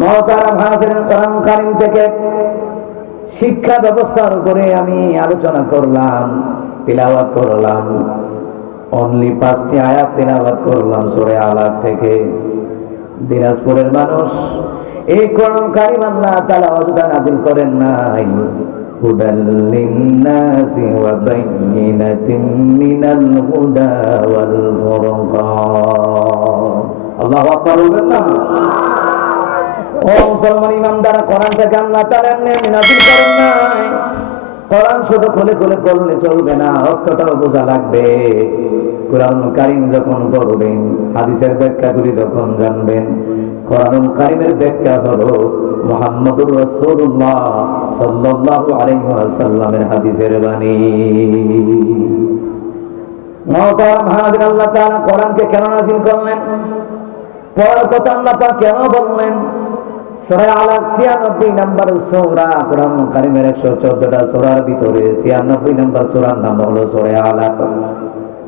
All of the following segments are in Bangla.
মুহতারাম হাজিরিন, কোরআন কারীম থেকে শিক্ষা ব্যবস্থার উপরে আমি আলোচনা করলাম, তিলাওয়াত করলাম। অনলি 5টি আয়াত তিলাওয়াত করলাম সূরা আলাক থেকে। দিনাজপুরের মানুষ, এই কোরআন কারীম আল্লাহ তাআলা অযথা নাযিল করেন নাই। হুদাল লিন্নাসি ওয়া বাইয়িনাতিন মিনাল হুদা ওয়াল ফুরকান। আল্লাহু আকবার বলবেন না? ও মুসলমান ইমানদার, কোরআনটাকে আল্লাহ তাআলা এমনি নাযিল করেন নাই। কোরআন শুধু খুলে খুলে পড়লে চলবে না, অর্থটাও বোঝা লাগবে। কোরআন কারীম যখন পড়বেন, হাদিসের ব্যাখ্যাগুলি যখন জানবেন, কোরআন কারীমের ব্যাখ্যা হলো মুহাম্মদুর রাসূলুল্লাহ সাল্লাল্লাহু আলাইহি ওয়াসাল্লামের হাদিসের বাণী। মুহতারাম হাজির, আল্লাহ তাআলা কোরআনকে কেন নাযিল করলেন? পড়ার কথা আল্লাহ পাক কেন বললেন? সূরা আলাক 96 নম্বর সূরা, কোরআন কারীমের 114টা সূরার ভিতরে 96 নম্বর সূরার নাম হলো সূরা আলাক।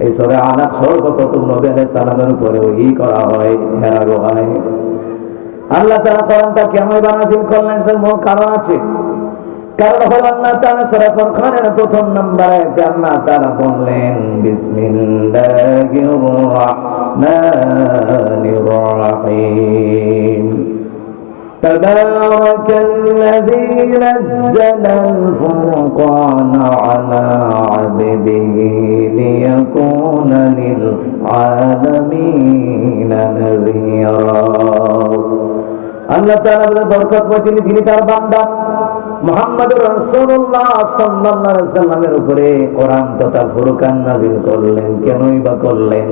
এই সূরা আলাক সর্বপ্রথম নবী আলাইহিস সালামের উপরে ওহী করা হয় হেরা গুহায়। আল্লাহ তাআলা কোরআনটা কেন নাযিল করলেন? এর মূল কারণ আছে। কারণ হলো আল্লাহ তাআলা সূরা ফুরকানের প্রথম নম্বরে আল্লাহ তাআলা বললেন, বিসমিল্লাহির রাহমানির রাহিম, তাবারাকাল্লাযী নাযালাল ফুরকানা আলা আবদিহি লিয়াকুনা লিল আলামিনা নাযীরা। আল্লাহ তাআলা বরকতময় যিনি তার বান্দা মুহাম্মদুর রাসূলুল্লাহ সাল্লাল্লাহু আলাইহি ওয়াসাল্লামের উপরে কোরআন তথা ফুরকান নাযিল করলেন। কেনই বা করলেন?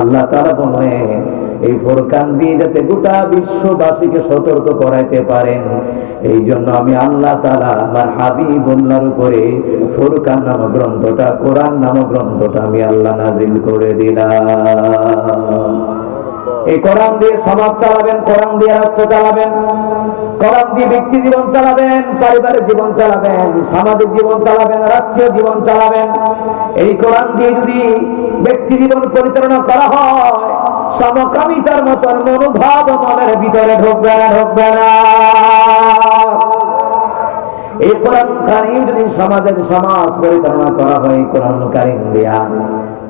আল্লাহ তাআলা বললেন, এই ফুরকান দিয়ে যাতে গোটা বিশ্ববাসীকে সতর্ক করাইতে পারেন, এই জন্য আমি আল্লাহ তাআলা আমার হাবিবুল্লাহর উপরে ফুরকান নামক গ্রন্থটা, কোরআন নামক গ্রন্থটা আমি আল্লাহ নাযিল করে দিলাম। এই কোরআন দিয়ে সমাজ চালাবেন, কোরআন দিয়ে রাষ্ট্র চালাবেন, কোরআন দিয়ে ব্যক্তি জীবন চালাবেন, পারিবারিক জীবন চালাবেন, সামাজিক জীবন চালাবেন, রাষ্ট্রীয় জীবন চালাবেন। এই কোরআন দিয়ে যদি ব্যক্তি জীবন পরিচালনা করা হয়, সমকামিতার মতন মনোভাব মনের ভিতরে ঢুকবে না। এই কোরআন কারীম যদি সমাজ পরিচালনা করা হয় কোরআন কারীম দিয়া,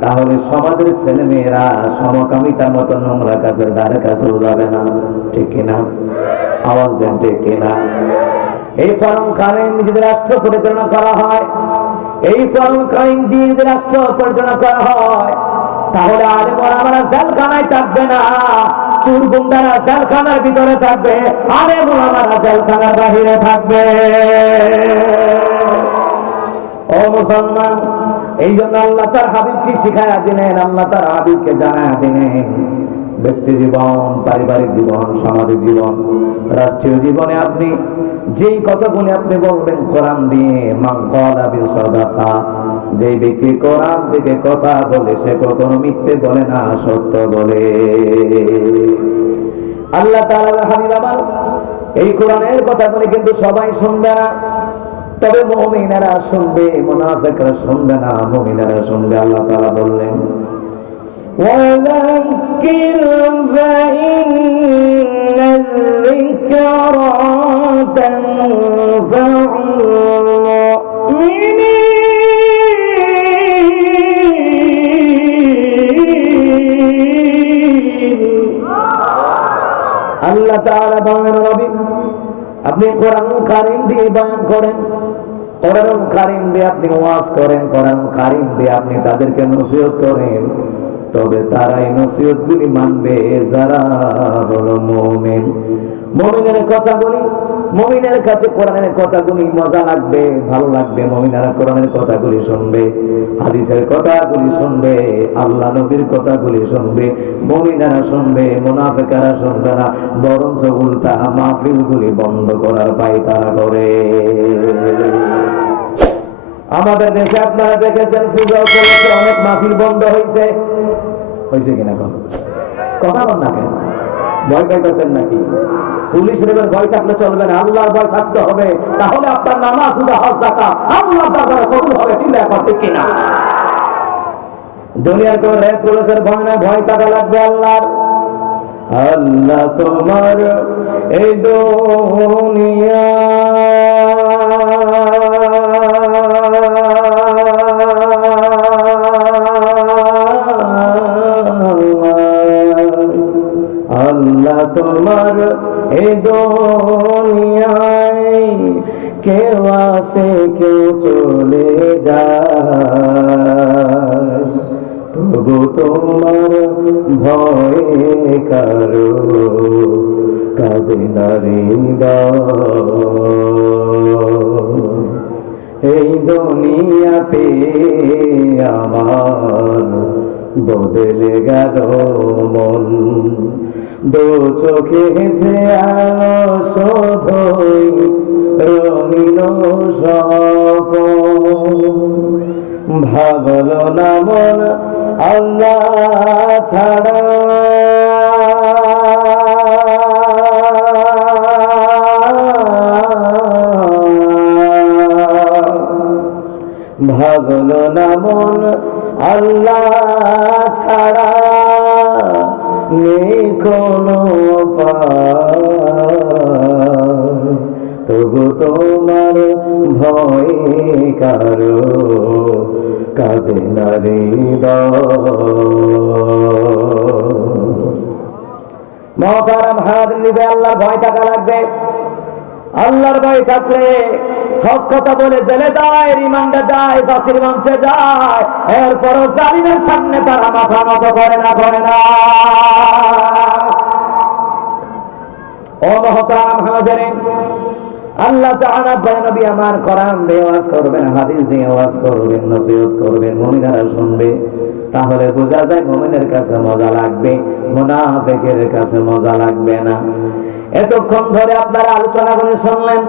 তাহলে সমাজের ছেলে মেয়েরা সমকামিতার মতো নোংরা কাজের ধারে কাছেও যাবে না। ঠিক কিনা? আওয়াজ দেন, ঠিক কিনা? এই কোরআন কারীম যদি রাষ্ট্র পরিচালনা করা হয়, এই কোরআন কারীম দিয়ে যদি রাষ্ট্র পরিচালনা করা হয়, তাহলে আলেম ওলামারা জেলখানায় থাকবে না, চোর গুন্ডারা জেলখানার ভিতরে থাকবে, আলেম ওলামারা জেলখানার বাহিরে থাকবে। ও মুসলমান, এই জন্য আল্লাহ তার হাবিবকে শিখায়া দিলেন, আল্লাহ তার হাবিবকে জানায়া দিলেন, ব্যক্তি জীবন, পারিবারিক জীবন, সামাজিক জীবন, রাষ্ট্রীয় জীবনে আপনি যেই কথাগুলি আপনি বলবেন কোরআন দিয়ে, মান ক্বালা বিসাদাকা, যে ব্যক্তি কোরআন থেকে কথা বলে সে কখনো মিথ্যে বলে না, সত্য বলে। আল্লাহ তাআলার হাবিব আমার এই কোরআনের কথাগুলি কিন্তু সবাই শুনবে না, তবে মুমিনেরা শুনবে, মুনাফিকরা শুনবে না, মুমিনেরা শুনবে। আল্লাহ তাআলা বললেন, ওয়াযাক্কির ফাইন্না যিকরা তানফাউল মুমিনিন। আল্লাহ তাআলা বলেন, নবী আপনি কোরআন কারীম দিয়ে বয়ান করেন, কোরআন কারীম দিয়ে আপনি ওয়াজ করেন, কোরআন কারীম দিয়ে আপনি তাদেরকে নসিহত করেন, তবে তারাই নসিহতগুলি মানবে যারা হলো মুমিন। মুমিনের কথাগুলি, মুমিনের কাছে কোরআনের কথাগুলি মজা লাগবে, ভালো লাগবে। মুমিনেরা কোরআনের কথাগুলি শুনবে, হাদিসের কথাগুলি শুনবে, আল্লাহ নবীর কথাগুলি শুনবে। মুমিনেরা শুনবে, মুনাফিকরা শুনবে না, বরঞ্চ উল্টা মাহফিলগুলি বন্ধ করার পায়তারা করে। আমাদের দেশে আপনারা দেখেছেন পূজা উপলক্ষে অনেক মাহফিল বন্ধ হয়েছে কিনা? কথা বল না কেন? ভয় পাইতেছেন নাকি? পুলিশের এবার ভয় থাকলে চলবে না, আল্লাহর ভয় থাকতে হবে, তাহলে আপনার নামাজ, রোজা, হজ, যাকাত আল্লাহর দরবারে কবুল হবে। চিন্তা করতে কিনা? দুনিয়ার কোন রেপ পুলিশের ভয় না, ভয় থাকা লাগবে আল্লাহর। আল্লাহ তোমার এই দুনিয়া আল্লাহ তোমার এই দুনিয়ায় কেউ আসে কেউ চলে যায়, তবু তোমার ভয়ে কারো কাঁদে না হৃদয়। এই দুনিয়াতে আমার বদলে গেল মন, দু চোখেতে আলো শোধই রঙিন স্বপ্ন, ভাবলো না মন আল্লাহ ছাড়া, ভাবলো না মন আল্লাহ ছাড়া নেই কোনো উপায়, তবু তোমার ভয়ে কারো কাঁদে না হৃদয়। মহতারাম হায়াত নিবে আল্লাহর ভয় থাকা লাগবে। আল্লাহর ভয় থাকলে হক কথা বলে জেলে যায়, রিমান্ডে যায়, ফাঁসির মঞ্চে যায়, এরপরও জালিমের সামনে তারা মাথা নত করে না, করে না। ও মহতারাম হাজিরিন, আল্লাহ তাআলা নবী আমার কোরআন দিয়ে ওয়াজ করবেন, হাদিস দিয়ে ওয়াজ করবেন, নসিহত করবেন, মুমিনেরা শুনবে, তাহলে বোঝা যায় মুমিনের কাছে মজা লাগবে, মুনাফিকের কাছে মজা লাগবে না। এতক্ষণ ধরে আপনারা আলোচনা করে শুনলেন,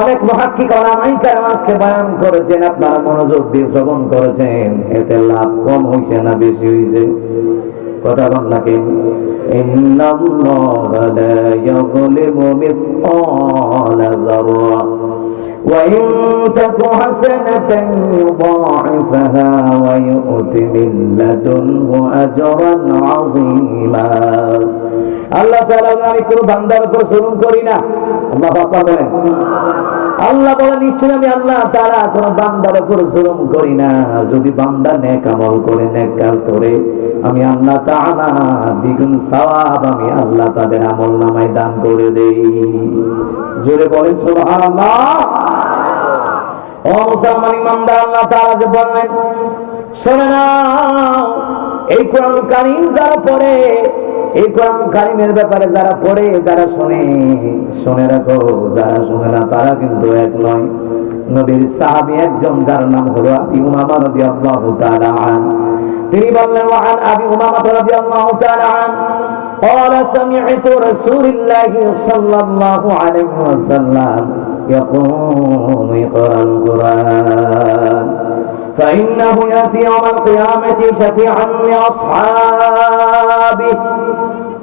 অনেক মুহাক্কিক উলামায়ে কেরাম আজকে বয়ান করেছেন, আপনারা মনোযোগ দিয়ে শ্রবণ করেছেন, এতে লাভ কম হইছে না বেশি হইছে? কথা বল নাকি? ইন্নাল্লাহা লা ইয়াযলিমু মিসকালা যাররা ওয়া ইন তাকু হাসানাতান ইউদাইফাহা ওয়া ইউতি মিন লাদুনহু আজরান আযীমা। আল্লাহ তাআলা আমি কোন বান্দার উপর জুলুম করি না। আল্লাহু আকবার বলেন। আল্লাহ বলেন নিশ্চয় আমি আল্লাহ তাআলা কোন বান্দার উপর জুলুম করি না। যদি বান্দা নেক আমল করে, নেক কাজ করে, আমি আল্লাহ তাআলা দ্বিগুণ সওয়াব আমি আল্লাহ তাদের আমলনামায় দান করে দেই। জোরে বলেন সুবহানাল্লাহ। ও মুসলমান ইমানদার, আল্লাহ তাআলা যে বলেন, শুনে নাও, এই কোরআন কারীম যারা পড়ে, এই কোরআন কারীমের ব্যাপারে যারা পড়ে, যারা শোনে, শুনে রাখো, যারা শুনে না তারা কিন্তু এক নয়। নবীর সাহাবী একজন যার নাম হলো আবি উমামা রাদিয়াল্লাহু তাআলা আনহু, তিনি বললেন, ওয়ান আবি উমামা রাদিয়াল্লাহু তাআলা আনহু قال سمعت رسول الله صلى الله عليه وسلم يقوم يقرأ القرآن فإنه يأتي يوم القيامة شفيعا لأصحابه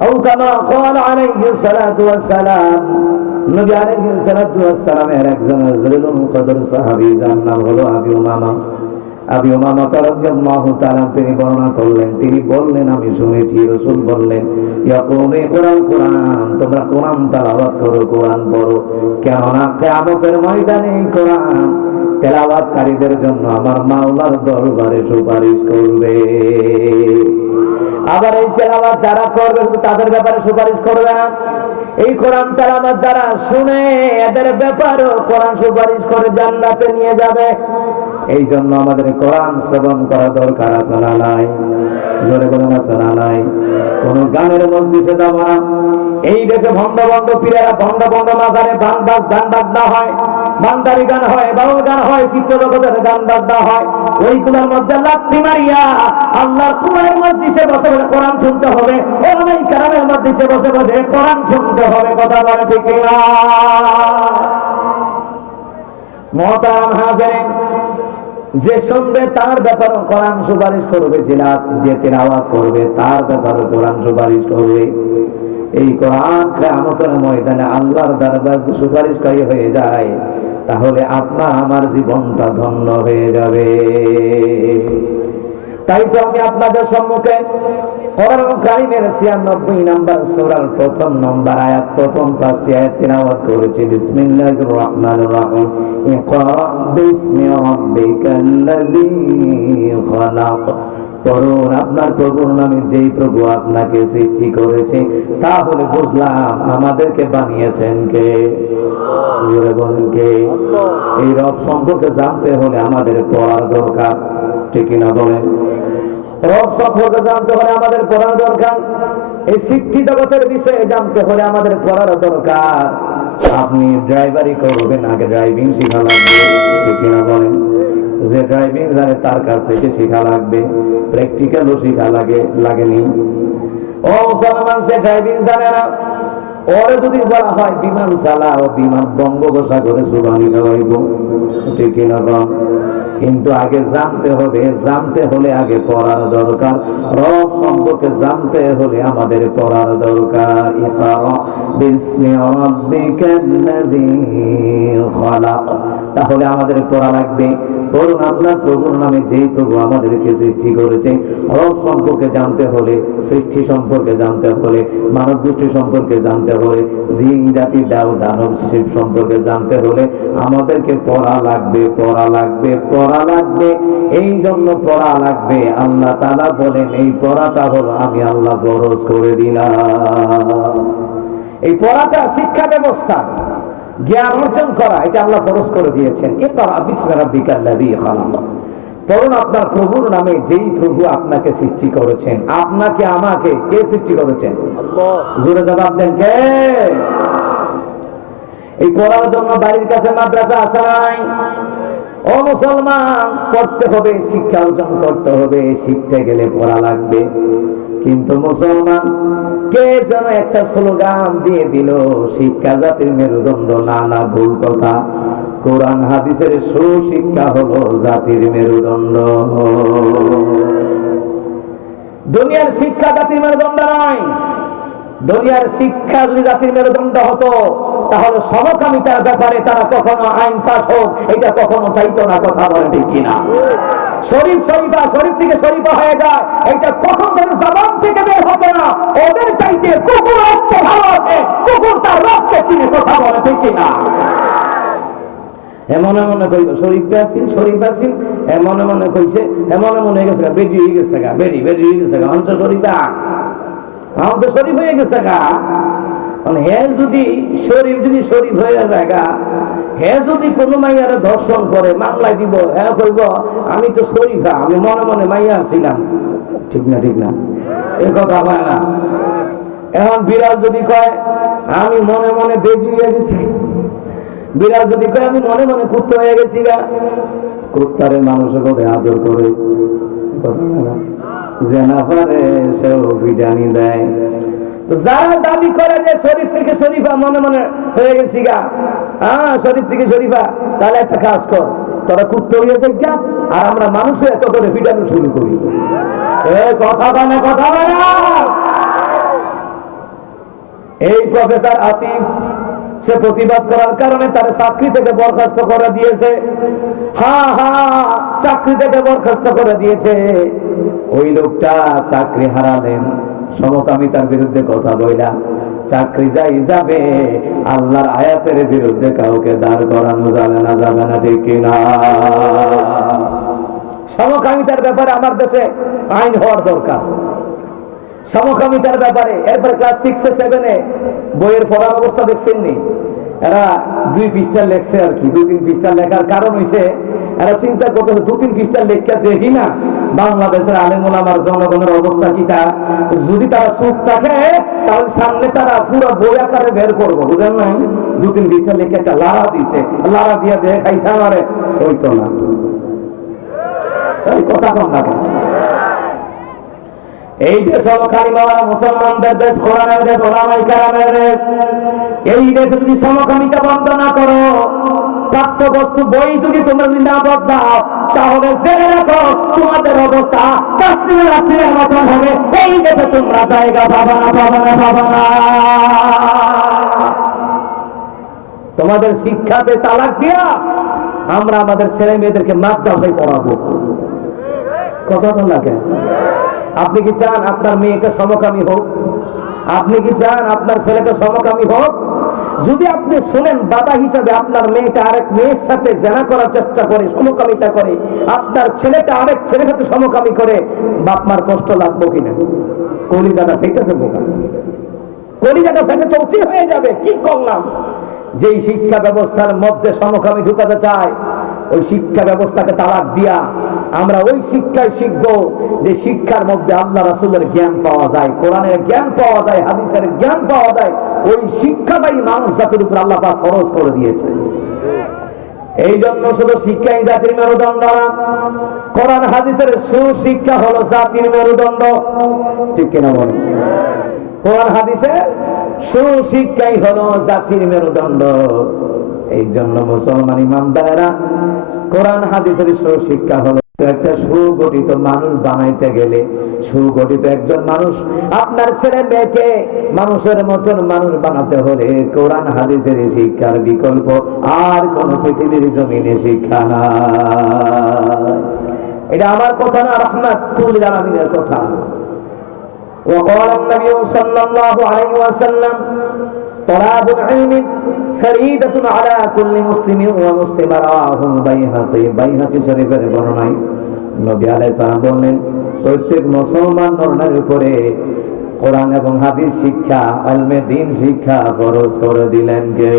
أو كما قال عليه الصلاة والسلام। নবী আলাইহিস সালাতু ওয়াস সালামের একজন জলিলুল কদর সাহাবী যার নাম হলো আবি উমামা। আবি উমামা রাদিয়াল্লাহু তাআলা তিনি বর্ণনা করলেন, তিনি বললেন, আমি শুনেছি রাসূল বললেন, ইয়াকুমু ইকরাল কোরআন, তোমরা কোরআন তেলাওয়াত করো, কোরআন পড়ো, কেননা কিয়ামতের ময়দানে এই কোরআন তেলাওয়াতকারীদের জন্য আমার মাওলার দরবারে সুপারিশ করবে। আবার এই তেলাওয়াত যারা করবে শুধু তাদের ব্যাপারে সুপারিশ করবে না, এই কোরআন তেলাওয়াত যারা শুনে এদের ব্যাপারেও কোরআন সুপারিশ করে জান্নাতে নিয়ে যাবে। এই জন্য আমাদের কোরআন শ্রবণ করা দরকার আছে না নাই? জোরে বলেন আছে না নাই? কোন গানের মজলিসে যাব না। এই দেশে ভণ্ড ভণ্ড পীরেরা ভণ্ড ভণ্ড মাজারে গান বাজনা হয়, ভান্ডারি গান হয়, বাউল গান হয়, চিত্র জগতের গান বাজনা হয়, ওইগুলোর মধ্যে লাথি মারিয়া আল্লাহর কোরআনের মজলিসে বসে বসে কোরআন শুনতে হবে, ওলামায়ে কেরামের মজলিসে বসে বসে কোরআন শুনতে হবে। কথা বলে ঠিক না? মুহতারাম হাজিরিন, যে শুনবে তার ব্যাপারে কোরআন সুপারিশ করবে, যে তেলাওয়াত করবে তার ব্যাপারে কোরআন সুপারিশ করবে। এই কোরআন কিয়ামতের ময়দানে আল্লাহর দরবারে সুপারিশকারী হয়ে যায়, তাহলে আপনার আমার জীবনটা ধন্য হয়ে যাবে। তাই তো আমি আপনাদের সম্মুখে কোরআন কারীমের 96 নম্বর সূরার প্রথম নম্বর আয়াত, প্রথম পাঁচটি আয়াত তিলাওয়াত করেছি। বিসমিল্লাহির রহমানির রহিম। ইকরা বিসমি রাব্বিকাল্লাযী খালাক। পড়ুন আপনার প্রভুর নামে, যেই প্রভু আপনাকে সৃষ্টি করেছে। তাহলে বুঝলাম আমাদেরকে বানিয়েছেন কে? জোরে বলেন কে? এই রব সম্পর্কে জানতে হলে আমাদের পড়ার দরকার, ঠিক কিনা বলেন? রব সম্পর্কে জানতে হলে আমাদের পড়ার দরকার। এই সৃষ্টি জগতের বিষয়ে জানতে হলে আমাদের পড়ার দরকার। আপনি ড্রাইভারি করবেন, আগে ড্রাইভিং শেখা লাগবে, ঠিক কিনা বলেন? যে ড্রাইভিং জানে তার কাছ থেকে শেখা লাগবে, প্র্যাকটিক্যালও শেখা লাগেনি। ও মুসলমান, সে ড্রাইভিং জানে না, ওরে যদি বলা হয় বিমান চালাও, বিমান বঙ্গোপসাগরে সুবানি গাইব, ঠিক কিনা বলেন? কিন্তু আগে জানতে হবে, জানতে হলে আগে পড়ার দরকার। রব সম্পর্কে জানতে হলে আমাদের পড়ার দরকার। ইকরা বিসমি রাব্বিকাল্লাযী খালাক। তাহলে আমাদের পড়া লাগবে। বলুন আপনার প্রভুর নামে, যেই প্রভু আমাদেরকে সৃষ্টি করেছে। রব সম্পর্কে জানতে হলে, সৃষ্টি সম্পর্কে জানতে হলে, মানব গোষ্ঠী সম্পর্কে জানতে হলে, জিন জাতি, দানব শিব সম্পর্কে জানতে হলে আমাদেরকে পড়া লাগবে, পড়া লাগবে, পড়া লাগবে। এই জন্য পড়া লাগবে। আল্লাহ তাআলা বলেন, এই পড়াটা হলো আমি আল্লাহ ফরজ করে দিলাম। এই পড়াটা শিক্ষা ব্যবস্থা, জ্ঞান অর্জন করা, এটা আল্লাহ ফরজ করে দিয়েছেন। ইকরা বিসমি রাব্বিকাল্লাযী খালাক। পড়ুন আপনার প্রভুর নামে, যেই প্রভু আপনাকে সৃষ্টি করেছেন। আপনাকে আমাকে কে সৃষ্টি করেছেন? আল্লাহ। জোরে জবাব দেন, কে? এই পড়ার জন্য বাড়ির কাছে মাদ্রাসা আছে নাই? ও মুসলমান, পড়তে হবে, শিক্ষা অর্জন করতে হবে। শিখতে গেলে পড়া লাগবে। কিন্তু মুসলমান, কে যেন একটা স্লোগান দিয়ে দিল, শিক্ষা জাতির মেরুদণ্ড। না না, ভুল কথা। কোরআন হাদিসের সুশিক্ষা হলো জাতির মেরুদণ্ড। দুনিয়ার শিক্ষা জাতির মেরুদণ্ড নয়। দুনিয়ার শিক্ষা যদি জাতির মেরুদণ্ড হতো, তাহলে সমকামিতার ব্যাপারে তারা কখনো আইন পাস হোক এটা কখনো চাইতো না। কথা বলে ঠিক কিনা? শরীফ শরীফা, শরীফ থেকে শরীফা হয়ে যায়, এটা কখন তাদের জবান থেকে বের হতো না। ওদের চাইতে কুকুর রক্ত ভালো আছে, কুকুর তার রক্ত চিনে। কথা বলে ঠিক কিনা? এমনে মনে কইল শরীফ আসিল, শরীফ আসিল, এমনে মনে কইছে, এমনে মনে হয়ে গেছে বেডি হয়ে গেছে গা, বেডি বেডি হয়ে গেছে গা, অঞ্চ শরীফা, আমার তো শরীফ হয়ে গেছে গা। হে যদি শরীফ, যদি শরীফ হয়ে যায় গা, হে যদি কোনো মাইয়ারে ধর্ষণ করে মামলায় দিব, হ্যাঁ কইব আমি তো শরীফা, আমি মনে মনে মাইয়া ছিলাম। ঠিক না? ঠিক না? এ কথা হয় না। এখন বিড়াল যদি কয় আমি মনে মনে বেজি হয়ে গেছি, বিড়াল যদি কয় আমি মনে মনে কুত্তা হয়ে গেছি গা, কুত্তারে মানুষের কথা আদর করে, জেনা পারে সেও বিটানি দেয়। যারা দাবি করে যে শরীফ থেকে শরীফা, মনে মনে হয়ে গেছি গা, হ্যাঁ শরীফ থেকে শরীফা, তাহলে একটা কাজ কর, তোরা কুত্তা হয়ে যাই গা, আর আমরা মানুষে এত করে পিটানো শুরু করি। কথা বানা, কথা বানা। এই প্রফেসর আসিফ, সে প্রতিবাদ করার কারণে তার চাকরি থেকে বরখাস্ত করে দিয়েছে। হ্যাঁ হ্যাঁ, চাকরি থেকে বরখাস্ত করে দিয়েছে। ওই লোকটা চাকরি হারালেন সমকামিতার বিরুদ্ধে কথা বইলা। চাকরি যাই যাবে, আল্লাহর আয়াতের বিরুদ্ধে কাউকে দাঁড় করানো যাবে না, যাবে না, ঠিক কিনা? সমকামিতার ব্যাপারে আমার দেশে আইন হওয়ার দরকার। সমকামিতার ব্যাপারে এরপর ক্লাস 6-7 বইয়ের পড়ার অবস্থা দেখছেননি? এরা 2 পৃষ্ঠা লেখছে আর কি। 2-3 পৃষ্ঠা লেখার কারণ হইছে এরা চিন্তা করতে 2-3 পৃষ্ঠা লেখা দেখি না বাংলাদেশের আলেম ওলামার জনগণের অবস্থা কি। তা যদি তারা চুপ থাকে তাহলে সামনে তারা পুরো বই আকারে বের করবো, বুঝেন নাই? 2-3 পৃষ্ঠা লেখে একটা লাড়া দিছে, লাড়া দিয়া দেখাইছে আমারে, হইতো না। কথা কম না কেন? এই দেশ হলো কালিমাওয়ালা মুসলমানদের দেশ, কোরআনের দেশ, ওলামায়ে কেরামের দেশ। এই দেশে যদি সমকামিতা বন্ধ না করো, পাঠ্যবস্তু বই যদি তোমরা যদি না বদলাও, তাহলে জেনে রাখো তোমাদের অবস্থা কাশ্মীর রাশির মতন হবে। এই দেশে তোমরা জায়গা পাবা না, পাবা না, পাবা না। তোমাদের শিক্ষাতে তালাক দিয়া আমরা আমাদের ছেলে মেয়েদেরকে মাদ্রাসায় পড়াবো। কথা তো লাগে। আপনি কি চান আপনার মেয়েটা সমকামী হোক? আপনি কি চান আপনার ছেলেটা সমকামী হোক? যদি আপনি শুনেন বাবা হিসাবে আপনার মেয়েটা আরেক মেয়ের সাথে জেনা করার চেষ্টা করে, সমকামিতা করে, আপনার ছেলেটা আরেক ছেলের সাথে সমকামী করে, বাপ মার কষ্ট লাগবো কিনা? কলিজাটা ফেটে দেবো, কলিজাটা ফেটে চৌচি হয়ে যাবে। কি করলাম? যেই শিক্ষা ব্যবস্থার মধ্যে সমকামী ঢুকাতে চায়, ওই শিক্ষা ব্যবস্থাকে তালাক দিয়া আমরা ওই শিক্ষায় শিখবো যে শিক্ষার মধ্যে আল্লাহ রাসূলের জ্ঞান পাওয়া যায়, কোরআনের জ্ঞান পাওয়া যায়, হাদিসের জ্ঞান পাওয়া যায়। ওই শিক্ষাটাই মানুষ জাতির উপর আল্লাহ পাক ফরজ করে দিয়েছে। এই জন্য শুধু শিক্ষাই জাতির মেরুদণ্ড না, কোরআন হাদিসের সুশিক্ষা হলো জাতির মেরুদণ্ড। ঠিক কিনা বলেন? কোরআন হাদিসের সুশিক্ষাই হলো জাতির মেরুদণ্ড। এই জন্য মুসলমান ইমানদারেরা কোরআন হাদিসের সুশিক্ষা হলো একটা সুগঠিত মানুষ বানাইতে গেলে, সুগঠিত একজন মানুষ, আপনার ছেলে মেয়েকে মানুষের মতন মানুষ বানাতে হলে কোরআন হাদিসের শিক্ষার বিকল্প আর কোন পৃথিবীর জমিনে শিক্ষা নাই। এটা আমার কথা না, রাহমাতুল লিল আলামিনের কথা। وقال النبي صلى الله عليه وسلم طلب العلم فريدة على كل مسلم ومسلمة رواه البيهقي। বাইহাকি শরীফের বর্ণনায় নবী আলাইহিস সালাম বললেন, প্রত্যেক মুসলমান নরের উপরে কোরআন এবং হাদিস শিক্ষা, ইলমে দ্বীন শিক্ষা ফরজ করে দিলেন কে?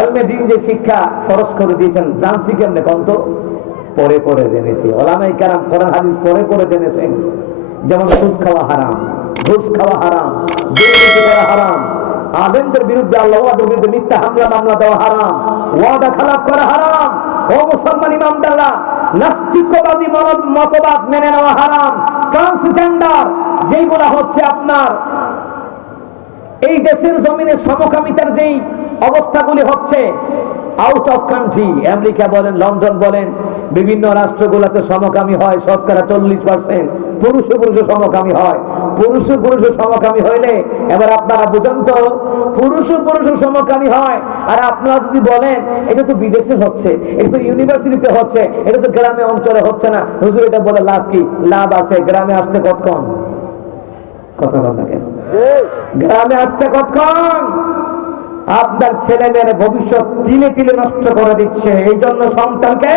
ইলমে দ্বীন যে শিক্ষা ফরজ করে দিয়েছেন, জানছি কেমনে কোন? তো পরে পরে জেনেছি। ওলামায়ে কেরাম কোরআন হাদিস পরে পরে জেনেছেন। যেমন সুদ খাওয়া হারাম, ঘুষ খাওয়া হারাম, দুর্নীতি করা হারাম, আলেমদের বিরুদ্ধে আল্লাহর বিরুদ্ধে মিথ্যা হামলা মামলা দেওয়া হারাম, ওয়াদা খেলাপ করা হারাম। ও মুসলমান ইমানদাররা, নাস্তিকবাদী মতবাদ মেনে নেওয়া হারাম। ট্রান্সজেন্ডার যেইগুলা হচ্ছে আপনার এই দেশের জমিনে সমকামিতার যেই অবস্থাগুলি হচ্ছে, আউট অফ কান্ট্রি, আমেরিকা বলেন, লন্ডন বলেন, বিভিন্ন রাষ্ট্রগুলোতে সমকামী হয় শতকরা 40%। পুরুষে পুরুষে সমকামী হয়। পুরুষে পুরুষে সমকামী হইলে এবার আপনারা বুঝেন তো, পুরুষে পুরুষে সমকামী হয়, আর আপনারা যদি বলেন এটা তো বিদেশে হচ্ছে, এটা তো ইউনিভার্সিটিতে হচ্ছে, এটা তো গ্রামে অঞ্চলে হচ্ছে না, হুজুর এটা বলে লাভ কি? লাভ আছে। গ্রামে আসতে কতক্ষণ? কথা বল না কেন? গ্রামে আসতে কতক্ষণ? আপনার ছেলে মেয়ের ভবিষ্যৎ তিলে তিলে নষ্ট করে দিচ্ছে। এই জন্য সন্তানকে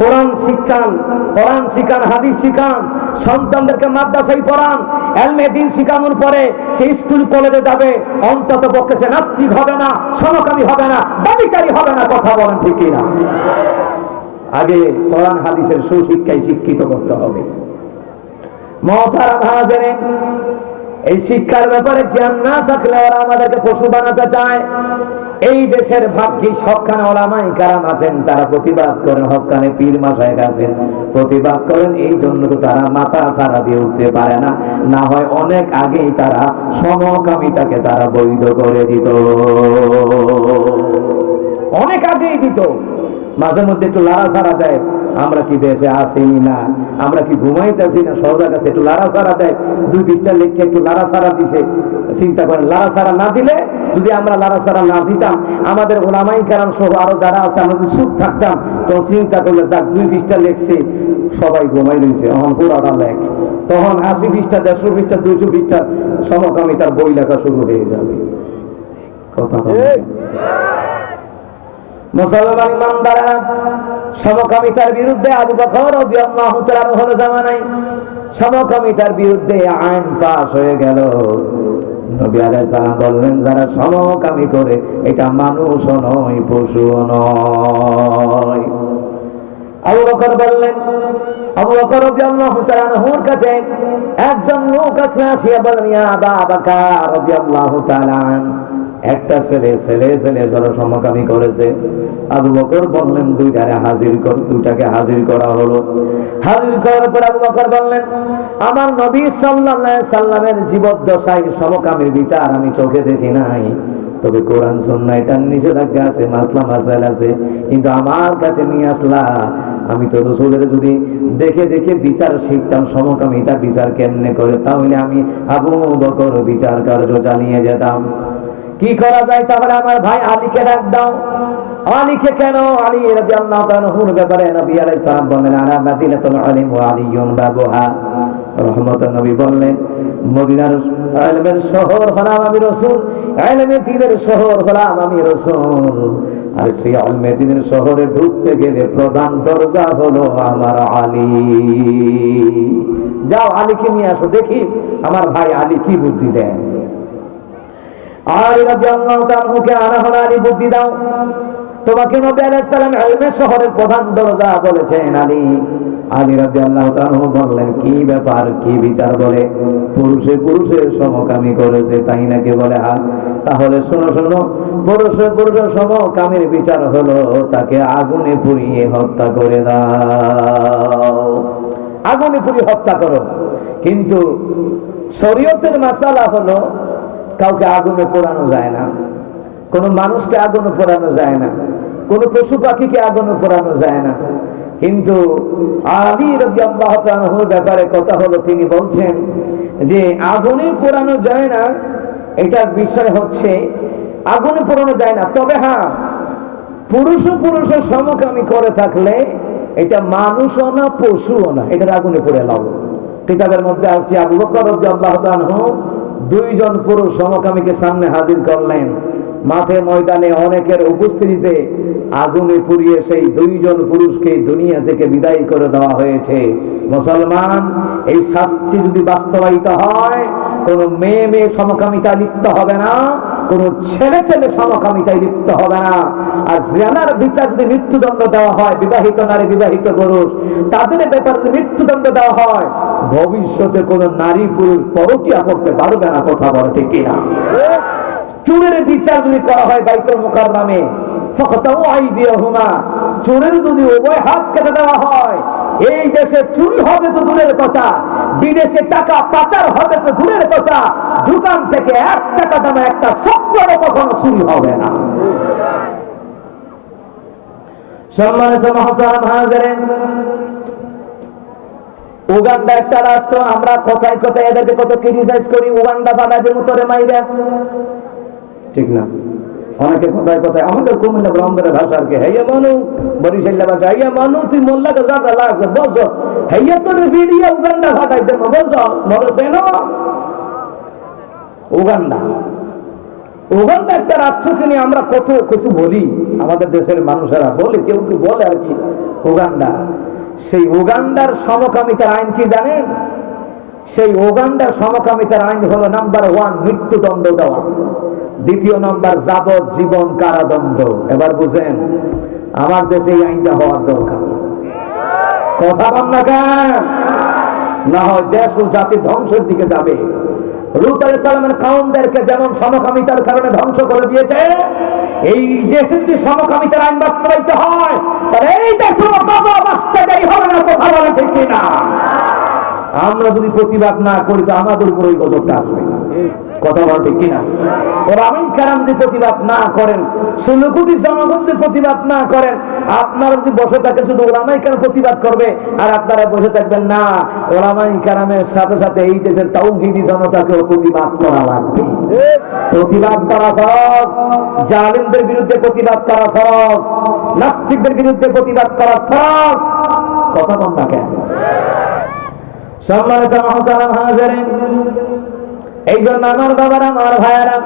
কোরআন শিখান, কোরআন শিখান, হাদিস শিখান, সন্তানদেরকে মাদ্রাসায় পড়ান, ইলমে দ্বীন শিখানোর পরে সে স্কুল কলেজে যাবে, অন্তত পক্ষে সে নাস্তিক হবে না, সমকামী হবে না, ব্যভিচারী হবে না। কথা বলেন ঠিক না? আগে কোরআন হাদিসের সুশিক্ষায় শিক্ষিত করতে হবে। মুহতারাম হাজিরিন, এই শিক্ষার ব্যাপারে জ্ঞান না থাকলে ওরা আমাদেরকে পশু বানাতে চায়। এই দেশের ভাগ্যিস হক্কানে ওলামায়ে কেরাম আছেন, তারা প্রতিবাদ করেন, হক্কানে পীর মাশায়েখ আছেন, প্রতিবাদ করেন। এই জন্য তো তারা মাথা ছাড়া দিয়ে উঠতে পারে না, না হয় অনেক আগেই তারা সমকামিতাকে তারা বৈধ করে দিত, অনেক আগেই দিত। মাঝে মধ্যে একটু লাড়া ছাড়া দেয়, আমরা কি দেশে আসি না, আমরা কি ঘুমাইতেছি না, সজাগ আছে, একটু লাড়া ছাড়া দেয়, 2 পৃষ্ঠা লিখে একটু লাড়া ছাড়া দিছে। চিন্তা করেন, লাড়া ছাড়া না দিলে, যদি আমরা লাড়া ছাড়া না দিতাম, আমাদের ওলামায়ে কেরাম সহ আরো যারা আছে আমরা যদি চুপ থাকতাম, তখন চিন্তা করলে যাক 2 পৃষ্ঠা লিখছি, সবাই ঘুমাই রয়েছে, এখন পুরাটা লেখ, তখন 80 পৃষ্ঠা, 150 পৃষ্ঠা, 200 পৃষ্ঠার সমকামিতার বই লেখা শুরু হয়ে যাবে। কথা মুসলমান ইমানদাররা, সমকামিতার বিরুদ্ধে আবু বকর রাদিয়াল্লাহু তাআলা হলো জামানায় সমকামিতার বিরুদ্ধে আইন পাস হয়ে গেল। নবী আলাইহিস সালাম বললেন, যারা সমকামী করে এটা মানুষও নয়, পশুও নয়। আবু বকর বললেন, আবু বকর রাদিয়াল্লাহু তাআলা আনহুর কাছে একজন লোক আসিয়া বললেন, ইয়া আবা বকর রাদিয়াল্লাহু তাআলা, একটা ছেলে যারা সমকামী করেছে। আবু বকর বললেন, দুইটাকে হাজির করা হলো। হাজির করার পর আবু বকর বললেন, আমার নবী সাল্লাল্লাহু আলাইহি সাল্লামের জীবদ্দশায় সমকামীর বিচার আমি চোখে দেখি নাই, তবে কোরআন সুন্নাহ এটার নিষেধাজ্ঞা আছে, মাসলা মাসাইল আছে, কিন্তু আমার কাছে নিয়ে আসলা। আমি তো রাসূলের যদি দেখে দেখে বিচার শিখতাম, সমকামিতার বিচার কেমনে করে, তাহলে আমি আবু বকর বিচার কার্য চালিয়ে যেতাম। কি করা যায়? তাহলে আমার ভাই আলীকে ডাক দাও। আলীকে কেন? আলী রাদিয়াল্লাহু তাআলা আনহুর ব্যাপারে নবী আলাইহিস সালাম বলেন, আলা মাদিনাতুল ইলম ওয়া আলিয়ুন বাবুহা। রহমতের নবী বললেন, মদিনার ইলমের শহর হলাম আমি রাসূল, ইলমে দ্বীনের শহর হলাম আমি রাসূল। আর সেই ইলমে দ্বীনের শহরে ঢুকতে গেলে প্রধান দরজা হলো আমার আলী। যাও আলীকে নিয়ে আসো, দেখি আমার ভাই আলী কি বুদ্ধি দেয়। আলী রাদিয়াল্লাহু তাআলা আনহুকে আনা হলো, আলী বুদ্ধি দাও, তোমাকে নবী আলাইহিস সালাম ইলমের শহরের প্রধান দরজা বলেছেন আলী। আলী রাদিয়াল্লাহু তাআলা আনহু বললেন, কি ব্যাপার, কি বিচার? বলে পুরুষে পুরুষের সমকামী করেছে, তাই নাকি? বলে হ্যাঁ। তাহলে শোনো শোনো, পুরুষে পুরুষের সমকামীর বিচার হলো তাকে আগুনে পুড়িয়ে হত্যা করে দাও, আগুনে পুড়িয়ে হত্যা করো। কিন্তু শরীয়তের মাসালা হলো কাউকে আগুনে পোড়ানো যায় না, কোন মানুষকে আগুনে পোড়ানো যায় না, কোন পশু পাখিকে আগুনে পোড়ানো যায় না। কিন্তু আলী রাদিয়াল্লাহু তাআলা আনহুর ব্যাপারে কথা হলো, তিনি বলছেন যে আগুনে পোড়ানো যায় না, এটার বিষয় হচ্ছে আগুনে পোড়ানো যায় না, তবে হ্যাঁ পুরুষ পুরুষের সমকামী করে থাকলে এটা মানুষও না পশুও না, এটার আগুনে পোড়ে লাভ। কিতাবের মধ্যে আসছে আবু বকর রাদিয়াল্লাহু তাআলা আনহু দুইজন পুরুষ সমকামীকে সামনে হাজির করলেন, মাঠে ময়দানে অনেকের উপস্থিতিতে আগুনে পুড়িয়ে সেই দুইজন পুরুষকে দুনিয়া থেকে বিদায় করে দেওয়া হয়েছে। মুসলমান, এই শাস্তি যদি বাস্তবায়িত হয়, কোন মেয়ে মেয়ে সমকামিতায় লিপ্ত হবে না, কোন ছেলে ছেলে সমকামিতায় লিপ্ত হবে না। আর জিনার বিচার যদি মৃত্যুদণ্ড দেওয়া হয়, বিবাহিত নারী বিবাহিত পুরুষ তাদের ব্যাপারে যদি মৃত্যুদণ্ড দেওয়া হয়, ভবিষ্যতে কোন নারী পুরুষ পরকীয়া করতে পারবে না। কথা বলে ঠিক কিনা? চোরের বিচার যদি করা হয় বাইতুল মুকাররমে, ফাকাতাউ আইদিয়াহুমা, চোরের যদি উভয় হাত কেটে দেওয়া হয়, এই দেশে চুরি হবে তো দূরের কথা, বিদেশে টাকা পাচার হবে তো দূরের কথা, দোকান থেকে 1 টাকা দামে একটা চকলেটও কখনো চুরি হবে না। সম্মানিত মুহতারাম হাজিরিন, উগান্ডা একটা রাষ্ট্র, আমরা কথায় কথায় এদেরকে কত ক্রিটিসাইজ করি, উগান্ডা বানাদের মতরে মাইরা, ঠিক না? অনেকে কথায় কথায় আমাদের কুমিল্লা ব্রাহ্মণের ভাষা আর কি, হেয়া মানু বরিশাল্লা ভাষা, হেয়া মানু তুই মোল্লাকে যাটা লাগছে বস, হেয়া তোর ভিডিও উগান্ডা ভাটাই দেব বস, বলেছে না উগান্ডা। উগান্ডা একটা রাষ্ট্রকে নিয়ে আমরা কত কিছু বলি, আমাদের দেশের মানুষেরা বলে, কেউ কেউ বলে আর কি উগান্ডা। সেই উগান্ডার সমকামিতার আইন কি জানেন? সেই উগান্ডার সমকামিতার আইন হলো নাম্বার 1 মৃত্যুদণ্ড দেওয়া, দ্বিতীয় নাম্বার যাবজ্জীবন কারাদণ্ড। এবার বুঝেন আমার দেশে এই আইনটা হওয়ার দরকার। কথা বল না কেন? না হয় দেশ ও জাতি ধ্বংসের দিকে যাবে। লূত আলাইহিস সালামের কওমদেরকে যেমন সমকামিতার কারণে ধ্বংস করে দিয়েছে, এই দেশে যদি সমকামিতার আইন বাস্তবায়িত হয়, তাহলে এই দেশের বাস্তবায়িত হবে না। কথা বলে ঠিক কিনা? আমরা যদি প্রতিবাদ না করি তো আমাদের উপর ওই গজবটা আসবে। কথা বলে ঠিক কিনা? ওলামায়ে কেরাম যদি প্রতিবাদ না করেন, 16 কোটি জনগণ যদি প্রতিবাদ না করেন, আপনারা যদি বসে থাকেন শুধু ওলামায়ে কেরাম প্রতিবাদ করবে আর আপনারা বসে থাকবেন না, ওলামায়ে কেরামের সাথে সাথে এই দেশের তাওহীদি জনতাকেও প্রতিবাদ করা লাগবে। প্রতিবাদ করা ফরজ, জালিমদের বিরুদ্ধে প্রতিবাদ করা ফরজ, নাস্তিকদের বিরুদ্ধে প্রতিবাদ করা ফরজ। কথা বল না কেন? সম্মানিত মুহতারাম হাজিরিন, এই জন্য আমার বাবারা, আমার ভাইয়ারা,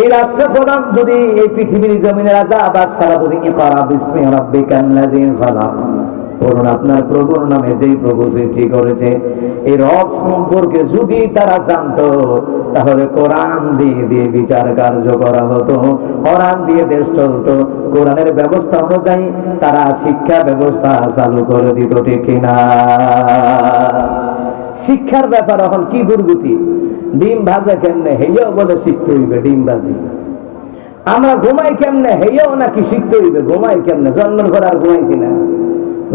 এই রাষ্ট্রপ্রধান যদি এই পৃথিবীর জমিনের রাজা বাদশারা যদি ইকরা বিসমি রাব্বিকাল্লাযী খালাক, বলুন আপনার প্রভুর নামে যেই প্রভু সৃষ্টি করেছে, এই রব সম্পর্কে যদি তারা জানতো, তাহলে কোরআন দিয়ে দিয়ে বিচার কার্য করা হতো, কোরআন দিয়ে দেশ চলতো, কোরআনের ব্যবস্থা অনুযায়ী তারা শিক্ষা ব্যবস্থা চালু করে দিত। ঠিক কিনা? শিক্ষার ব্যাপার এখন কি দুর্গতি, ডিম ভাজা কেমনে হেয়াও বলে শিখতে হইবে ডিম ভাজি, আমরা ঘুমাই কেমনে হেয়াও নাকি শিখতে হইবে ঘুমাই কেমনে। জন্মের ঘরে আর ঘুমাইছি না,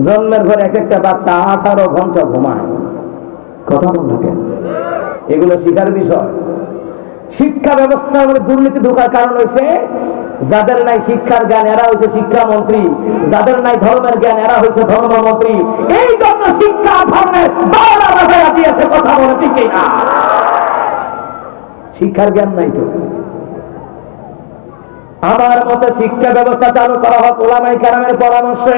জন্মের ঘরে এক একটা বাচ্চা 18 ঘন্টা ঘুমায়। কথা বল না কেন? এগুলো শিখার বিষয়। শিক্ষা ব্যবস্থার মধ্যে দুর্নীতি ঢোকার কারণ হয়েছে যাদের নাই শিক্ষার জ্ঞান এরা হয়েছে শিক্ষামন্ত্রী, যাদের নাই ধর্মের জ্ঞান এরা হয়েছে ধর্মমন্ত্রী। এই জন্য শিক্ষা ধর্মের বারোটা বাজায় দিয়েছে। কথা বলে ঠিক না? শিক্ষার জ্ঞান নাই তো। আমার মতে শিক্ষা ব্যবস্থা চালু করা হোক উলামায়ে কেরামের পরামর্শে।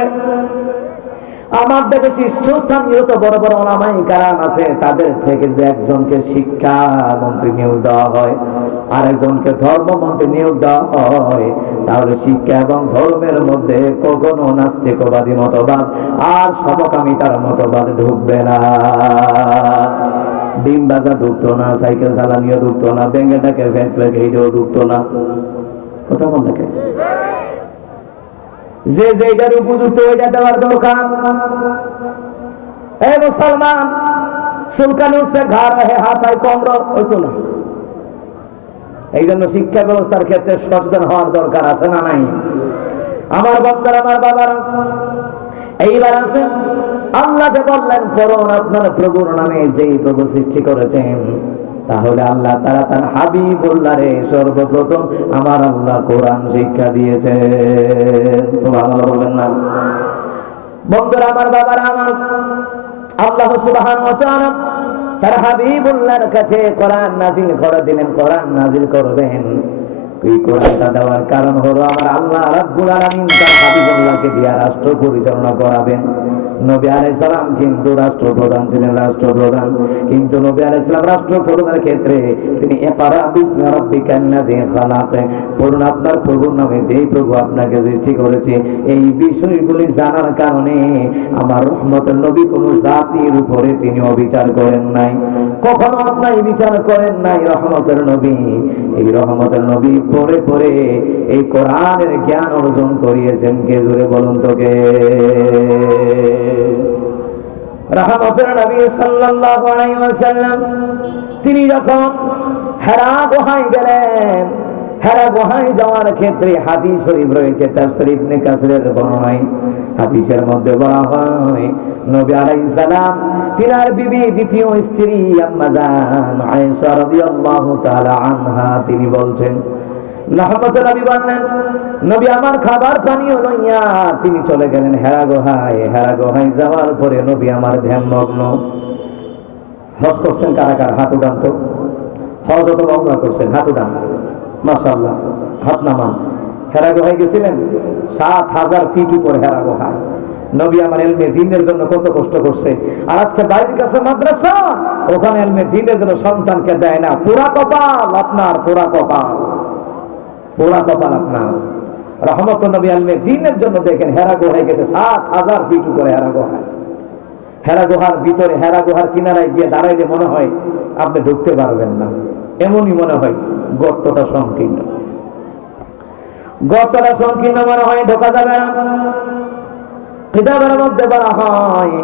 আমার দেশে শীর্ষস্থানীয় তো বড় বড় উলামায়ে কেরাম আছে, তাদের থেকে যদি একজনকে শিক্ষা মন্ত্রী নিয়োগ দেওয়া হয়, আরেকজনকে ধর্মমন্ত্রী নিয়োগ দেওয়া হয়, তাহলে শিক্ষা এবং ধর্মের মধ্যে কখনো নাস্তিকবাদী মতবাদ আর সমকামিতার মতবাদ ঢুকবে না। ডিম বাজা ঢুকতো না, সাইকেল চালানিও ঢুকতো না, ব্যাঙ্গেটাকে ভেন্টলেও ঢুকতো না। কথা বল না, যে যেটার উপযুক্ত ওইটা দেওয়ার দরকার। এই মুসলমান সুলকান উঠছে ঘর হে হাতায় কমর হইতো না। এই জন্য শিক্ষা ব্যবস্থার ক্ষেত্রে সচেতন হওয়ার দরকার আছে না নাই? আমার বাচ্চারা, আমার বাবারা, এইবার আসেন আল্লাহ যে বললেন পড়ুন আপনার প্রভুর নামে, যেই প্রভু সৃষ্টি করেছেন, তাহলে আল্লাহ তারা তার হাবিবুল্লাহ রে সর্বপ্রথম আমার আল্লাহ কোরআন শিক্ষা দিয়েছেন। সুবহানাল্লাহ বলবেন না? বন্ধুরা আমার, বাবারা আমার, আল্লাহ সুবহানাহু ওয়া তাআলা তার হাবিবুল্লাহর কাছে কোরআন নাযিল করে দিলেন, কোরআন নাযিল করবেন। এই কোরআনটা দেওয়ার কারণ হলো আমার আল্লাহ রাব্বুল আলামিন তার হাবিবুল্লাহকে দিয়ে রাষ্ট্র পরিচালনা করাবেন। নবী আলাইহিস সালাম কিন্তু রাষ্ট্রপ্রধান ছিলেন, রাষ্ট্রপ্রধান, কিন্তু নবী আলাইহিস সালাম রাষ্ট্রপ্রধানের ক্ষেত্রে তিনি ইকরা বিসমি রাব্বিকাল্লাযী খালাক, পড়ুন আপনার প্রভুর নামে, যেই প্রভু আপনাকে সৃষ্টি করেছে। এই বিষয়গুলি জানার কারণে আমার রহমতের নবী কোন জাতির উপরে তিনি অবিচার করেন নাই, কখনো অন্যায় বিচার করেন নাই। রহমতের নবী, এই রহমতের নবী পরে পরে এই কোরআনের জ্ঞান অর্জন করিয়েছেন। কে জুড়ে বলুন তো কে? রহমতের নবী সাল্লাল্লাহু আলাইহি ওয়াসাল্লাম তিনি যখন হেরা গুহায় গেলেন, হেরা গুহায় যাওয়ার ক্ষেত্রে হাদিস শরীফ রয়েছে, তাফসীর ইবনে কাসিরের বর্ণনায় হাদিসের মধ্যে বলা হয় নবী আলাইহিস সালাম তিনার বিবি দ্বিতীয় স্ত্রী আম্মা জান আয়েশা রাদিয়াল্লাহু তাআলা আনহা তিনি বলছেন, রহমতের নবী বললেন, নবী আমার খাবার পানীয় লইয়া তিনি চলে গেলেন হেরা গুহায়। হেরা গুহায় যাওয়ার পরে নবী আমার ধ্যানমগ্ন। হজ করছেন কারা কারা? হাত উঠান তো। হজ অথবা উমরা করছেন, হাত উঠান। মাশাআল্লাহ, হাত নামান। হেরা গুহায় গেছিলেন, ৭,০০০ ফিট উপরে হেরা গুহায়। নবী আমার ইলমে দ্বীনের জন্য কত কষ্ট করছে। আর আজকে বাড়ির কাছে মাদ্রাসা, ওখানে ইলমে দ্বীনের জন্য সন্তানকে দেয় না। পুরা কপাল আপনার, পুরা কপাল, পুরা কপাল আপনার। রহমত নবী ইলমে দ্বীনের জন্য দেখেন হেরা গুহায় গেছে, ৭,০০০ ফিট উপরে হেরা গুহায়। হেরা গুহার ভিতরে, হেরা গুহার কিনারায় গিয়ে দাঁড়াইলে মনে হয় আপনি ঢুকতে পারবেন না, এমনই মনে হয়। গর্তটা সংকীর্ণ, গর্তটা সংকীর্ণ মনে হয়, ঢোকা যাবে না। কিতাবের মধ্যে বলা হয়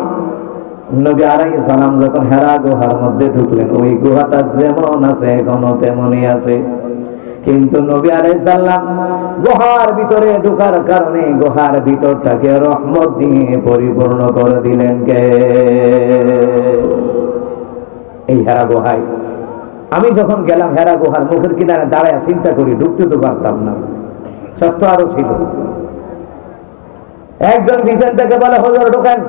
নবী আলাইহিস সালাম যখন হেরা গুহার মধ্যে ঢুকলেন, ওই গুহাটা যেমন আছে এখনো তেমনই আছে। কিন্তু নবী আলাইহিস সালাম গুহার ভিতরে ঢোকার কারণে গুহার ভিতরটাকে রহমত দিয়ে পরিপূর্ণ করে দিলেন। কে? এই হেরা গুহায় আমি যখন গেলাম, হেরা গুহার মুখের কিনারে দাঁড়ায় চিন্তা করি, ঢুকতে তো পারতাম না, স্বাস্থ্য আরো ছিল। একজন পিছন থেকে বলে, হুজুর ঢুকেন।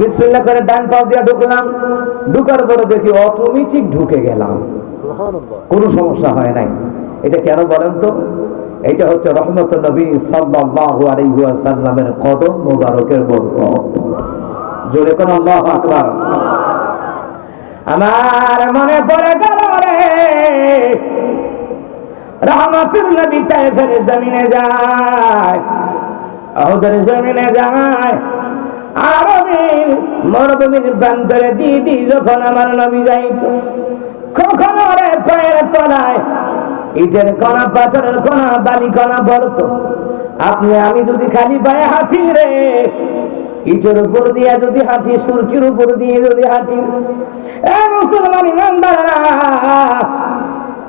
বিসমিল্লাহ করে ডান পাও দিয়ে ঢুকলাম। ঢুকার পরে দেখি অটোমেটিক ঢুকে গেলাম, কোনো সমস্যা হয় নাই। এটা কেন বলেন তো? এটা হচ্ছে রহমতুল নবী সাল্লাল্লাহু আলাইহি ওয়াসাল্লামের কদম মোবারকের বরকত। জোরে কোন আল্লাহু আকবার। আমার মনে পড়ে গেল রে, রহমতুল নবী তায়েফের জমিনে যায়, ওদের জমিনে যায়, আরবের মরুভূমির প্রান্তরে দিদি যখন আমার নবী যাইত, কখনো রে পায়ের তলায় ইটের কণা, পাথরের কণা, বালি কণা পড়ত। আপনি আমি যদি খালি পায়ে হাঁটি রে, ইটের উপর দিয়ে যদি হাঁটি, সূর্যের উপর দিয়ে যদি হাঁটি, মুসলমান ইমানদাররা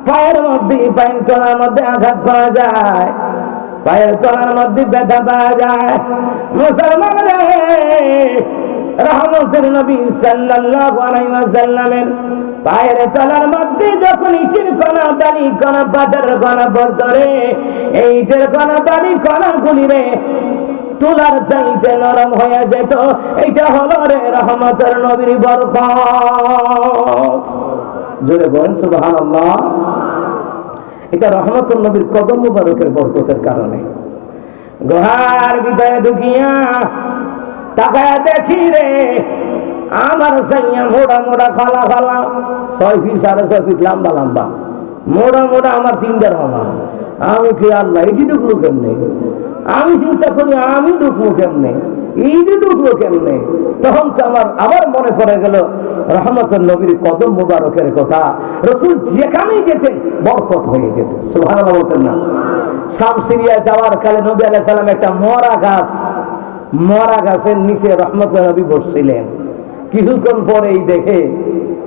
পায়ের মধ্যে, পায়ের তলার মধ্যে আঘাত পাওয়া যায়, পায়ের তলার মধ্যে ব্যথা পাওয়া যায়। মুসলমান রে, রহমতের নবী সাল্লাল্লাহু আলাইহি ওয়াসাল্লামের পায়ের তলার মধ্যে যখন ইটের কণা, বালি কণা, পাথরের কণা পড়ত রে, এই ইটের কণা, বালি কণা গুলি রে তুলার চাইতে নরম হয়ে যেত। এইটা হলো রে রহমতের নবীর বরকত। জোরে বলেন সুবহানাল্লাহ। এটা রহমতুল নবীর কদম মুবারকের বরকতের কারণে। গুহার ভিতরে ঢুকিয়া তাকায় দেখি রে আমার সাইয়া মোড়া মোড়া খালা খালা 6 ফিট 6.5 ফিট লম্বা লম্বা মোড়া মোড়া আমার 3টা রহমা। আমি কি আল্লাহ এটি ঢুকলো কেমনে? আমি চিন্তা করি আমি ঢুকবো কেমনে, এইটি ঢুকলো কেমনে? তখন তো আমার আবার মনে পড়ে গেল রহমতুল নবীর কদম মুবারকের কথা। রাসূল যেখানেই যেতেন বরকত হয়ে যেত। সুবহানাল্লাহ বলতেন না? শাম সিরিয়া যাওয়ার কালে নবী আলাইহিস সালাম একটা মরা গাছের নিচে রহমতুল নবী বসছিলেন। কিছুক্ষণ পরেই দেখে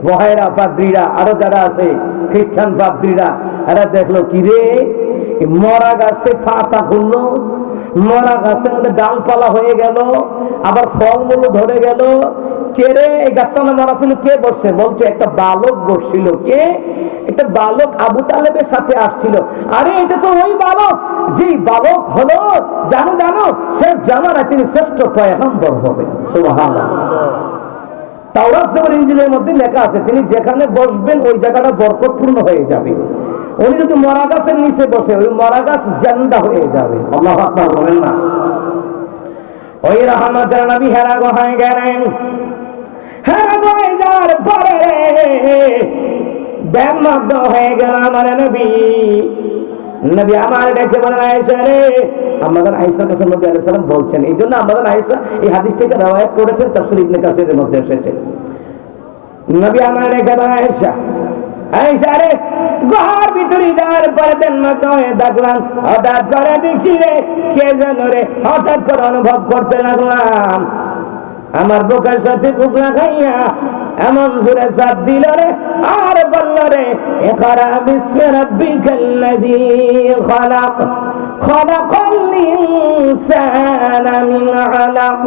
বহেরা পাদ্রীরা আরো যারা আছে খ্রিস্টান পাদ্রীরা এরা দেখলো কি রে মরা গাছে পাতা খুললো, মরা গাছের মধ্যে ডালপালা হয়ে গেল, আবার ফলমূল ধরে গেল। কে রে এই গাছটা মরা ছিল, কে বসছে? বলছে একটা বালক বসছিল। কে? একটা বালক আবু তালেবের সাথে আসছিল। আরে এটা তো ওই বালক, যেই বালক হলো জানো জানো সে জামানা তিনি শ্রেষ্ঠ পয়গম্বর হবে। সুবহানাল্লাহ। তাওরাত জবর ইনজিলের মধ্যে লেখা আছে তিনি যেখানে বসবেন ওই জায়গাটা বরকতপূর্ণ হয়ে যাবে। উনি যদি মরা গাছের নিচে বসে ওই মরা গাছ জান্দা হয়ে যাবে। আল্লাহু আকবার বলেন না? ওই রহমতের নবী হেরা গুহায় গেলেন। হেরা গুহায় যাওয়ার পরে ব্যামগ্ন হয়ে গেল আমার নবী। নবী আমার ডেকে বলেন আয়েশা রে। আমাদের আয়েশার কাছে নবী আলাইহিস সালাম বলছেন, এই জন্য আমাদের আয়েশা এই হাদিসটাকে রওয়ায়াত করেছেন তাফসীর ইবনে কাসিরের মধ্যে এসেছে। নবী আমার ডেকে বলেন আয়েশা, আয়েশা রে গুহার ভিতরে যাওয়ার পরে ব্যামগ্ন হয়ে দেখলাম হঠাৎ করে দেখি রে কে যেন রে হঠাৎ করে অনুভব করতে লাগলাম আমার বুকের সাথে বুক লাগাইয়া এমন জোরে চাপ দিল রে আর বলল রে ইকরা বিসমি রাব্বিকাল্লাযী খালাক খালাকাল ইনসানা মিন আলাক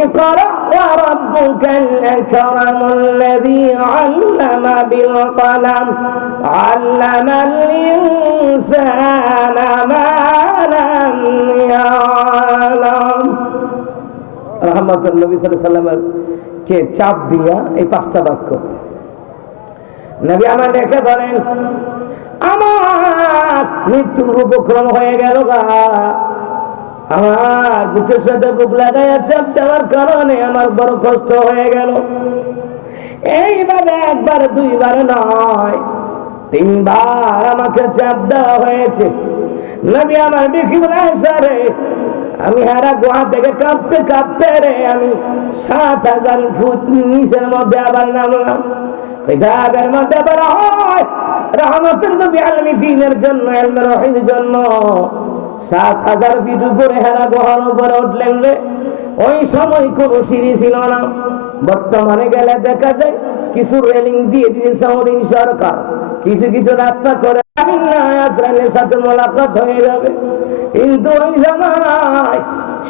ইকরা ওয়া রাব্বুকাল আকরামুল্লাযী আল্লামা বিল কলম আল্লামাল ইনসানা মা লাম ইয়ালাম। রহমতুল নবী সাল্লাল্লাহু আলাইহি ওয়াসাল্লামের কে চাপ দিয়া এই 5টা বাক্য নবী আমার ডেকে বলেন আমার মৃত্যুর উপক্রম হয়ে গেল গা। আমার বুকের সাথে বুক লাগাইয়া চাপ দেওয়ার কারণে আমার বড় কষ্ট হয়ে গেল। এইভাবে একবার দুইবার নয় 3বার আমাকে চাপ দেওয়া হয়েছে। নবী আমার দেখি বলে রে আমি হেরা গুহা থেকে কাঁপতে কাঁপতে রে আমি 7000 ফুট নিচের মধ্যে আবার নামলাম। কিতাবের মধ্যে বলা হয় রহমতুল নবী আলামিনের জন্য ইলমের ওহীর জন্য 7000 ফিট উপরে হেরা গুহার উপরে উঠলেন রে। ওই সময় কোনো সিঁড়ি ছিল না। বর্তমানে গেলে দেখা যায় কিছু রেলিং দিয়ে দিয়েছে সৌদি সরকার, কিছু কিছু রাস্তা করে আজরাইলের সাথে মোলাকাত হয়ে যাবে। কিন্তু ওই জামানায়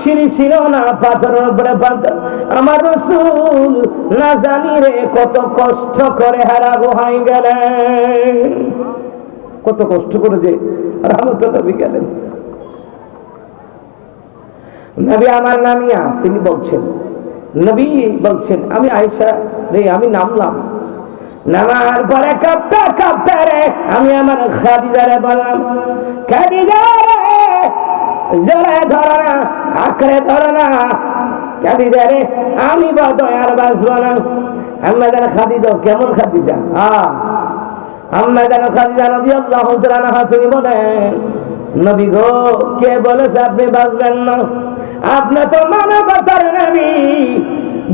সিঁড়ি ছিল না, পাথরের উপরে পাথর। আমার রাসূল না জানি রে কত কষ্ট করে হেরা গুহায় গেলেন, কত কষ্ট করে যে রহমতুল নবী গেলেন। নবী আমার নামিয়া তিনি বলছেন, নবী বলছেন আমি আয়েশা রে আমি নামলাম। নামার পরে কাঁপতে কাঁপতে রে আমি আমার খাদিজারে বললাম খাদিজা রে জোরে ধরো না, আঁকড়ে ধরো না। খাদিজা রে আমি বোধহয় আর বাঁচবো না। আমাদের খাদিজা কেমন খাদিজা? আমাদের খাদিজা রাদিয়াল্লাহু তাআলা আনহা তিনি বলেন নবী গো কে বলেছে আপনি বাঁচবেন না? আপনি তো মানবতার নবী,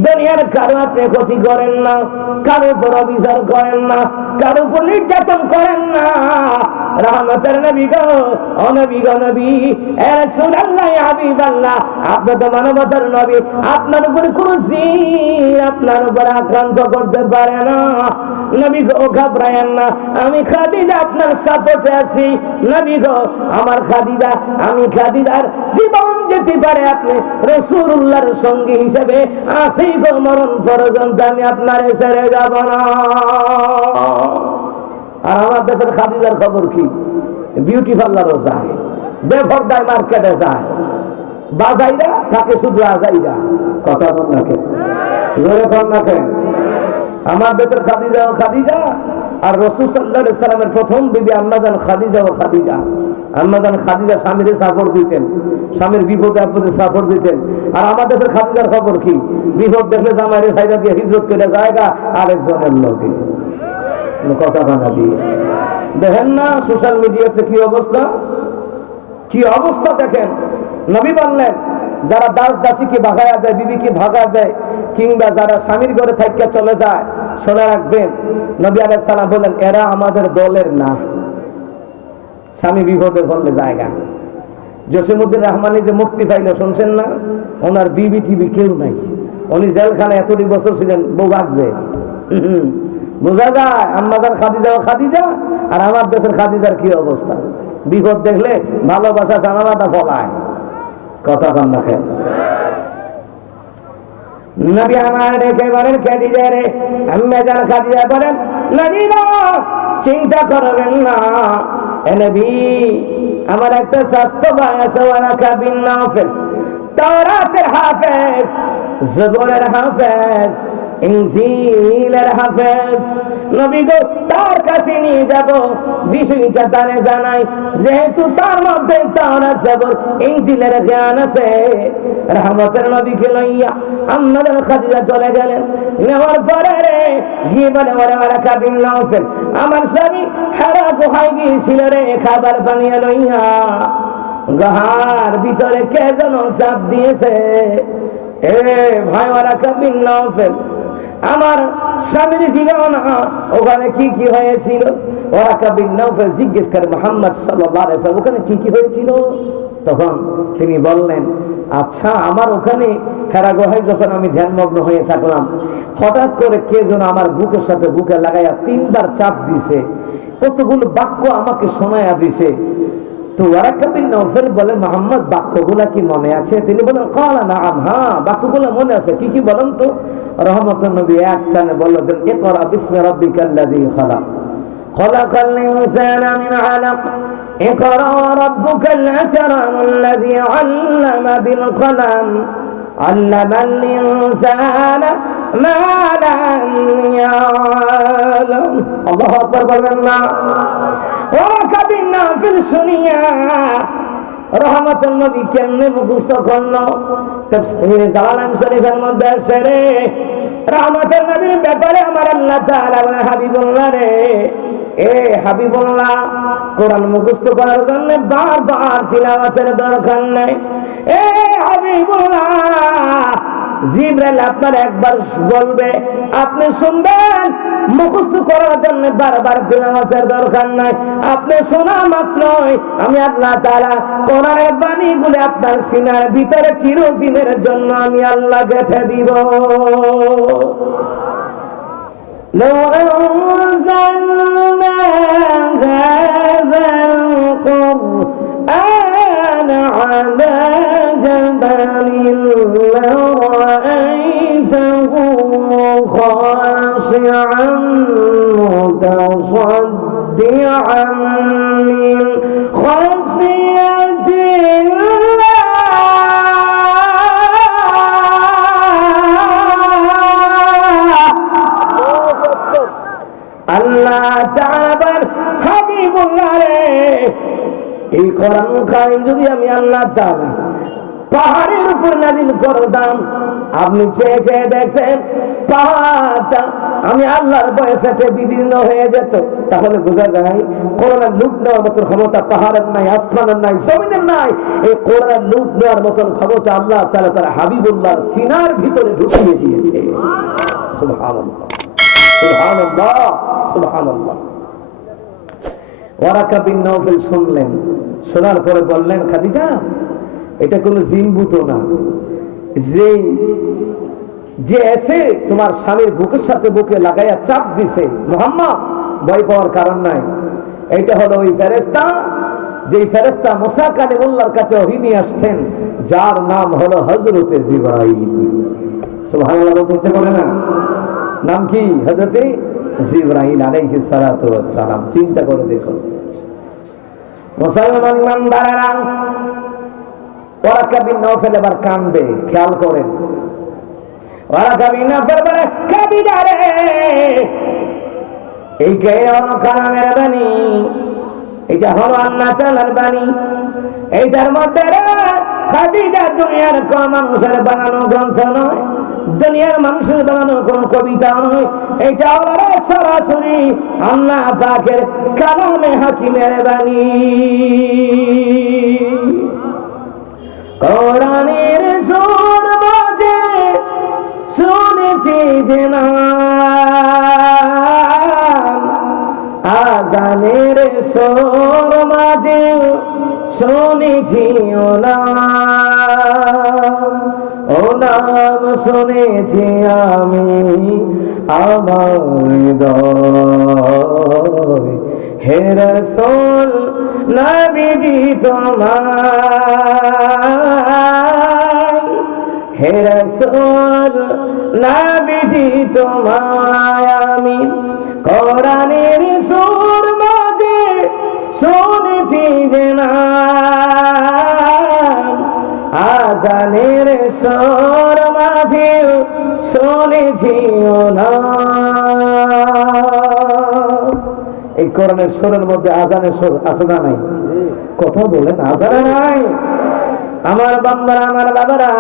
দুনিয়ার কারো আপনি ক্ষতি করেন না, কারো উপর অবিচার করেন না, কারো উপর নির্যাতন করেন না। রহমতের নবী গো, ও নবী গো নবী এ রাসূলুল্লাহ হাবিবাল্লাহ আপনি তো মানবতার নবী, আপনার উপর কোনো জিন আপনার উপর আক্রান্ত করতে পারে না। নবী গো ঘাবড়ায়েন না, আমি খাদিজা আপনার সাপোর্টে আছি। নবী গো আমার খাদিজা, আমি খাদিজার জীবন যেতে পারে আপনি রাসূলুল্লাহর সঙ্গী হিসেবে আছি গো, মরণ পর্যন্ত আমি আপনার ছেড়ে যাব না। আর আমার দেশের খাদিজার খবর কি? বিউটি পার্লারও যায়, বেপরদায় মার্কেটে যায়, বাজাইরা থাকে শুধু আজাইরা। কথা বল না কেন? জোরে কর না কেন? আমার দেশের খাদিজা আর রাসূল সাল্লাল্লাহু আলাইহি সাল্লামের প্রথম বিবি আম্মাজান খাদিজা ও খাদিজা। আম্মাজান খাদিজা স্বামীর সাপোর্ট দিতেন, স্বামীর বিপদে আপদে সাপোর্ট দিতেন। আর আমাদের দেশের খাদিজার খবর কি? বিপদ দেখলে জামাইরে সাইডা দিয়ে হিজরত করে জায়গা আরেকজনের লোকে কথা বানা দিয়ে। দেখেন না সোশ্যাল মিডিয়াতে কি অবস্থা, কি অবস্থা দেখেন। নবী বললেন যারা দাস দাসীকে ভাগায়া দেয়, বিবিকে ভাগা দেয়, কিংবা যারা স্বামীর ঘরে থাইকা চলে যায়, শোনা রাখবেন নবী আলাইহিস সালাম বলেন এরা আমাদের দলের না। স্বামী বিপদে পড়লে জায়গা। জসিমউদ্দিন রহমানি যে মুক্তি পাইল শুনছেন না, ওনার বিবি টিবি কেউ নাই, উনি জেলখানায় এতটি বছর ছিলেন, বউ ভাগছে। বোঝা যায় আম্মাজান খাদিজা ও খাদিজা আর আমার দেশের খাদিজার কি অবস্থা। বিপদ দেখলে ভালোবাসা জানালাটা ফলায়, কথা কন না খেয়ে। নবী আমার ডেকে বলেন খাদিজা রে, আম্মাজান খাদিজা বলেন নবী গো চিন্তা করবেন না, এ নবী আমার একটা স্বাস্থ্য ভাই আছে, ওয়ারাকা বিন নাফিল, তাওরাতের হাফেজ, জবরের হাফেজ, ইনজিলের হাফেজ। নবী গো তার কাছে নিয়ে যাব, বিষয়টা তারে জানাই, যেহেতু তার মধ্যে তাওরাত জবর ইনজিলের জ্ঞান আছে। রহমতের নবীকে লইয়া আম্মাজান খাদিজা চলে গেলেন। নেওয়ার পরে রে গিয়ে বলে ওয়ারাকা বিন নাফিল আমার স্বামী হেরা গুহায় গিয়েছিল রে খাবার পানিয়ে লইয়া, গুহার ভিতরে কে যেন চাপ দিয়েছে। এ ভাই ওয়ারাকা বিন নাফিল আমার স্বামীর ছিল না, ওখানে কি কি হয়েছিল? ওয়ারাকা বিন নাফিল জিজ্ঞেস করে মুহাম্মদ সাল্লাল্লাহু আলাইহি ওয়াসাল্লাম ওখানে কি কি হয়েছিল? তখন তিনি বললেন আচ্ছা আমার ওখানে হেরা গুহায় যখন আমি ধ্যানমগ্ন হয়ে থাকলাম, হঠাৎ করে কে যেন আমার বুকের সাথে বুকে লাগাইয়া 3 বার চাপ দিছে, কতগুলো বাক্য আমাকে শোনায়া দিছে। তো ওয়ারাকা বিন নাফিল বলেন মুহাম্মদ বাক্যগুলা কি মনে আছে? তিনি বলেন ক্বালা নাআম, হ্যাঁ বাক্যগুলো মনে আছে। কি কি বলেন তো? রহমতুন নবী এক টানে বললেন ইকরা বিসমি রাব্বিকাল্লাযী খালাক, খালাকাল ইনসানা মিন আলাক, ইকরা ওয়া রাব্বুকাল আকরামুল্লাযী আল্লামা বিল কলম, আল্লামাল ইনসানা মা লাম ইয়ালাম। আল্লাহু আকবার বলবেন না? ওয়ারাকা বিন নাফিল শুনিয়া রহমতুল নবী কেমনে মুখস্থ করলো? তাফসীরে জালালাইন শরীফের মধ্যে আছে রে, রহমতুল নবীর ব্যাপারে আমার আল্লাহ তাআলা বলেন হাবিবুল্লাহ রে, এ হাবিবুল্লাহ কোরআন মুখস্থ করার জন্য বারবার তিলাওয়াতের দরকার নেই। এ হাবিবুল্লাহ জিবরাইল আপনার একবার বলবে আপনি শুনবেন, মুখস্থ করার জন্য বারবার তিলাওয়াতের দরকার নাই। আপনি শোনা মাত্রই আমি আল্লাহ তাআলা কোরআনের বাণীগুলো আপনার সিনার ভিতরে চিরদিনের জন্য আমি আল্লাহ গেঁথে দিব। لو أنزلنا هذا القرآن على جبل لرأيته خاشعا متصدعا من خشية আল্লাহ তাআলা হাবিবুল্লাহ রে, এই কোরআন কারীম যদি আমি আল্লাহ তাআলা পাহাড়ের উপর নাযিল করতাম, আপনি চেয়ে চেয়ে দেখতেন পাহাড়টা আমি আল্লাহর ভয়ে ফেটে বিদীর্ণ হয়ে যেত। তাহলে বোঝা যায় কোরআন লুট নেওয়ার মতন ক্ষমতা পাহাড়ের নাই, আসমানের নাই, জমিনের নাই। এই কোরআন লুট নেওয়ার মতন ক্ষমতা আল্লাহ তাআলা তার হাবিবুল্লাহর সিনার ভিতরে ঢুকিয়ে দিয়েছে। সুবহানাল্লাহ সুবহানাল্লাহ সুবহানাল্লাহ। ওয়ারাকা বিন নাফিল শুনলেন, শোনার পরে বললেন খাদিজা এটা কোনো জিনভূত না, যে এসে তোমার স্বামীর বুকের সাথে বুকে লাগাইয়া চাপ দিছে, মুহাম্মদ ভয় পাওয়ার কারণ নাই। এইটা হলো ওই ফেরেশতা, যেই ফেরেশতা মুসা কালিমুল্লাহর কাছে ওহী নিয়ে আসছেন, যার নাম হলো হযরতে জিবরাইল। সুবহানাল্লাহ বলতে পারে না? নাম কি? হযরতে জিবরাইল আলাইহিস সালাতু ওয়াস সালাম। চিন্তা করে দেখো মুসলমান ইমানদাররা, ওয়ারাকা বিন নাফিল এবার কান্দে, খেয়াল করেন। ওয়ারাকা বিন নাফিল বলে খাদিজা রে এই কে হলো কালামের বাণী, এটা হলো আল্লাহ তাআলার বাণী। এইটার মধ্যে খাদিজা দুনিয়ার কোন মানুষের বানানো গ্রন্থ নয়, দুনিয়ার মানুষের বানানো কোন কবিতা নয়, এটা হলো সরাসরি আল্লাহ পাকের কালামে হাকিমের বাণী। কোরআনের সুর বাজে শুনেছি যে না, আজানের সুর মাঝে শুনেছি ও নাম শুনেছি আমি আমার হৃদয়, হে রাসূল নবীজি তোমায়, হে রাসূল নবীজি তোমায় আমি কোরআনের সুর মাঝে শুনেছি যে না, আজানের সুর মাঝে শুনেছি না। এই কোরআনের সুরের মধ্যে আজানের সুর আছে না নাই? কথা বলেন, আজানে নাই? আমার বান্দারা, আমার বাবারা,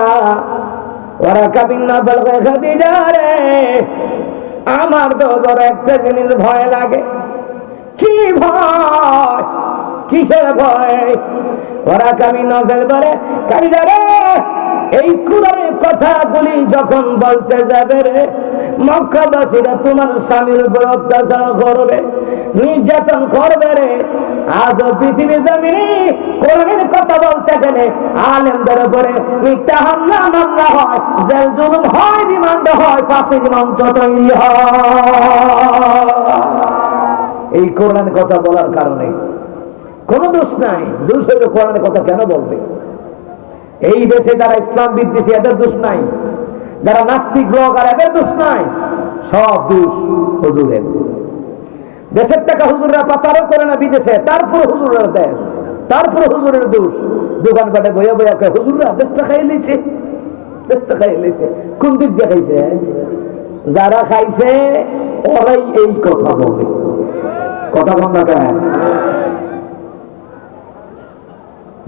ওরা কাবিন্না বলবে খাদিজা রে, আমার তো বড় একটা জিনিস ভয় লাগে। কি ভয়? কিসের ভয়? ওরা কাবিন্না বলে খাদিজা রে, এই কুরআনের কথাগুলি যখন বলতে যাবে রে, মক্কাবাসীরা তোমার স্বামীর উপর অত্যাচার করবে, নির্যাতন করবে রে। আজও পৃথিবীর জমিনে কোরআনের কথা বলতে গেলে আলেমদের উপরে মিথ্যা হামলা মামলা হয়, জেল জুলুম হয়, রিমান্ড হয়, ফাঁসির মঞ্চ তৈরি হয় এই কোরআনের কথা বলার কারণে। কোনো দোষ নাই, দোষ হইলে কোরআনের কথা কেন বলবে? এই দেশে যারা ইসলাম বিদ্বেষী এদের দোষ নাই, যারা নাস্তিক ব্লগার এদের দোষ নাই, সব দোষ হুজুরের। দেশের টাকা হুজুররা পাচারও করে না বিদেশে, তারপর হুজুরের দেশ, তারপর হুজুরের দোষ। দোকানপাটে বইয়া বইয়া হুজুররা দেশটা খাই লিছে, দেশটা খাই লিছে। কোন দিক দিয়ে খাইছে? যারা খাইছে ওরাই এই কথা বলে। কথা বন্ধ কেন?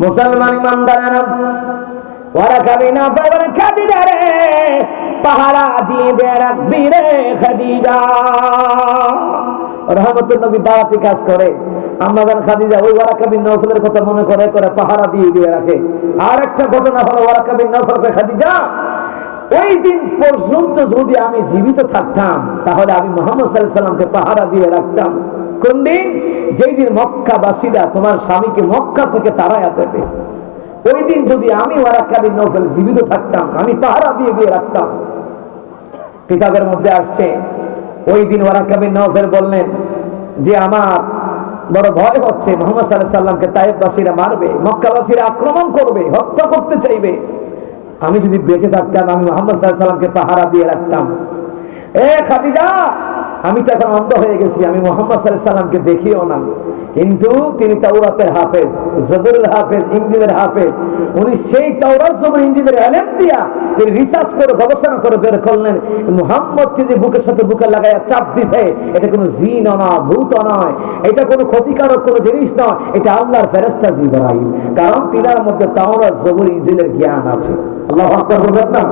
মুসলমান ইমানদারেরা ওরা খাবি না পাইবার খাদিজা রে, পাহারা দিয়ে দে রাখবি রে খাদিজা। রহমতুল নবী দাওয়াতি কাজ করে, আমাদের খাদিজা ওই ওয়ারাকা বিন নওফলের কথা মনে করে করে পাহারা দিয়ে দিয়ে রাখে। আর একটা ঘটনা হলো ওয়ারাকা বিন নওফল কয় খাদিজা, ওই দিন পর্যন্ত যদি আমি জীবিত থাকতাম তাহলে আমি মুহাম্মদ সাল্লাল্লাহু আলাইহি সাল্লামকে পাহারা দিয়ে রাখতাম। কোন দিন? যেই দিন মক্কাবাসীরা তোমার স্বামীকে মক্কা থেকে তাড়ায়া দেবে, ওই দিন যদি আমি ওয়ারাকা বিন নওফল জীবিত থাকতাম, আমি পাহারা দিয়ে দিয়ে রাখতাম। কিতাবের মধ্যে আসছে ওই দিন ওয়ারাকা বিন নওফল বললেন যে আমার বড় ভয় হচ্ছে, মুহাম্মদ সাল্লাল্লাহু আলাইহি সাল্লামকে তায়েফবাসীরা মারবে, মক্কাবাসীরা আক্রমণ করবে, হত্যা করতে চাইবে। আমি যদি বেঁচে থাকতাম আমি মুহাম্মদ সাল্লাল্লাহু আলাইহি সাল্লামকে পাহারা দিয়ে রাখতাম। এ খাদিজা, আমি তো এখন অন্ধ হয়ে গেছি, আমি মুহাম্মদ সাল্লাল্লাহু আলাইহি সাল্লামকে দেখিও না, কিন্তু তিনি তাওরাতের হাফেজ, জবুরের হাফেজ, ইনজিলের হাফেজ। উনি সেই তাওরাত জবুর ইনজিলের ইলম দিয়া তিনি রিসার্চ করে গবেষণা করে বের করলেন মুহাম্মদকে যে বুকের সাথে বুকে লাগায়া চাপ দিছে, এটা কোনো জিন না, ভূত নয়, এটা কোনো ক্ষতিকারক কোনো জিনিস নয়, এটা আল্লাহর ফেরেশতা জিবরাইল। কারণ তিনার মধ্যে তাওরাত জবুর ইনজিলের জ্ঞান আছে। আল্লাহু আকবার বলবেন না?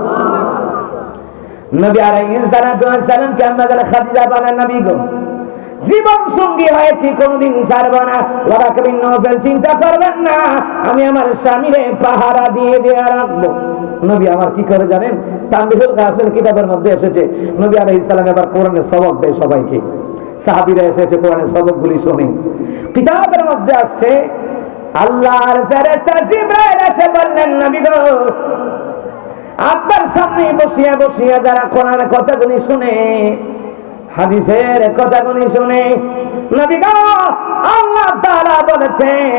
নবী আলাইহিস সালাতু ওয়াস সালাম কে আমাদের খাদিজা বলেন, নবী গো, জীবন সঙ্গী হয়েছি, কোনদিন ছাড়ব না। ওয়ারাকা বিন নওফল চিন্তা করবেন না, আমি আমার স্বামীরে পাহারা দিয়ে দিয়ে রাখবো। নবী আমার কি করে জানেন? তানবীহুল গাফিল কিতাবের মধ্যে এসেছে নবী আলাইহিস সালাম এবার কোরআনের সবক দেয় সবাইকে। সাহাবীরা এসেছে কোরআনের সবকগুলি শুনে। কিতাবের মধ্যে আসছে আল্লাহর ফেরেশতা জিবরাইল এসে বললেন, নবী গো, আপনার সামনে বসিয়া বসিয়া যারা কোরআনের কথাগুলি শুনে, হাদিসের কথাগুলি শুনে, নবী গো, আল্লাহ তাআলা বলেছেন,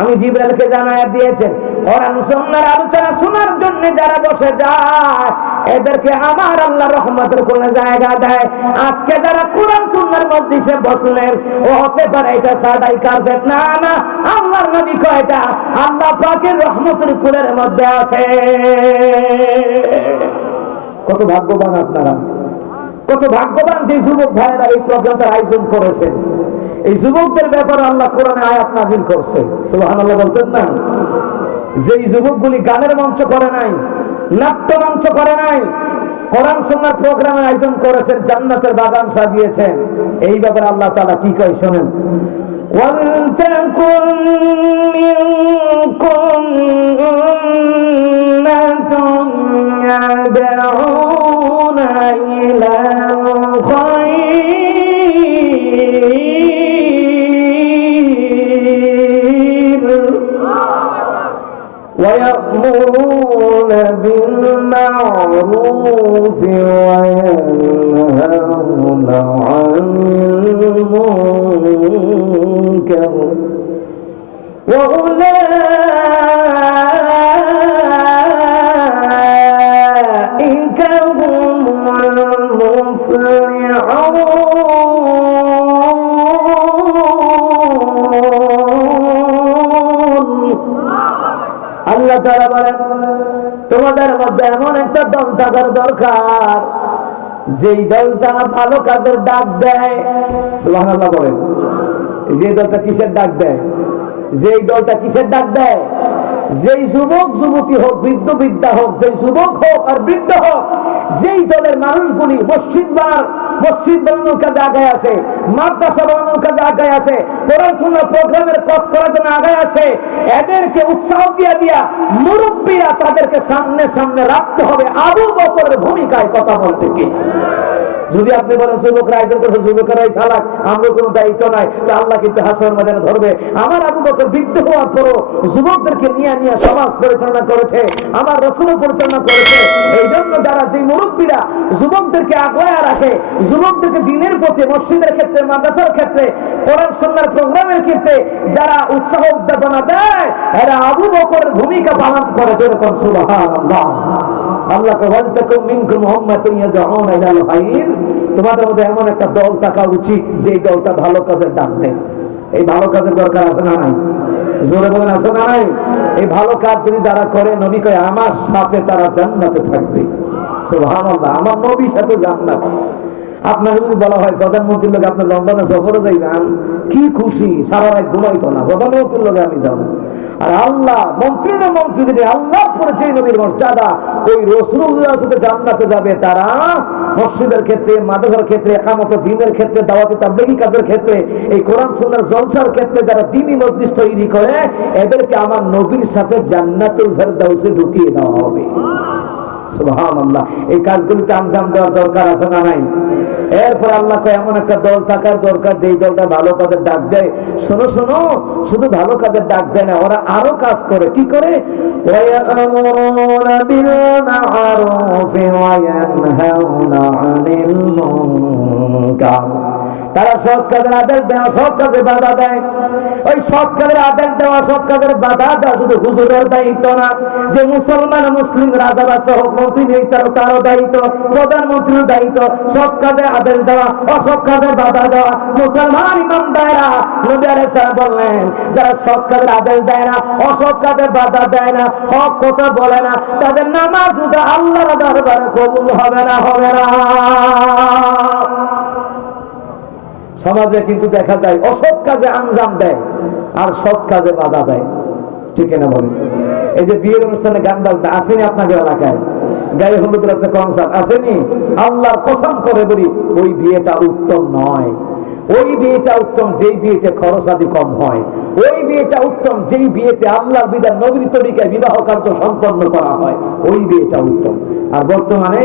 আমি জিবরাইলকে জানায়া দিয়েছেন, কোরআন সুন্নাহর আলোচনা শোনার জন্য যারা বসে যায় এদেরকে আমার আল্লাহ রহমতের কোন জায়গা দেয়। আজকে যারা কোরআন সুন্নাহর মজলিসে বসলেন, ও হতে পারে এটা সাদাই কার্পেট না, না, আল্লাহর নবী কয় এটা আল্লাহ পাকের রহমতের কোলের মধ্যে আছে। কত ভাগ্যবান আপনারা, কত ভাগ্যবান যে যুবক ভাইয়েরা এই প্রোগ্রামটার আয়োজন করেছেন। এই যুবকদের ব্যাপারে আল্লাহ কোরআনে আয়াত নাযিল করছে, সুবহানাল্লাহ বলতেন না? যেই যুবকগুলি গানের মঞ্চ করে নাই, নাট্য মঞ্চ করে নাই, কোরআন সুন্নাহর প্রোগ্রামের আয়োজন করেছেন, জান্নাতের বাগান সাজিয়েছেন, এই ব্যাপারে আল্লাহ তাআলা কি কয় শোনেন। وَلْتَكُنْ مِنْكُمْ أُمَّةٌ يَدْعُونَ إِلَى الْخَيْرِ وَيَأْمُرُونَ بِالْمَعْرُوفِ وَيَنْهَوْنَ عَنِ الْمُنكَرِ وَأُولَئِكَ هُمُ الْمُفْلِحُونَ। আল্লাহ তাআলা বলেন, তোমাদের মধ্যে এমন একটা দল থাকার দরকার যেই দলটা ভালো কাজের ডাক দেয়। সুবহানাল্লাহ বলেন। যে দলটা কিসের ডাক দেয়? যেই দলটা কিসের ডাক দেয়? যেই যুবক যুবতী হোক, বৃদ্ধ বৃদ্ধা হোক, যেই যুবক হোক আর বৃদ্ধ হোক, যেই দলের মানুষগুলি মসজিদ বানানোর কাজে আগায় আসে, মাদ্রাসা বানানোর কাজে আগায় আসে, কোরআন সুন্নাহ প্রোগ্রামের কাজ করার জন্য আগায় আসে, এদেরকে উৎসাহ দিয়া মুরব্বীরা তাদেরকে সামনে সামনে রাখতে হবে। আবু বকরের ভূমিকায় কথা বলতে কি? যদি আপনি বলেন যুবকরা আয়োজন করছে, যুবকেরাই চালাক, আমরা কোনো দায়িত্ব নাই, তো আল্লাহ কিন্তু হাসরের ময়দানে ধরবে। আমার আবু বকর বৃদ্ধ হওয়ার পরও যুবকদেরকে নিয়ে সমাজ পরিচালনা করেছে, আমার রাসূল পরিচালনা করেছে। এই জন্য যারা যে মুরব্বীরা যুবকদেরকে আগলায় রাখে, যুবকদেরকে দিনের পথে, মসজিদের ক্ষেত্রে, মাদ্রাসার ক্ষেত্রে, কোরআন সুন্নাহর প্রোগ্রামের ক্ষেত্রে যারা উৎসাহ উদ্দীপনা দেয়, এরা আবু বকরের ভূমিকা পালন করে। যেরকম সুবহানাল্লাহ। আল্লাহ তোমাদের মধ্যে এমন একটা দল থাকা উচিত যে দলটা ভালো কাজের ডাক দেয়। এই ভালো কাজের দরকার আছে না নাই? জোরে বলেন, আছে না নাই? এই ভালো কাজ যদি যারা করে, নবী কয় আমার সাথে তারা জান্নাতে থাকবে। সুবহানাল্লাহ, আমার নবীর সাথে জান্নাত। আপনার যদি বলা হয় প্রধানমন্ত্রীর লোক আপনি লন্ডনে সফরে যাইবেন, কি খুশি, সারা রাত ঘুমাইতো না, প্রধানমন্ত্রীর লোকে আমি যাবো। আর আল্লাহ মন্ত্রী যদি আল্লাহ পরিচয় নবীর মর্যাদা, ওই রাসূলুল্লাহর সাথে জান্নাতে যাবে তারা। মসজিদের ক্ষেত্রে, মাদ্রাসার ক্ষেত্রে, ইকামত দ্বীনের ক্ষেত্রে, দাওয়াতি তাবলীগী কাজের ক্ষেত্রে, এই কোরআন সুন্নাহর জলসার ক্ষেত্রে যারা দ্বীনী মজলিস তৈরি করে, এদেরকে আমার নবীর সাথে জান্নাতুল ফেরদাউসে ঢুকিয়ে দেওয়া হবে। সুবহানাল্লাহ। এই কাজগুলিতে আঞ্জাম দেওয়ার দরকার আছে না নাই? এরপর আল্লাহ কয় এমন একটা দল থাকার দরকার যেই দলটা ভালো কাজের ডাক দেয়। শোনো শোনো, শুধু ভালো কাজের ডাক দেয় না, ওরা আরো কাজ করে। কি করে? ওয়ায়ামুরুনা বিল মা'রুফি ওয়া ইয়ানহাউনা আনিল মুনকার। তারা সৎ কাজের আদেশ দেওয়া, সৎ কাজে বাধা দেয়। ওই সৎ কাজের আদেশ দেওয়া, সৎ কাজের বাধা দেওয়া শুধু হুজুরের দায়িত্ব না, যে মুসলমান মুসলিম রাজা বাদশাহ হোক, মন্ত্রী বিচারক, তারও দায়িত্ব, প্রধানমন্ত্রীর দায়িত্ব সৎ কাজে আদেশ দেওয়া, অসৎ কাজে বাধা দেওয়া। মুসলমান ইমানদাররা, নবী আলাইহিস সালাম বললেন, যারা সৎ কাজের আদেশ দেয় না, অসৎ কাজে বাধা দেয় না, হক কথা বলে না, তাদের নামাজ আল্লাহর দরবারে কবুল হবে না, হবে না। সমাজে কিন্তু দেখা যায় অসৎ কাজে আঞ্জাম দেয় আর সৎ কাজে বাধা দেয়। ঠিক না বলেন? এই যে বিয়ের অনুষ্ঠানে গান বাজনা আসেনি আপনাদের এলাকায়, গায়ে হলুদের একটা কনসার্ট আসেনি? আল্লাহর কসম করে বলি, ওই বিয়েটা উত্তম নয়। ওই বিয়েটা উত্তম যেই বিয়েতে খরচ আদি কম হয়। ওই বিয়েটা উত্তম যেই বিয়েতে আল্লাহর বিধান, নবীর তরিকায় বিবাহ কার্য সম্পন্ন করা হয়। ওই বিয়েটা উত্তম। আর বর্তমানে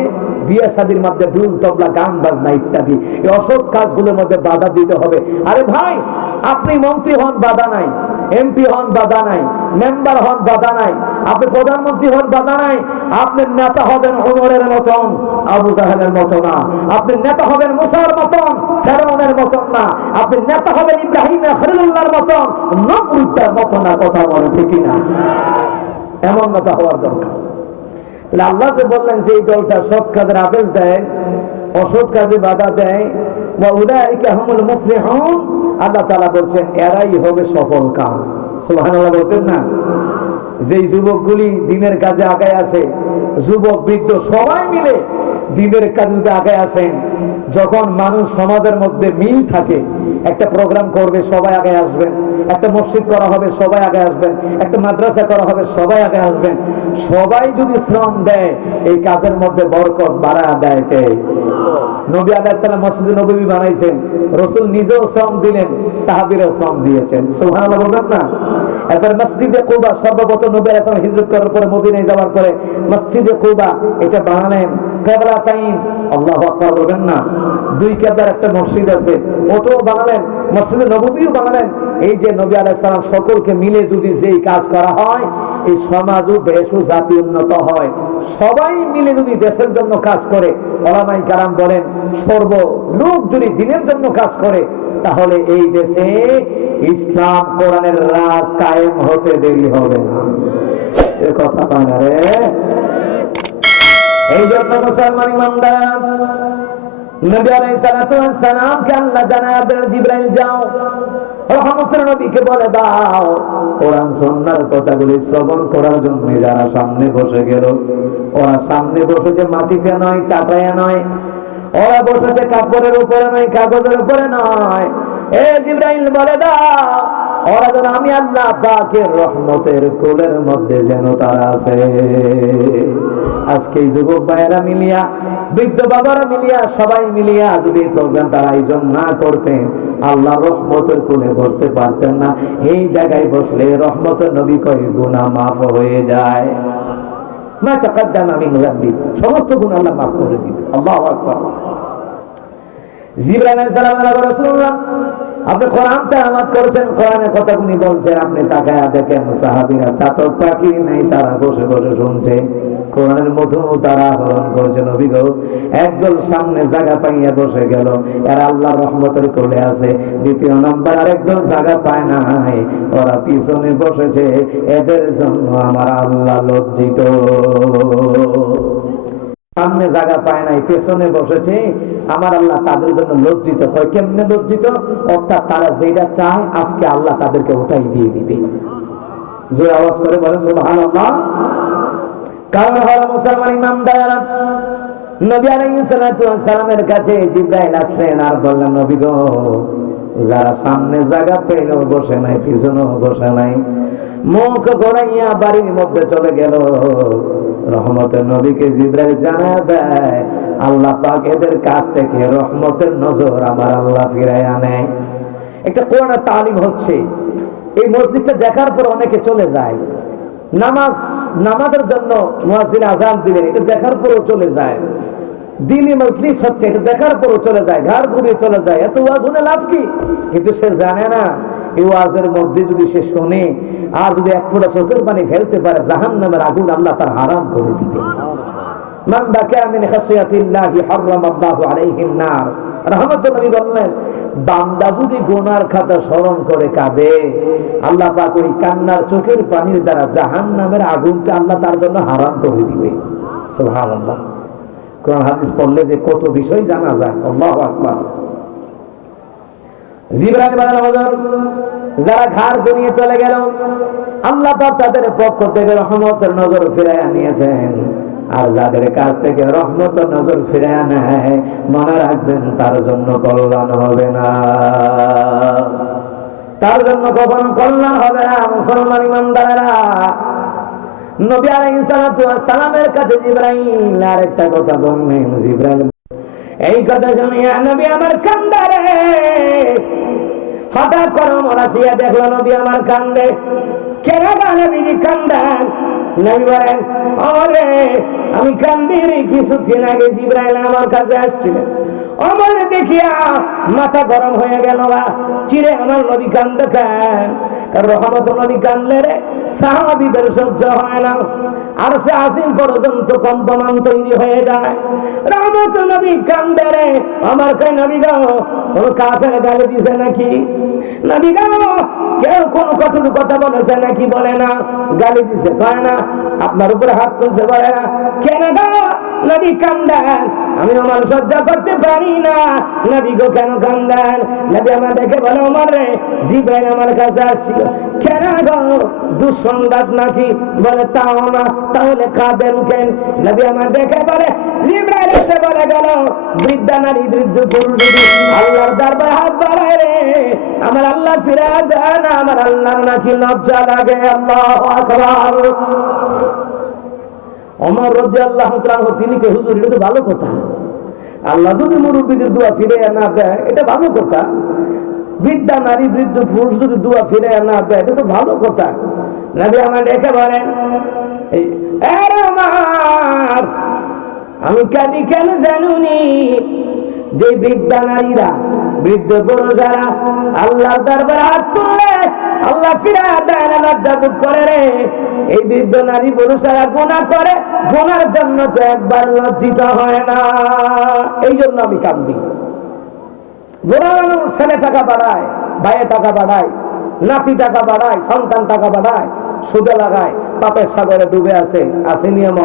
বিয়ে শাদীর মধ্যে ঢুল তবলা, গান বাজনা ইত্যাদি, এই অসৎ কাজগুলোর মধ্যে বাধা দিতে হবে। আরে ভাই, আপনি মন্ত্রী হন, বাধা নাই। এমপি হন, বাধা নাই। মেম্বার হন, বাধা নাই। আপনি প্রধানমন্ত্রী হন, বাধা নাই। আপনি নেতা হবেন ওমরের মতন, আবু জাহেলের মতো না। আপনি নেতা হবেন মুসার মতন, ফেরাউনের মতন না। আপনি নেতা হবেন ইব্রাহিম খলিলুল্লাহর মতন, নমরুদের মতো না। কথা বলে ঠিক না? এমন নেতা হওয়ার দরকার। আল্লাহ যে বললেন যে এই দলটা সৎ কাজের আদেশ দেয়, অসৎ কাজে বাধা দেয়, ওয়া উলাইকা হুমুল মুফলিহুন। আল্লাহ তাআলা বলছেন এরাই হবে সফল কাম। সুবহানাল্লাহ বলতেন না? যেই যুবকগুলি দিনের কাজে আগায় আসে, যুবক বৃদ্ধ সবাই মিলে দিনের কাজে আগায় আসেন, যখন মানুষ সমাজের মধ্যে মিল থাকে, একটা প্রোগ্রাম করবে সবাই আগে আসবেন, একটা মসজিদ করা হবে সবাই আগে আসবেন, একটা মাদ্রাসা করা হবে সবাই আগে আসবেন, সবাই যদি শ্রম দেয় এই কাজের মধ্যে বরকত বাড়া দেয় কে? নবী আলাইহিস সালাম মসজিদে নববী বানাইছেন, রাসূল নিজেও শ্রম দিলেন, সাহাবীরাও শ্রম দিয়েছেন। সুবহানাল্লাহ বলবেন না? এরপর মসজিদে কুবা, সর্বপ্রথম নবী আলাইহিস সালাম হিজরত করার পরে মদিনায় যাওয়ার পরে মসজিদে কুবা এটা বানালেন। কিবলাতাইন, আল্লাহু আকবার বলবেন না? দুই কিবলার একটা মসজিদ আছে, ওটাও বানালেন, মসজিদে নববীও বানালেন। এই যে নবী আলাইহিস সালাম সকলকে মিলে যদি যেই কাজ করা হয়, এই সমাজ ও দেশ ও জাতি উন্নত হয়। সবাই মিলে যদি দেশের জন্য কাজ করে, ওলামায়ে কেরাম বলেন সর্ব লোক যদি দিনের জন্য কাজ করে, তাহলে এই দেশে ইসলাম কোরআনের রাজ কায়েম হতে দেরি হবে না। এ কথা পায় না রে। এই জন্য মুসলমান ইমানদার, নবী আলাইহিস সালাতু ওয়াস সালামকে আল্লাহ জানায় দেন, জিবরাইল যাও রহমতের নবীকে বলে দাও কোরআন সুন্নাহর কথাগুলি শ্রবণ করার জন্য যারা সামনে বসে গেল, ওরা সামনে বসেছে মাটিতে নয়, চাটাইয়া নয়, ওরা বসেছে কাপড়ের উপরে নয়, কাগজের উপরে নয়। এ জিবরাইল বলে দাও ওরা যেন আমি আল্লাহ পাকের রহমতের কোলের মধ্যে যেন তারা আছে। আজকে যুবক ভাইয়েরা মিলিয়া, বৃদ্ধ বাবারা মিলিয়া, সবাই মিলিয়া যদি এই প্রোগ্রামটা আয়োজন না করতেন, আল্লাহ রহমতের কোলে বসতে পারতেন না। এই জায়গায় বসলে রহমতের নবী কয় গুনাহ মাফ হয়ে যায়, মা তাকাদ্দামা মিন যামবি, সমস্ত গুনাহ আল্লাহ মাফ করে দিবেন। আল্লাহু আকবার। জিবরাইল আলাইহিস সালাম বলে, রাসূলুল্লাহ আপনি কোরআন তেলাওয়াত করছেন, কোরআনের কথাগুলি বলছেন, আপনি তাকায়া দেখেন সাহাবীরা চাতক পাখি নাই, তারা বসে বসে শুনছে, কোরআনের মধু তারা আহরণ করছে। নবী গো একদল সামনে জায়গা পাইয়া বসে গেল, এরা আল্লাহর রহমতের কোলে আছে। দ্বিতীয় নাম্বার আরেকদল জায়গা পায় নাই, ওরা পিছনে বসেছে, এদের জন্য আমার আল্লাহ লজ্জিত। সামনে জায়গা পায় নাই, পেছনে বসেছে, আমার আল্লাহ তাদের জন্য লজ্জিত। হয় কেমনে লজ্জিত? অর্থাৎ তারা যেটা চায় আজকে আল্লাহ তাদেরকে ওটাই দিয়ে দিবে। জোরে আওয়াজ করে বলেন সুবহানাল্লাহ। কারণ হলো মুসলমান ইমানদার, নবী আলাইহিস সালাতু ওয়াস সালামের কাছে জিবরাইল আসলেন আর বললেন, নবী গো যারা সামনে জায়গা পেল বসে নাই, পিছনেও বসে নাই, মুখ ঘোরাইয়া বাড়ির মধ্যে চলে গেল। রহমতের নবীকে জিবরাইল জানায় দেয় আল্লাহ পাক এদের কাছ থেকে রহমতের নজর আমার আল্লাহ ফিরাইয়া নেয়। একটা কোরআনের তালিম হচ্ছে, এই মসজিদটা দেখার পর অনেকে চলে যায়, নামাজের জন্য মুয়াজ্জিন আযান দিলেন, এটা দেখার পরও চলে যায়। দিনী মজলিস হচ্ছে, এটা দেখার পরও চলে যায়, ঘাড় ঘুরিয়ে চলে যায়। এত ওয়াজ শুনে লাভ কি? কিন্তু সে জানে না এই ওয়াজের মধ্যে যদি সে শোনে আর যদি এক ফোঁটা চোখের পানি ফেলতে পারে, জাহান্নামের আগুন আল্লাহ তার হারাম করে দিবে। মান বাকা মিন খাশিয়াতিল্লাহি হারামাল্লাহু আলাইহিন নার। রহমতের নবী বললেন, বান্দা যদি গুনার খাতা স্মরণ করে কাঁদে, আল্লাহ পাক ওই কান্নার চোখের পানির দ্বারা জাহান্নামের আগুনকে আল্লাহ তার জন্য হারাম করে দিবে। সুবহানাল্লাহ। কোরআন হাদিস পড়লে যে কত বিষয় জানা যায়। আল্লাহু আকবার। জিবরাইল বলেন, হুজুর যারা ঘাড় ঘুরিয়ে চলে গেল, আল্লাহ পাক তাদের পক্ষ থেকে রহমতের নজর ফিরাইয়া নিয়েছেন। আর যাদের কাছ থেকে রহমতের নজর ফিরাইয়া নেয়, মনে রাখবেন তার জন্য কল্যাণ হবে না, তার জন্য কখনো কল্যাণ হবে না। মুসলমান ইমানদারেরা, নবী আলাইহিস সালাতু ওয়াস সালামের কাছে জিবরাইল আরেকটা কথা বললেন। জিবরাইল এই কথা শুনিয়া নবী আমার কান্দারে, হঠাৎ করে মরাসিয়া দেখলো নবী আমার কান্দে। কেন নবীজি কান্দেন? নবী বলেন, ওরে আমি কান্দি রে, কিছুদিন আগে জিবরাইল আমার কাছে আসছিলেন, আমার দেখিয়া মাথা গরম হয়ে গেল। চিরে আমার নবী কান্দে কেন? রহমত নবী কান্দলে রে সাহাবীদের সহ্য হয় না, আর সে আসিম পর্যন্ত কম্পমান তৈরি হয়ে যায়। রহমত নবী কান্দে রে, আমার কই নবী গো কোন কাফের গালি দিছে নাকি? নবী গো কেউ কোন কঠোর কথা বলেছে নাকি? বলে না। গালি দিছে? কয় না। আপনার উপরে হাত তুলছে? বলে না। কেন গো নবী কান্দেন? আমি ওমর সহ্য করতে পারি না। নবী গো কেন কান্দেন? নবী আমার দেখে বলে, ওমর রে, জিবরাইল আমার কাছে আসছিল। কেন গো, দুঃসংবাদ নাকি? বলে তাও না। তাহলে কাঁদেন কেন? নবী আমার দেখে বলে, জিবরাইল এসে বলে গেল, বৃদ্ধা নারী বৃদ্ধ পুরুষ যদি আল্লাহর দরবারে হাত বাড়ায় রে, আমার আল্লাহ ফিরে দেয় না, আমার আল্লাহর নাকি লজ্জা লাগে। আল্লাহু আকবার। ওমর রাদিয়াল্লাহু তাআলা তিনি কে, হুজুর এটা তো ভালো কথা, আল্লাহ যদি মুরব্বীদের দোয়া ফিরে না দেয় এটা ভালো কথা, বৃদ্ধা নারী বৃদ্ধ পুরুষ যদি দোয়া ফিরে না দেয় এটা তো ভালো কথা। নবী আমার দেখে বলেন, ওমর আমি কাঁদি কেন জানুনি? যে বৃদ্ধা নারীরা বৃদ্ধ পুরুষেরা আল্লাহর দরবারে হাত তুললে আল্লাহ ফিরে দেয় না, লজ্জা বোধ করে রে। এই বৃদ্ধ নারী পুরুষেরা গুনাহ করে, গুনার জন্য তো একবার লজ্জিত হয় না। এই জন্য আমি কাঁদি। গুনাহ ছেলে টাকা বাড়ায়, ভাইয়ে টাকা বাড়ায়, নাতি টাকা বাড়ায়, সন্তান টাকা বাড়ায়, সুদে লাগায়, পাপের সাগরে ডুবে আছে। আছে নিয়ম?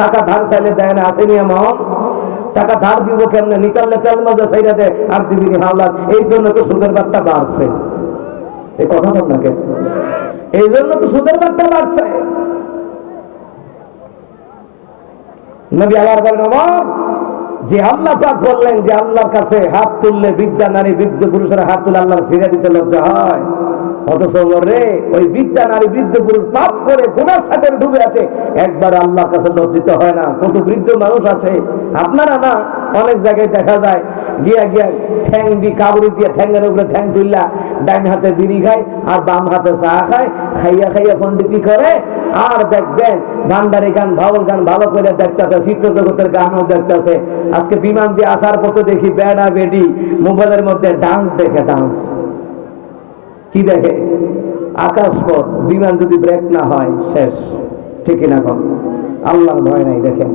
টাকা ধার চাইলে দেয় না, আছে নিয়ম? টাকা ধার দিব কেমনে? নিকাললে তেল মজা চাইলে দেয়, আর দিবি হাওলাত। এই জন্য তো সুদের বারটা বাড়ছে। এই কথা বল না কেন? এই জন্য তো সুদের বারটা বাড়ছে। নবী আবার বলেন, ওমর যে আল্লাহ পাক বললেন যে আল্লাহর কাছে হাত তুললে বৃদ্ধা নারী বৃদ্ধ পুরুষের হাত তুলে আল্লাহর ফিরে দিতে লজ্জা হয়, অথচ রে ওই বৃদ্ধা নারী বৃদ্ধ পুরুষ পাপ করে গুনার সাগরে ডুবে আছে, একবার আল্লাহর কাছে লজ্জিত হয় না। কত বৃদ্ধ মানুষ আছে আপনারা না, অনেক জায়গায় দেখা যায় গিয়া গিয়া ঠ্যাং দিয়ে কাবড়ি দিয়ে ঠ্যাংয়ের উপরে ঠ্যাং তুললা ডাইন হাতে বিড়ি খায় আর বাম হাতে চা খায়, খাইয়া খাইয়া পন্ডিতি করে। আর দেখবেন ভান্ডারি গান ভাওয়াল গান ভালো করে দেখতেছে, চিত্র জগতের গানও দেখতেছে। আজকে বিমান দিয়ে আসার পথে দেখি বেড়া বেডি মোবাইলের মধ্যে ডান্স দেখে। ডান্স কি দেখে? আকাশপথ বিমান যদি ব্রেক না হয় শেষ। ঠিক না কম? আল্লাহর ভয় নাই। দেখেন,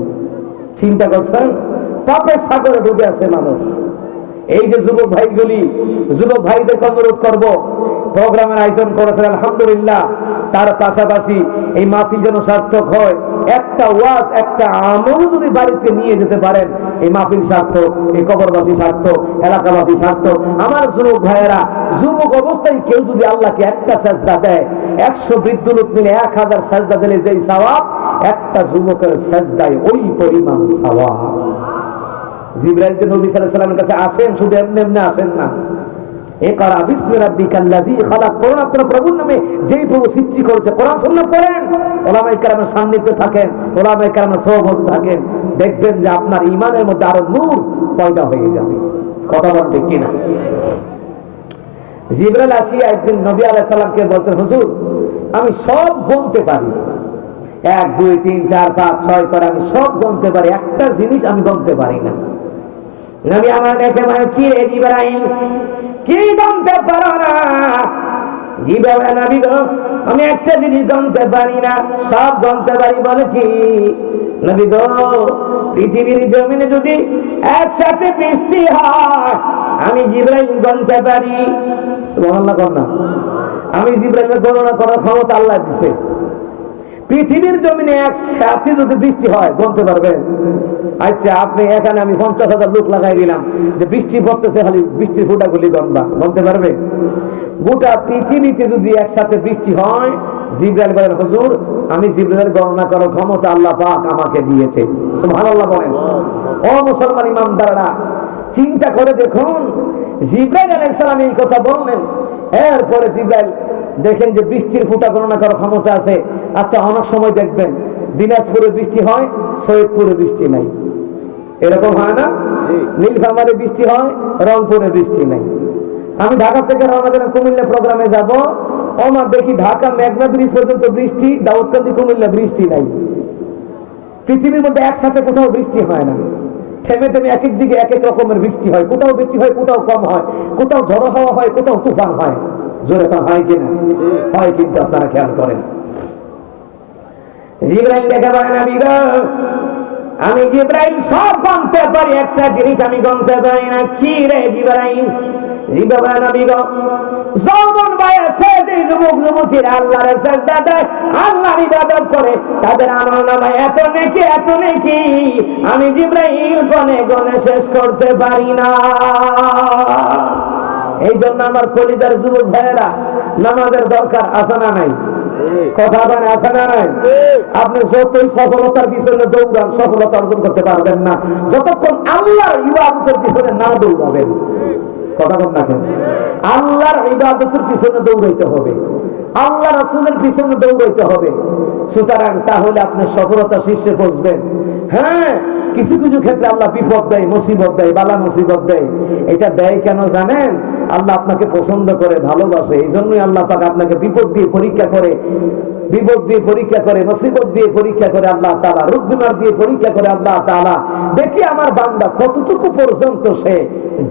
চিন্তা করছেন, পাপের সাগরে ডুবে আছে মানুষ। এই যে যুবক ভাইগুলি, যুবক ভাইদেরকে অনুরোধ করব, প্রোগ্রামের আয়োজন করেছেন আলহামদুলিল্লাহ, তার পাশাপাশি এই মাহফিল যেন সার্থক হয়। একটা ওয়াজ একটা আমল যদি বাড়িতে নিয়ে যেতে পারেন, এই মাহফিল সার্থক, এই কবরবাসী সার্থক, এলাকাবাসী সার্থক। আমার যুবক ভাইয়েরা, যুবক অবস্থায় কেউ যদি আল্লাহকে একটা সেজদা দেয়, 100 বৃদ্ধ লোক মিলে 1000 সেজদা দিলে যেই সওয়াব, একটা যুবকের সেজদায় ওই পরিমাণ সওয়াব। জিবরাইল যে নবী সাল্লাল্লাহু আলাইহি ওয়াসাল্লামের কাছে আসেন, শুধু এমনি এমনি আসেন না। ইকরা বিসমি রাব্বিকাল্লাযী খালাক, পড়ুন আপনার প্রভুর নামে যেই প্রভু সৃষ্টি করেছে। কোরআন সুন্নাহ পড়েন, উলামায়ে কেরামের সান্নিধ্যে থাকেন, উলামায়ে কেরামের সোহবতে থাকেন, দেখবেন যে আপনার ঈমানের মধ্যে আরো নূর পয়দা হয়ে যাবে। কথা বলেন ঠিক কিনা? জিবরাইল আসিয়া একদিন নবী আলাইহিস সালামকে বলছেন, হুজুর আমি সব গুনতে পারি, 1 2 3 4 5 6 করে আমি সব গুনতে পারি, একটা জিনিস আমি গুনতে পারি না। নবী আমার দেখে মানে, কি রে জিবরাইল, কি গুনতে পারো না? জিবরাইল, নবী গো আমি একটা জিনিস গুনতে পারি না, সব গুনতে পারি। বলে কি? নবী গো পৃথিবীর জমিনে যদি একসাথে বৃষ্টি হয়, আমি জিবরাইল গুনতে পারি। সুবহানাল্লাহ কর না? আমি জিবরাইলের গণনা করার ক্ষমতা আল্লাহ দিয়েছে। পৃথিবীর জমিনে একসাথে যদি বৃষ্টি হয় গুনতে পারবেন? আচ্ছা, আপনি এখানে আমি 50,000 লোক লাগাই দিলাম যে বৃষ্টি পড়তেছে, খালি বৃষ্টির ফোঁটাগুলি গণবা, গুনতে পারবে? গোটা পৃথিবীতে যদি একসাথে বৃষ্টি হয়, জিবরাইল বলেন, হুজুর আমি জিবরাইলের গণনা করার ক্ষমতা আল্লাহ পাক আমাকে দিয়েছে। সুবহানাল্লাহ বলেন। ও মুসলমান ইমানদাররা, চিন্তা করে দেখুন, জিবরাইল আলাইহিস সালাম এই কথা বললেন, এরপরে জিবরাইল দেখেন যে বৃষ্টির ফোঁটা গণনা করার ক্ষমতা আছে। আচ্ছা, অনেক সময় দেখবেন দিনাজপুরে বৃষ্টি হয়, সৈয়দপুরে বৃষ্টি নাই, এরকম হয় না? নীলফামারীতে বৃষ্টি হয়, রংপুরে বৃষ্টি নাই। আমি ঢাকা থেকে রওনা দিলাম, কুমিল্লা প্রোগ্রামে যাব, আমার দেখি ঢাকা মেঘনা ব্রিজ পর্যন্ত বৃষ্টি, দাউদকান্দি কুমিল্লা বৃষ্টি নাই। পৃথিবীর মধ্যে একসাথে কোথাও বৃষ্টি হয় না, থেমে থেমে এক এক দিকে এক এক রকমের বৃষ্টি হয়, কোথাও বৃষ্টি হয়, কোথাও কম হয়, কোথাও ঝড়ো হাওয়া হয়, কোথাও তুফান হয়। জোরে কথা হয় কিনা? হয়, কিন্তু আপনারা খেয়াল করেন। জিবরাইল দেখে বলেন, নবী গো আমি জিবরাইল সব গুনতে পারি, একটা জিনিস আমি গুনতে পারি না। কি রে জিবরাইল? জিবরাইল, নবী গো যৌবন বয়সে যে যুবক যুবতীরা আল্লাহর সাজদা দেয়, আল্লাহর ইবাদত করে, তাদের আমলনামায় এত নেকি আমি জিবরাইল গনে গনে শেষ করতে পারি না। এই জন্য আমার কলিজার যুবক ভাইয়েরা, নামাজের দরকার আছে না নাই? কথা বলেন, আছে না নাই? আপনি যতই সফলতার পিছনে দৌড়ান, সফলতা অর্জন করতে পারবেন না যতক্ষণ আল্লাহর ইবাদতের পিছনে না দৌড়াবেন। কথা বল না কেন? আল্লাহর ইবাদতের পিছনে দৌড়াইতে হবে, আল্লাহ রাসূলের পিছনে দৌড়াইতে হবে। সুতরাং তাহলে আপনি সফলতা শীর্ষে পৌঁছবেন। হ্যাঁ, কিছু কিছু ক্ষেত্রে আল্লাহ বিপদ দেয়, মুসিবত দেয়, বালা মুসিবত দেয়। এটা দেয় কেন জানেন? আল্লাহ আপনাকে পছন্দ করে, ভালোবাসে। এই জন্যই আল্লাহ পাক আপনাকে বিপদ দিয়ে পরীক্ষা করে, বিপদ দিয়ে পরীক্ষা করে, মুসিবত দিয়ে পরীক্ষা করে আল্লাহ তাআলা, রোগ বিমার দিয়ে পরীক্ষা করে আল্লাহ তাআলা। দেখি আমার বান্দা কতটুকু পর্যন্ত সে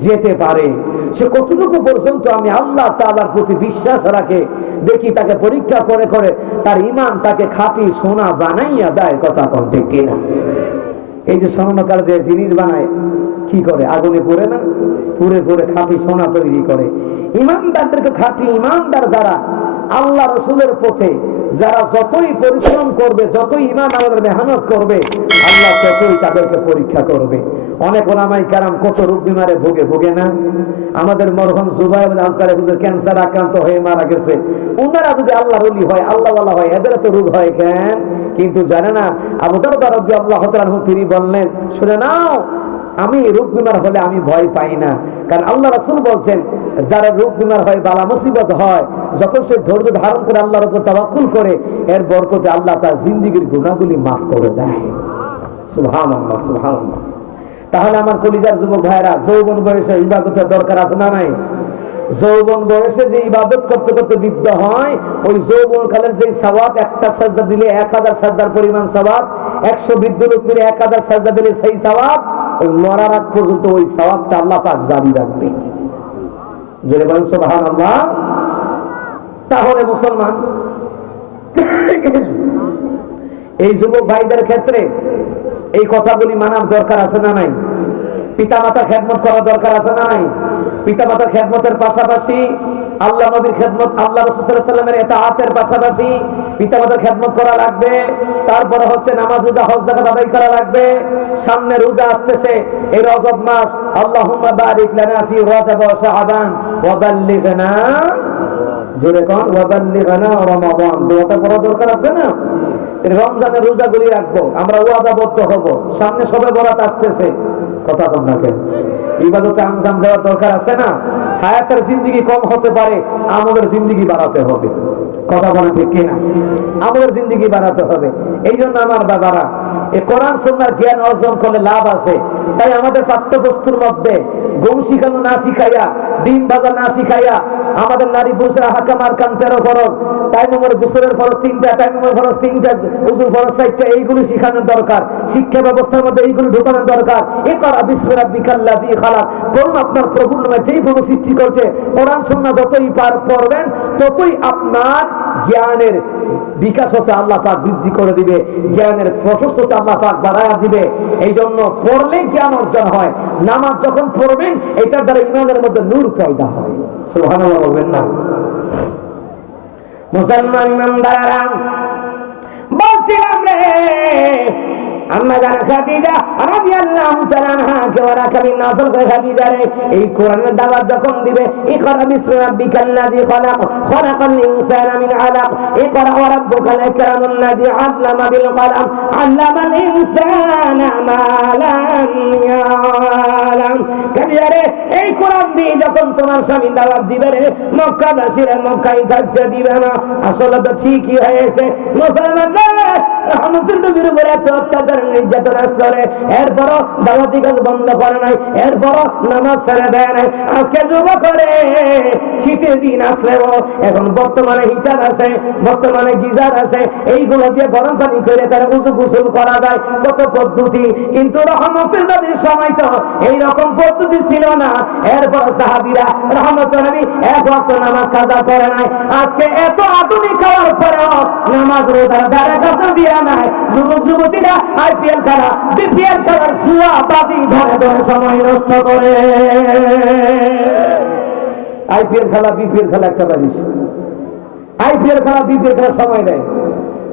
যেতে পারে, সে কতটুকু পর্যন্ত আমি আল্লাহ তাআলার প্রতি বিশ্বাস রাখে। দেখি তাকে পরীক্ষা করে করে তার ঈমান তাকে খাঁটি সোনা বানাইয়া দেয়। কথা কন ঠিক কিনা? এই যে স্বর্ণকার যে জিনিস বানায়, কি করে? আগুনে পুড়ে না? পুড়ে পুড়ে খাঁটি সোনা তৈরি করে। ঈমানদারদেরকে, খাঁটি ঈমানদার যারা আল্লাহ রাসূলের পথে, যারা যতই পরিশ্রম করবে, যতই ঈমান আমলের মেহনত করবে, আল্লাহ ততই তাদেরকে পরীক্ষা করবে। অনেক ওলামায়ে কেরাম কত রোগ বিমারে ভোগে না? আমাদের মরহুম জুবায়ের আনসারী হুজুর ক্যান্সার আক্রান্ত হয়ে মারা গেছে। ওনারা যদি আল্লাহর ওলি হয়, আল্লাহওয়ালা হয়, এদের তো রোগ হয় কেন? কিন্তু জানে না। আবু দারদা রাদিয়াল্লাহু তাআলা আনহু তিনি বললেন, শুনে নাও, আমি রোগ বিমার হলে আমি ভয় পাই না। কারণ আল্লাহ রাসূল বলছেন, যারা রোগ বিমার হয়, বালা মুসিবত হয়, যখন সে ধৈর্য ধারণ করে আল্লাহর উপর তাওয়াক্কুল করে, এর বরকতে আল্লাহ তার জিন্দেগীর গুনাহগুলি মাফ করে দেয়। সুবহানাল্লাহ, সুবহানাল্লাহ। তাহলে আমার কলিজার যুবক ভাইরা, যৌবন বয়সে ইবাদতের দরকার আছে না নাই? যৌবন বয়সে যে ইবাদত করতে করতে বৃদ্ধ হয়, ওই যৌবন কালের যে সওয়াব, একটা সাজদা দিলে 1000 সাজদার পরিমাণ সওয়াব, 100 বৃদ্ধ লোক মিলে 1000 সাজদা দিলে সেই সওয়াব, ওই মরার আগ পর্যন্ত ওই সওয়াবটা আল্লাহ পাক জারি রাখবে। জোরে বলেন সুবহানাল্লাহ। তাহলে মুসলমান, এই যুবক ভাইদের ক্ষেত্রে এই কথাগুলি মানার দরকার আছে না নাই? পিতামাতা খেদমত করার দরকার আছে না নাই? পিতামাতার খেদমতের পাশাপাশি আল্লাহ নবীর খেদমত, আল্লাহ রাসূল সাল্লাল্লাহু আলাইহি ওয়াসাল্লামের ইতাআতের পাশাপাশি পিতামাতার খেদমত করা লাগবে। তারপরে হচ্ছে নামাজ, রোজা, হজ, যাকাত আদায় করা লাগবে। সামনে রোজা আসতেছে, এই রজব মাস। আল্লাহুম্মা বারিক লানা ফি রজব ওয়া শাবান ওয়া বাল্লিগনা, জোরে কোন, ওয়া বাল্লিগনা রমাদান। দোয়াটা পড়া দরকার আছে না? রমজানের রোজাগুলি রাখবো, আমরা ওয়াদাবদ্ধ হব। সামনে শবে বরাত আসতেছে, কথা বল না কেন? ইবাদতে আঞ্জাম দেওয়ার দরকার আছে না? হায়াতের জিন্দেগি কম হতে পারে, আমলের জিন্দেগি বাড়াতে হবে। কথা বলে ঠিক কিনা? আমলের জিন্দেগি বাড়াতে হবে। এই জন্য আমার বাবারা, এই কোরআন সুন্নাহর জ্ঞান অর্জন করলে লাভ আছে। তাই আমাদের পাঠ্যবস্তুর মধ্যে গম শিখানো না শিখাইয়া, ডিম ভাজা না শিখাইয়া, আমাদের নারী পুরুষের আহকাম আরকান 13 ফরজ, টাইম নম্বর গোসলের ফরজ 3টা, টাইম নম্বর ফরজ 3টা, উযুর ফরজ 4টা, এইগুলি শিখানোর দরকার। শিক্ষা ব্যবস্থার মধ্যে এইগুলি ঢোকানোর দরকার। ইকরা বিসমি রাব্বিকাল্লাযী খালাক, করুন আপনার প্রভুর নামে, যেই প্রভু সৃষ্টি করছে। কোরআন সুন্নাহ যতই পড়বেন, ততই আপনার জ্ঞানের বিকাশ হতে আল্লাহ পাক বৃদ্ধি করে দিবে, জ্ঞানের প্রশস্ততা আল্লাহ পাক বাড়ায়া দিবে। এই জন্য পড়লে জ্ঞান অর্জন হয়। নামাজ যখন পড়বেন, এটার দ্বারা ঈমানের মধ্যে নূর পয়দা হয়। সুবহানাল্লাহ বলবেন না? মুসলমান ইমানদাররা, বলছিলাম রে, আম্মা জান খাদিজা রাদিয়াল্লাহু তাআলা আনহা কে ওরা কবি নাজল করে খাদিজা রে এই কোরআনের দাওয়াত যখন দিবে, ইকরা বিসমি রাব্বিকাল্লাযী খালাক, খালাকাল ইনসানা মিন আলাক, ইকরা ওয়া রাব্বুকাল আকরামুল্লাযী আল্লামা বিল কলম, আল্লামাল ইনসানা মা লাম ইয়ালাম। খাদিজা রে, এই কোরআন দিয়ে যখন তোমার স্বামী দাওয়াত দিবে রে, মক্কাবাসীরা মক্কায় থাকতে দিবে না। আসলে তো ঠিকই হয়েছে। মুসলমানরা রহমতের নবীর উপরে এত অত্যাচার নির্যাতন আসলে, এরপরও দাওয়াতি কাজ বন্ধ করে নাই, এরপরও নামাজ ছেড়ে দেয় নাই। আজকে যুবক করে শীতের দিন আসলেও এখন বর্তমানে হিটার আছে, বর্তমানে গিজার আছে, এইগুলো দিয়ে গরম পানি করে তারা উজু গোসল করা যায়, কত পদ্ধতি। কিন্তু রহমতের নবীর সময় তো এইরকম পদ্ধতি ছিল না। এরপর সাহাবীরা রহমতের নবী এক ওয়াক্ত নামাজ কাজা করে নাই। আজকে এত আধুনিক হওয়ার পরেও নামাজ রোজার ধারে কাছে দিয়া নাই। যুবক যুবতীরা আইপিএল খেলা, বিপিএল খেলার জুয়া বাজি ধরে ধরে সময় নষ্ট করে। আইপিএল খেলা বিপিএল খেলা একটা পারিস, আইপিএল খেলা বিপিএল খেলা সময় দেয়,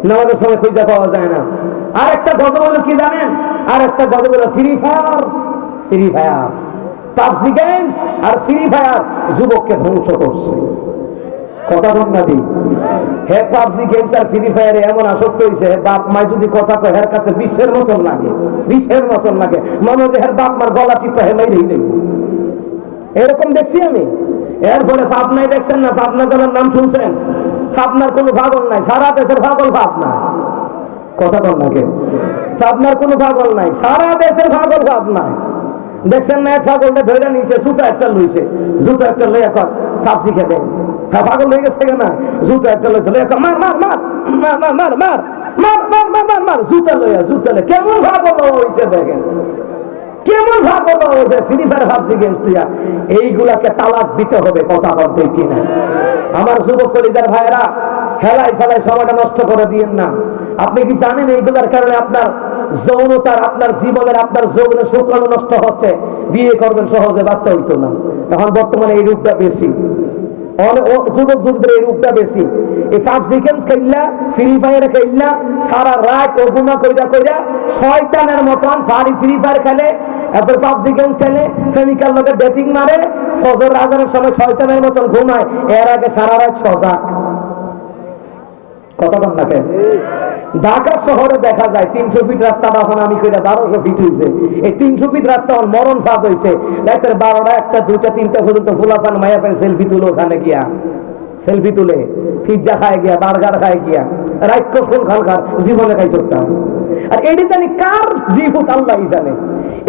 নামাজের সময় খুঁজে পাওয়া যায় না। আর একটা গজব হলো কি জানেন, আর একটা গজব হলো free fire. Free fire, PUBG games আর ফ্রি ফায়ার যুবককে ধ্বংস করছে। কথা বল না দিই, হে পাবজি গেমস আর ফ্রি ফায়ারে এমন আসক্ত হয়েছে, বাপ মায় যদি কথা কয় হের কাছে বিশ্বের মতন লাগে, বিশ্বের মতন লাগে, মনে হয় হের বাপ মার গলা টিপা হে মাইরেই দেব। এরকম দেখছি আমি। এর ফলে পাবনায় দেখছেন না, পাবনা জেলার নাম শুনছেন? পাবনার কোনো পাগল নাই, সারা দেশের পাগল পাবনা। কথা বল না কে? পাবনার কোনো পাগল নাই, সারা দেশের পাগল পাবনায়। দেখছেন না, এক পাগলটা ধরে নিয়েছে, জুতা একটা লইছে, জুতা একটা লই এখন পাবজি খেলে। হ্যাঁ, পাগল হয়ে গেছে না, জুতা একটা লইছে, মার মার মার মার মার মার মার মার মার মার মার মার জুতা লইয়া, জুতা লইয়া কেমন পাগল হয়েছে দেখেন, কেমন পাগল হয়েছে ফ্রি ফায়ার পাবজি গেমস দিয়া। এইগুলাকে তালাক দিতে হবে। কথা বলতে কিনা আমার যুবক কলিজার ভাইয়েরা, খেলায় ফেলায় সময়টা নষ্ট করে দিয়েন না। আপনি কি জানেন এইগুলার কারণে আপনার যৌনতার, আপনার জীবনের, আপনার যৌনের শুক্রাণু নষ্ট হচ্ছে। বিয়ে করবেন সহজে, বাচ্চা হইতো না। এখন বর্তমানে এই রূপটা বেশি, যুবক যুবতীদের এই রূপটা বেশি। এই পাবজি গেমস খেললা, ফ্রি ফায়ার খেললা, সারা রাত অগুনা কইরা কইরা শয়তানের মতন ফ্রি ফায়ার খেলে, এরপর পাবজি গেমস খেলে, প্রেমিকার লোকের ডেটিং মারে, ফজর আজানের সময় শয়তানের মতন ঘুমায়, এর আগে সারা রাত সজাগ। কথা বল না কেন? ঢাকা শহরে দেখা যায় 300 ফিট রাস্তাটা এখন আমি কইরা 1200 ফিট হয়েছে। এই 300 ফিট রাস্তা এখন মরণ ফাঁদ হয়েছে। রাতের 12টা 1টা 2টা 3টা পর্যন্ত ফুলাফান মায়াফান সেলফি তুলো, ওখানে গিয়া সেলফি তুলে, পিজ্জা খায় গিয়া, বার্গার খায় গিয়া, রাইট কোন খানকার জীবনে খাই চলতাম। আর এটি জানি কার জিহুত আল্লাহই জানে।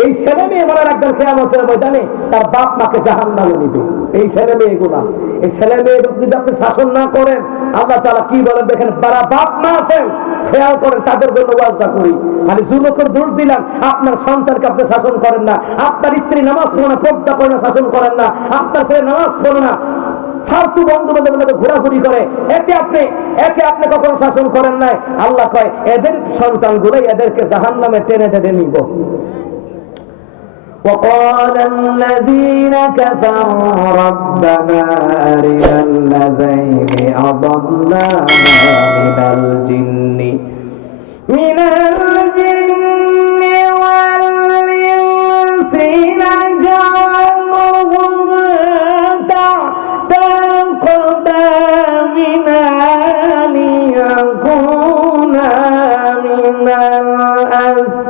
এই ছেলে মেয়ে মনে রাখবেন কিয়ামতের ময়দানে তার বাপ মাকে জাহান্নামে নিবে। এই ছেলে মেয়েগুলা, এই ছেলে মেয়ে যদি আপনি শাসন না করেন, আল্লাহ তাআলা কি বলেন দেখেন, যারা বাপ মা আছেন খেয়াল করেন, তাদের জন্য ওয়াজটা করি। মানে যুবকের দোষ দিলাম, আপনার সন্তানকে আপনি শাসন করেন না, আপনার স্ত্রী নামাজ পড়ে না, পর্দা করে না, শাসন করেন না, আপনার ছেলে নামাজ পড়ে না, ফালতু বন্ধু বান্ধবের ঘোরাঘুরি করে, একে আপনি কখনো শাসন করেন নাই। আল্লাহ কয় এদের সন্তানগুলোই এদেরকে জাহান্নামে টেনে টেনে নিব। وقال الذين كفروا ربنا أرنا الذين أضلانا من الجن والإنس نجعلهم تحت أقدامنا ليكونا من الأسفلين।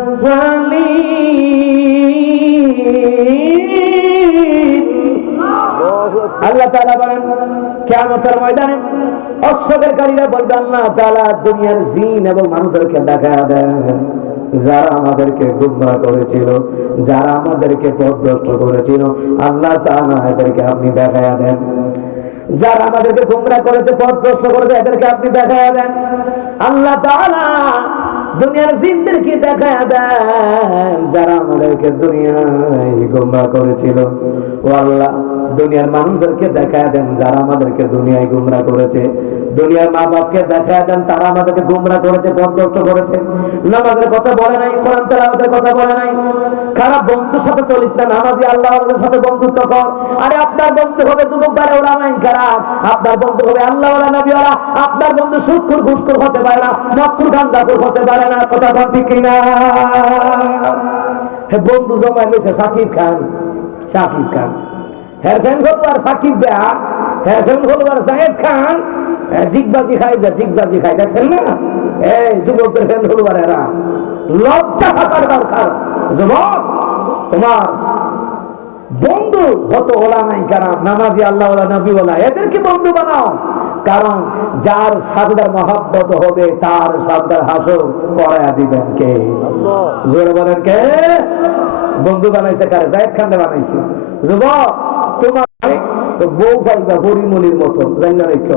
আল্লাহ তাআলা বলেন কিয়ামতের ময়দানে অস্বীকারীরা বলবে, আল্লাহ তাআলা দুনিয়ার জিন এবং মানুষদেরকে দেখায়া দেন, যারা আমাদেরকে গুমরাহ করেছিল, যারা আমাদেরকে পথভ্রষ্ট করেছিল, আল্লাহ তাআলা এদেরকে আপনি দেখায়া দেন। যারা আমাদেরকে গুমরাহ করেছে, পথভ্রষ্ট করেছে, এদেরকে আপনি দেখায়া দেন। আল্লাহ তাআলা দুনিয়ার জিনদেরকে দেখায়া দেন, যারা আমাদেরকে দুনিয়ায় গুমরাহ করেছিল। ও আল্লাহ, দুনিয়ার মানুষদেরকে দেখায়া দেন, যারা আমাদেরকে দুনিয়ায় গুমরাহ করেছে। দুনিয়ার মা বাপকে দেখায়া দেন, তারা আমাদেরকে গুমরাহ করেছে, পথভ্রষ্ট করেছে। নামাজের কথা বলে নাই, কোরআন তেলাওয়াতের কথা বলে নাই। খারাপ বন্ধুর সাথে চলিস না, নামাজি আল্লাহর সাথে বন্ধুত্ব কর। আরে আপনার বন্ধু হবে যুবক বারে ওলামায়ে কেরাম, আপনার বন্ধু হবে আল্লাহওয়ালা নবীওয়ালা। আপনার বন্ধু সুদখোর ঘুষখোর হতে পারে না, মদখোর গাঁজাখোর হতে পারে না। কথা বল ঠিক কিনা? বন্ধু জমাই লইছে শাকিব খান, শাকিব খান হ্যাঁ ফ্যান ফলোয়ার, সাকিব বেয়া হ্যাঁ ফ্যান ফলোয়ার, জায়েদ খান ডিগবাজি খাই, ডিগবাজি খাই। দেখছেন না এই যুবকদের ফ্যান ফলোয়ার, এরা লজ্জা থাকার দরকার। যুবক, তোমার বন্ধু যত ওলামায়ে কেরাম, নামাজি আল্লাহওয়ালা নবীওয়ালা, এদেরকে বন্ধু বানাও। কারণ যার সাজদার মহব্বত হবে, তার সাজদার হাসর করায়া দিবেন কে? জোরে বলেন কে? বন্ধু বানাইছে কারে? জায়েদ খান বানাইছে। যুবক, তোমার বউ পাইবা হরিমনির মতন, জানা রেখে।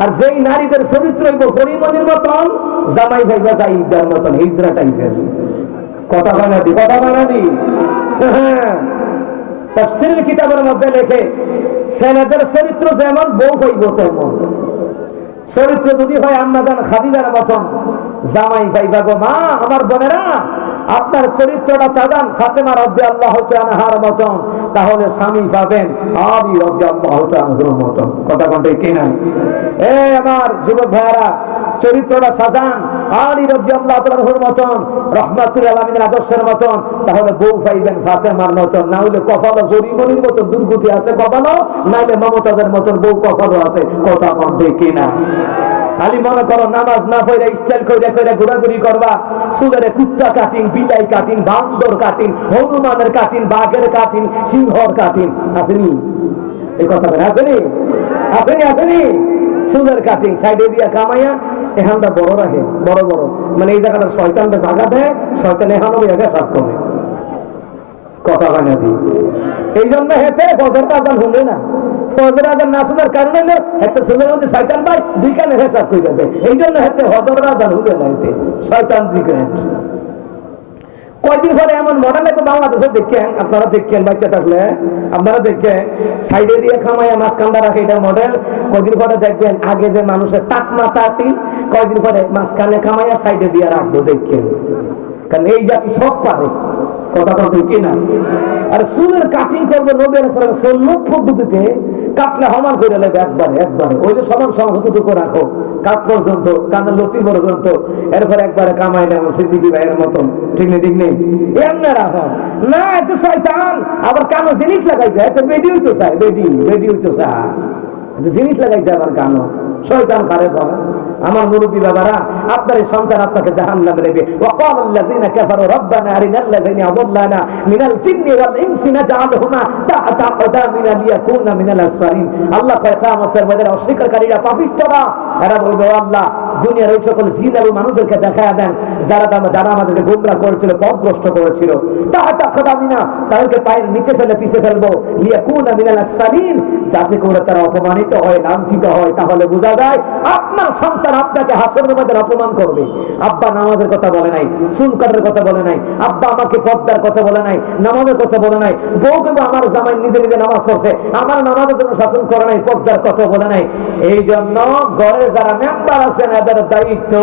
আর যেই নারীদের চরিত্র হইব হরিমনির মতন, জামাই ভাইবা জাইদার মতন, হিজরা টাইপের। কথা বানাবি, কথা বানাবি। তাফসীরের কিতাবের মধ্যে লেখে, ছেলেদের চরিত্র যেমন বউ পাইব তেমন। চরিত্র যদি হয় আম্মা জান খাদিজার মতন, জামাই পাইবা গো মা। আমার বোনেরা, আপনার চরিত্রটা চাঁদান ফাতেমা রাদিয়াল্লাহু তাআলার মতন, তাহলে স্বামী পাবেন আলী রাদিয়াল্লাহু তাআলার মতন। কথা কোনটা কি না? আমার যুবক ভাইরা, চরিত্রটা সাজান আলী রাদিয়াল্লাহু তাআলার মতন, রাহমাতুল আলামিনের আদর্শের মতন। তাহলে বউ পাইবেন ফাতেমার মতন, না হলে কপালে জরিমনির মতন দুর্গতি আছে কপালও, নাইলে মমতাজের মতন বউ কপালও আছে। কথা কোনটা কি না? খালি মনে করো নামাজ না পড়ে স্টাইল কইরা কইরা ঘোরাঘুরি করবা, চুলের কুত্তা কাটিং, বিলাই কাটিং, বান্দর কাটিং, হনুমানের কাটিং, বাঘের কাটিং, সিংহর কাটিং। আসেনি এই কথা আসেনি? আসেনি? আসেনি? চুলের কাটিং সাইডে দিয়া কামাইয়া এখানটা বড় রাখে, বড় বড়, মানে এই জায়গাটা শয়তানটা জায়গা দেয়, শয়তান এখানো জায়গায় সাপ কমে। কথা হয় না? এই জন্য হেতে ফজরটা আজান শুনবে না। ফজর আজান না শোনার কারণ হলো একটা ছেলের মধ্যে শয়তান পায়, দুই কানে হেসাব করে দেয়। এই জন্য হেতে ফজর আজান শুনবে না, এতে শয়তান দিগ্রেট। কয়দিন পরে এমন মডেল একটু বাংলাদেশে দেখেন, আপনারা দেখেন, বাচ্চা থাকলে আপনারা দেখেন, সাইডে দিয়ে খামাইয়া মাঝখানটা রাখে, এটা মডেল। কয়দিন পরে দেখবেন আগে যে মানুষের টাক মাথা আছে, কয়দিন পরে মাঝখানে খামাইয়া সাইডে দিয়ে রাখবো, দেখেন। কারণ এই জাতি সব পারে। কথা কথা কি না? আর চুলের কাটিং করবে নবী আলাইহিস সুন্নাত পদ্ধতিতে, কাটলে সমান করে নেবে একবারে একবারে, ওই যে সমান সমান যতটুকু রাখো, কাট পর্যন্ত, কানের লতি পর্যন্ত, এরপর একবারে কামাই নেব সিদ্দিকী ভাইয়ের মতন। ঠিক নেই? ঠিক নেই? এমনি রাখো না, এত শয়তান। আবার কানো জিনিস লাগাইছে, এত বেডি হইতো চায়, বেডি বেডি হইতো চায়, জিনিস লাগাইছে আবার কানো। শয়তান কারে কয়? আমার মুরব্বী বাবারা, আপনার এই সন্তান আপনাকে জাহান্নামে নেবে। ওয়াকাল আল্লাযীনা কাফারু রাব্বানা আরিনাল লাযীনা আযাল্লানা মিনাল জিন্নি ওয়াল ইনসি নাজআলহুমা তাহতা আকদামিনা লিয়াকুনা মিনাল আসফারিন। আল্লাহ কয় কিয়ামতের ময়দানে অস্বীকারীরা, পাপিষ্ঠরা, এরা বলবে, ও আল্লাহ, দুনিয়ার ওই সকল জিন এবং মানুষদেরকে দেখায়া দেন যারা আমাদেরকে গোমরাহ করেছিল, পথভ্রষ্ট করেছিল। তাহতা আকদামিনা, তাদেরকে পায়ের নিচে ফেলে পিছে ফেলবো, লিয়াকুনা মিনাল আসফারিন, যাতে করে তারা অপমানিত হয়, লাঞ্ছিত হয়। তাহলে বোঝা যায় আপনার সন্তান আপনাকে হাসরের মধ্যে অপমান করবে। আব্বা নামাজের কথা বলে নাই, সুনকারের কথা বলে নাই, আব্বা আমাকে পর্দার কথা বলে নাই, নামাজের কথা বলে নাই, বউ কেবল আমার জামাই নিজে নিজে নামাজ পড়ছে, আমার নামাজের জন্য শাসন করে নাই, পর্দার কথা বলে নাই। এই জন্য ঘরের যারা মেম্বার আছেন, এদের দায়িত্ব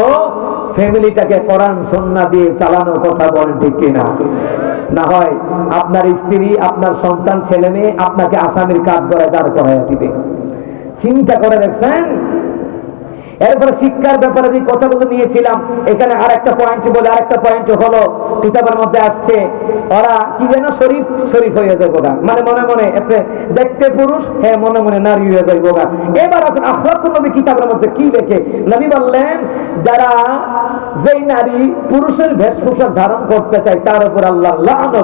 ফ্যামিলিটাকে কোরআন সুন্নাহ দিয়ে চালানোর। কথা বলেন ঠিক কিনা? না হয় আপনার স্ত্রী, আপনার সন্তান, ছেলে মেয়ে আপনাকে আসামির কাঠ গড়ায় দাঁড় করাইয়া দিবে। চিন্তা করে দেখছেন? এরপরে শিক্ষার ব্যাপারে যে কথাগুলো নিয়েছিলাম, এখানে আর একটা পয়েন্ট বলে, আরেকটা পয়েন্ট হলো কিতাবের মধ্যে আসছে, ওরা কি যেন শরীফ শরীফ হয়ে যায় বোগা, মানে মনে মনে দেখতে পুরুষ, হ্যাঁ মনে মনে নারী হয়ে যায় বোগা। এবার আসেন আখলাকুন নবী কিতাবের মধ্যে কি লেখে। নবী বললেন, যারা যেই নারী পুরুষের বেশভূষা ধারণ করতে চায় তার উপর আল্লাহর লানত,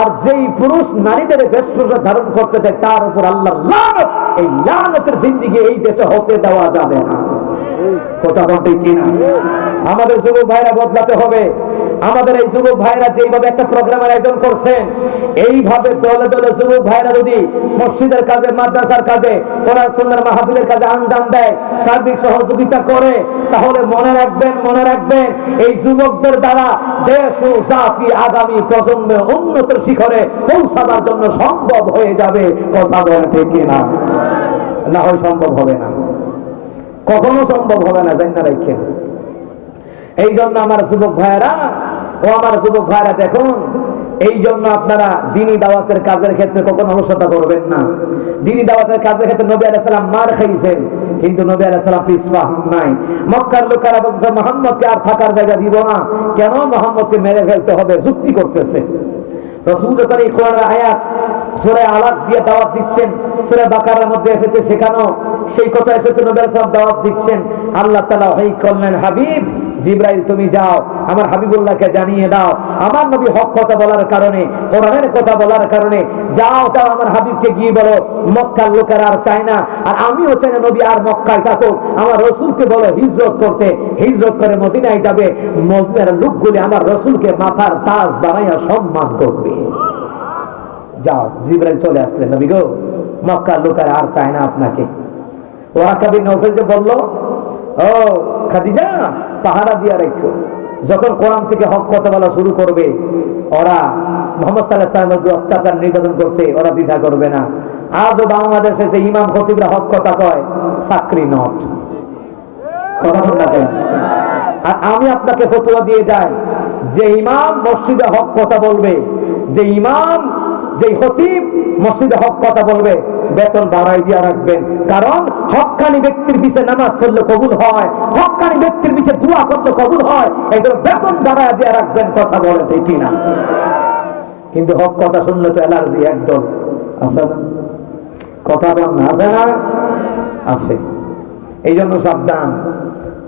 আর যেই পুরুষ নারীদের বেশভূষা ধারণ করতে চায় তার উপর আল্লাহর লানত। এই লানতের জিন্দেগি এই দেশে হতে দেওয়া যাবে না। কথা বলতে কিনা? আমাদের যুবক ভাইরা বদলাতে হবে। আমাদের এই যুবক ভাইরা যেইভাবে একটা প্রোগ্রামের আয়োজন করছেন, এইভাবে দলে দলে যুবক ভাইরা যদি মসজিদের কাজে, মাদ্রাসার কাজে, কোরআন সুন্নাহর মাহফিলের কাজে আঞ্জাম দেয়, সার্বিক সহযোগিতা করে, তাহলে মনে রাখবেন এই যুবকদের দ্বারা দেশ ও জাতি আগামী প্রজন্মে উন্নতির শিখরে পৌঁছাবার জন্য সম্ভব হয়ে যাবে। কথা বলে ঠিক কিনা? না হয় সম্ভব হবে না, কখনো সম্ভব হবে না, জানি না রাখেন। এই জন্য আমার যুবক ভাইয়েরা দেখুন, এই জন্য আপনারা দ্বীনি দাওয়াতের কাজের ক্ষেত্রে কখনো অলসতা করবেন না। দ্বীনি দাওয়াতের কাজের ক্ষেত্রে নবী আলাইহিস সালাম মার খাইছেন, কিন্তু নবী আলাইহিস সালাম পিছপা হন নাই। মক্কার লোকেরা বলতে, মুহাম্মদকে আর থাকার জায়গা দিব না, কেন মুহাম্মদকে মেরে ফেলতে হবে, যুক্তি করতেছে। রাসূল যখন এই কোরআনের আয়াত সূরা আলাক দিয়ে দাওয়াত দিচ্ছেন, সূরা বাকারার মধ্যে এসেছে, সেখানেও সেই কথা এসেছে, নবী আলাইহিস সালাম দাওয়াত দিচ্ছেন। আল্লাহ তাআলা ওহী করলেন, হাবিব জিবরাইল তুমি যাও, আমার হাবিবুল্লাহকে জানিয়ে দাও, আমার নবী হক কথা বলার কারণে, কোরআনের কথা বলার কারণে, যাও আমার হাবিবকে গিয়ে বলো মক্কার লোকেরা আর চায় না, আর আমিও চাই না নবী আর মক্কায় থাকুক। আমার রাসূলকে বলো হিজরত করতে, হিজরত করে মদিনায় যাবে। মদিনার লোকগুলি আমার রাসূলকে মাথার তাজ বানাইয়া সম্মান করবে। যাও। জিবরাইল চলে আসলেন, নবী গো মক্কার লোকেরা আর চায় না আপনাকে। ওয়াকা বিন নওফল যে বলল, ও খাদিজা পাহারা দিয়া রেখো, যখন কোরআন থেকে হক কথা বলা শুরু করবে, ওরা মুহাম্মদ সাল্লাল্লাহু আলাইহি ওয়াসাল্লামের অত্যাচার নির্যাতন করতে ওরা দ্বিধা করবে না। আজও বাংলাদেশে যে ইমাম খতিবরা হক কথা কয়, চাকরি নট, কথা বলতে। আর আমি আপনাকে ফতোয়া দিয়ে যাই, যে ইমাম মসজিদে হক কথা বলবে, যে ইমাম যেই খতিব মসজিদে হক কথা বলবে বেতন বাড়াই দিয়ে রাখবেন, কারণ হক্কানি ব্যক্তির পিছে নামাজ পড়লে কবুল হয়, হক্কানি ব্যক্তির পিছে দোয়া করলে কবুল হয়, এই জন্য বেতন বাড়াই দিয়ে রাখবেন। কথা বলে ঠিক কিনা? কিন্তু হক কথা শুনলে তো অ্যালার্জি একদম আছে না, কথা বল না, আছে না? আছে। এই জন্য সাবধান।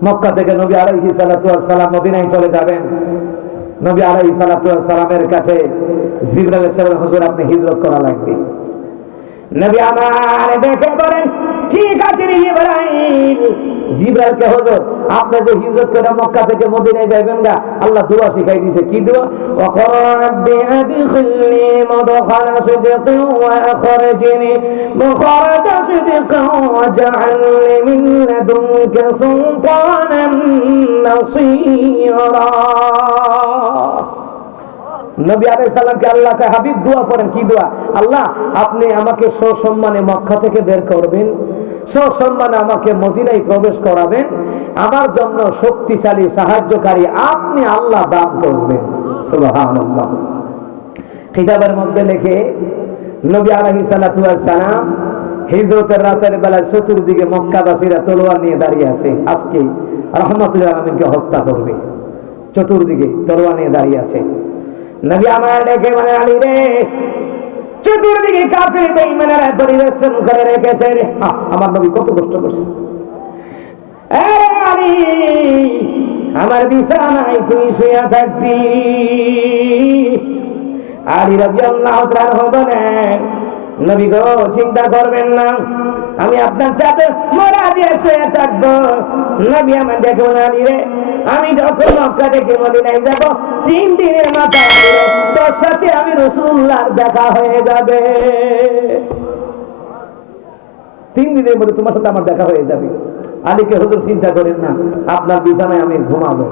মক্কা থেকে নবী আলাইহিস সালাতু ওয়াস সালাম মদিনায় চলে যাবেন। নবী আলাইহিস সালাতু ওয়াস সালামের কাছে জিবরাইল এসে, হুজুর আপনি হিজরত করা লাগবে। নবী আমার দেখে বলেন, ঠিক আছে রে ইব্রাহিম। জিবরাইল কে, হুজুর আপনি যে হিজরত করে মক্কা থেকে মদিনায় যাবেন গা, আল্লাহ দোয়া শিখাই দিয়েছে। কি দোয়া? ওয়াকারবি আদখিলনি মুদখালা সিদকিন ওয়া আখরিজনি মুখরাজা সিদকিন ওয়াজআলনি মিন লাদুনকা সুলতানান নাসীরা। নবী আলাইহিস সালামকে আল্লাহ কে হাবিব দোয়া করেন। কি দোয়া? আল্লাহ আপনি আমাকে সসম্মানে মক্কা থেকে বের করবেন, সসম্মানে আমাকে মদিনায় প্রবেশ করাবেন, আমার জন্য শক্তিশালী সাহায্যকারী আপনি আল্লাহ দান করবেন। সুবহানাল্লাহ। কিতাবের মধ্যে লেখে নবী আলাইহিস সালাতু ওয়াস সালাম হিজরতের রাতের বেলায় চতুর্দিকে মক্কাবাসীরা তলোয়ার নিয়ে দাঁড়িয়ে আছে, আজকে রাহমাতুল আলামিনকে হত্যা করবে, চতুর্দিকে তলোয়ার নিয়ে দাঁড়িয়ে আছে। নবী আমার ডেকে বলে, আলী রে, চতুর্দিকে কাফির বেঈমানেরা পরিবেশন করে রেখেছে রে। আমার নবী কত কষ্ট করছে। আলী, আমার বিছানায় তুই শুয়ে থাকবি। আলী রাদিয়াল্লাহু তাআলা বলেন, নবী গো চিন্তা করবেন না, আমি আপনার সাথে মোরা দিয়ে শুয়ে থাকবো। নবী আমার ডেকে বলে, আলী রে, আমি যখন মক্কা থেকে মদিনায় যাব 3 দিনের মাথায় তোর সাথে আমি রাসূলুল্লাহর দেখা হয়ে যাবে। 3 দিনের মধ্যে তোমার সাথে আমার দেখা হয়ে যাবে। আলীকে, হুজুর চিন্তা করেন না, আপনার বিছানায় আমি ঘুমাবো।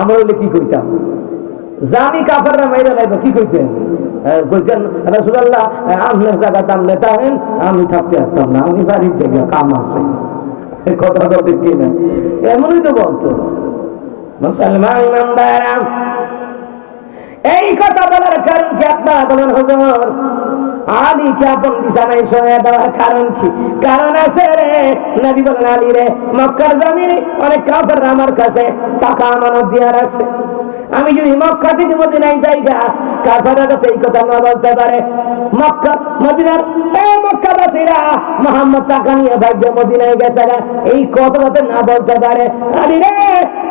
আমরা হলে কি কইতাম? জানি কাফেররা মাইরা লাইব, কি কইতেন? কইতেন রাসূলুল্লাহ আপনার জায়গা টানলে টানেন, আমি থাকতে পারতাম না, আমি বাড়ির জায়গা কাম আছে। কথা বলতে কি না, এমনই তো বলতো মুসলমান নাম্বারা। এই কথা বলার কারণ কি আপনারা বলেন? হুজুর আলীকে আপন বিছানায় শোয়া দেওয়ার কারণ কি? কারণ আছে রে। নবী বলেন, আলী রে, মক্কার জমিনে অনেক কাফেররা আমার কাছে টাকা আমানত দিয়ে রাখছে, আমি যদি মক্কা থেকে মদিনায় যাইগা, কাফেররা যাতে এই কথা না বলতে পারে। মক্কা মদিনার মক্কাবাসীরা মুহাম্মদ টাকা নিয়ে ভাগ্যে মদিনায় গেছে, এই কথা যাতে না বলতে পারে। আলী রে,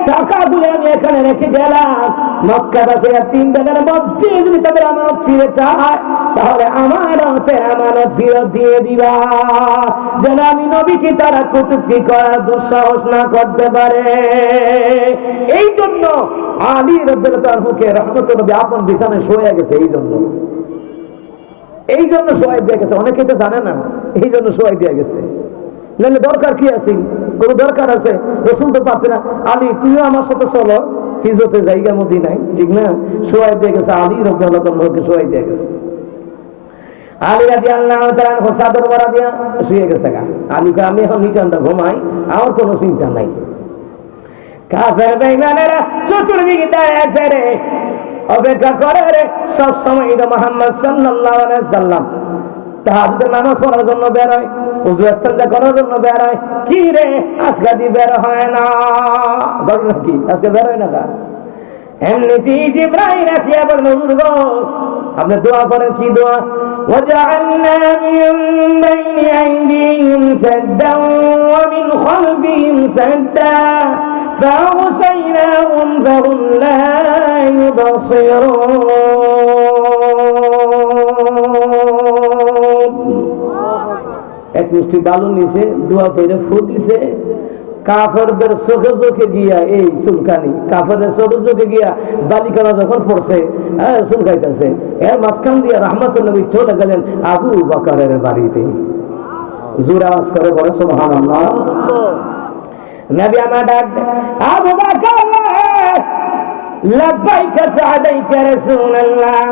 টাকা তুলে আমি এখানে রেখে গেলাম, মক্কাবাসীরা 3 দিনের মধ্যে যদি তাদের আমানত ফিরে চায়, তাহলে আমানতের আমানত ফেরত দিয়ে দিবা, যেন আমি নবীকে তারা কটূক্তি করার দুঃসাহস না করতে পারে। এই জন্য আলী রাদিয়াল্লাহু আনহুকে রাহমাতুল্লাহ আপন বিছানায় শুয়ে গেছে। এই জন্য শোয়াই দিয়ে গেছে। অনেকেই তো জানে না, এই জন্য শোয়াই দিয়ে গেছে। নাহলে দরকার কি আছে? কোন দরকার আছে? রাসূল তো পারছে না, আলী তুইও আমার সাথে চলো হিজরতের জায়গা মদিনায়, ঠিক না? শোয়াই দিয়ে গেছে, আলী রাদিয়াল্লাহু আনহুকে শোয়াই দিয়ে গেছে। আলী রাদিয়াল্লাহু তাআলা আনহু চাদর বড়া দিয়া শুয়ে গেছে। আলী কয়, আমি এখন নিচে ঘুমাই, আমার কোনো চিন্তা নাই। কাফের বেঈমানেরা চতুর্দিকে দাঁড়িয়ে আছে রে, অপেক্ষা করে রে। সব সময় তো মুহাম্মদ সাল্লাল্লাহু আলাইহি সাল্লাম তাহাজ্জুদের নামাজ পড়ার জন্য বের হয়, ওযু ইস্তেঞ্জা করার জন্য বের হয়। কি রে, আজকে দি বের হয় না? ঘটনা কি? আজকে বের হয় না কা? এমনিতেই জিবরাইল আসিয়া বলেন, হুজুর গো আপনি দোয়া করেন। কি দোয়া? وجعلنا من بين أيديهم سدا ومن خلفهم سدا فأغشيناهم فهم لا يبصرون। এক মুষ্টি বালু নিছে, দোয়া পড়ে ফু দিছে, কাফেরদের চোখে চোখে গিয়া এই চুলকানি, কাফেরদের চোখে চোখে গিয়া বালিকানা যখন পড়ছে চুলকাইতেছে, এর মাঝখান দিয়ে রাহমাতুল নবী চলে গেলেন আবু বকরের বাড়িতে। জোরে আওয়াজ করে বলে সুবহানাল্লাহ। নবী আমার ডাক, আবু বকর লাব্বাইকা সাদাইকা রাসূলুল্লাহ।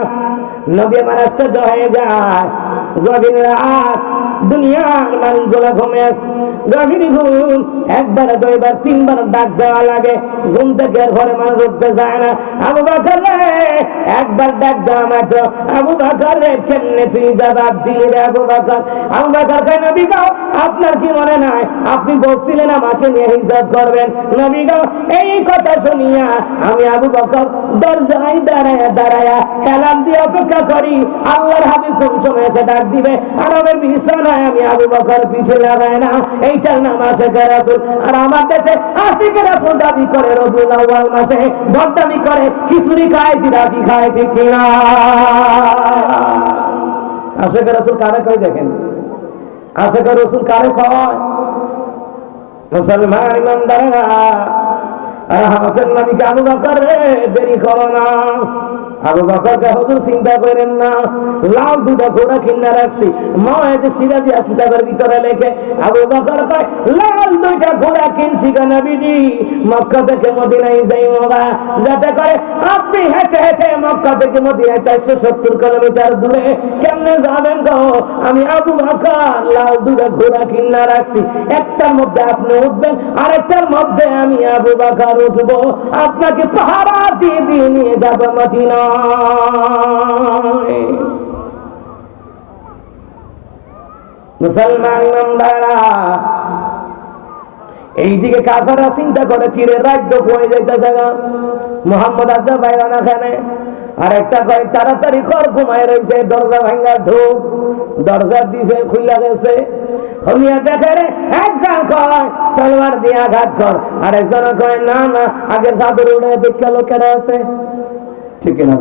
নবী আমার আশ্চর্য হয়ে যায়, গভীর রাত, দুনিয়ার মানুষগুলো ঘুমে আছে, গভীর ঘুম, একবার দুইবার তিনবার ডাক দেওয়া লাগে, ঘুম থেকে ঘরে মানুষ উঠতে চায় না। আবু বকর রে, একবার ডাক দেওয়া মাত্র আবু বকর রে কেমনে তুই জবাব দিলি রে আবু বকর? আবু বকর কয় নবী গো, আপনার কি মনে নাই আপনি বলছিলেন আমাকে নিয়ে হিজরত করবেন? নবী গো, এই কথা শুনিয়া আমি আবু বকর দরজায় দাঁড়ায়া দাঁড়ায়া এলান দিয়ে অপেক্ষা করি আল্লাহর হাবিব কোন সময় এসে ডাক দিবে। আর আমার বিছানায় আমি আবু বকর পিছে লাগাই না, এইটার নাম আশিকে রাসূল। আর আমার দেশে আশিকে রাসূল দাবি করে রবিউল আউয়াল মাসে বদদামি করে, খিচুড়ি খায়, জিলাপি খায়, ঠিক কিনা? আশিকে রাসূল কারে কয় দেখেন, আশিকে রাসূল কারে কয়? মুসলমান ইমানদারেরা, রহমতের নবীকে আবু বকর রে দেরি করো না। আবু বকরকে হুজুর চিন্তা করেন না, লাল দুটো ঘোড়া কিনা রাখছি, মাওয়াজে সিরাজিয়া কিতাবের ভিতরে লেখে আবু বকর কয় লাল দুইটা ঘোড়া কিনছি গো নবীজি, মক্কা থেকে মদিনায় যাইবো যাতে করে আপনি হেঁটে হেঁটে মক্কা থেকে মদিনায় 470 কিলোমিটার দূরে কেমনে যাবেন গো? আমি আবু বকর লাল দুটো ঘোড়া কিনা রাখছি, একটার মধ্যে আপনি উঠবেন, আরেকটার মধ্যে আমি আবু বকর উঠবো, আপনাকে পাহারা দিয়ে দিয়ে নিয়ে যাবো মদিনা। মুসলমান ইমানদাররা, এইদিকে কাফেররা চিন্তা করে কিরে রাজ্য পড়ে যাইতেছে গা, মুহাম্মদ আজ্জা বাইরা না খানে। আর একটা কয় তাড়াতাড়ি কর, ঘুমায় রয়েছে, দরজা ভাঙ্গা ঢুক, দরজা দিছে খুলে গেছে, হলিয়া দেখে রে, একজন কয় তলোয়ার দিয়ে আঘাত কর, আর একজন কয় না না আগে চাদর উড়ে দেখে লোকেরা আছে, ঠিক না?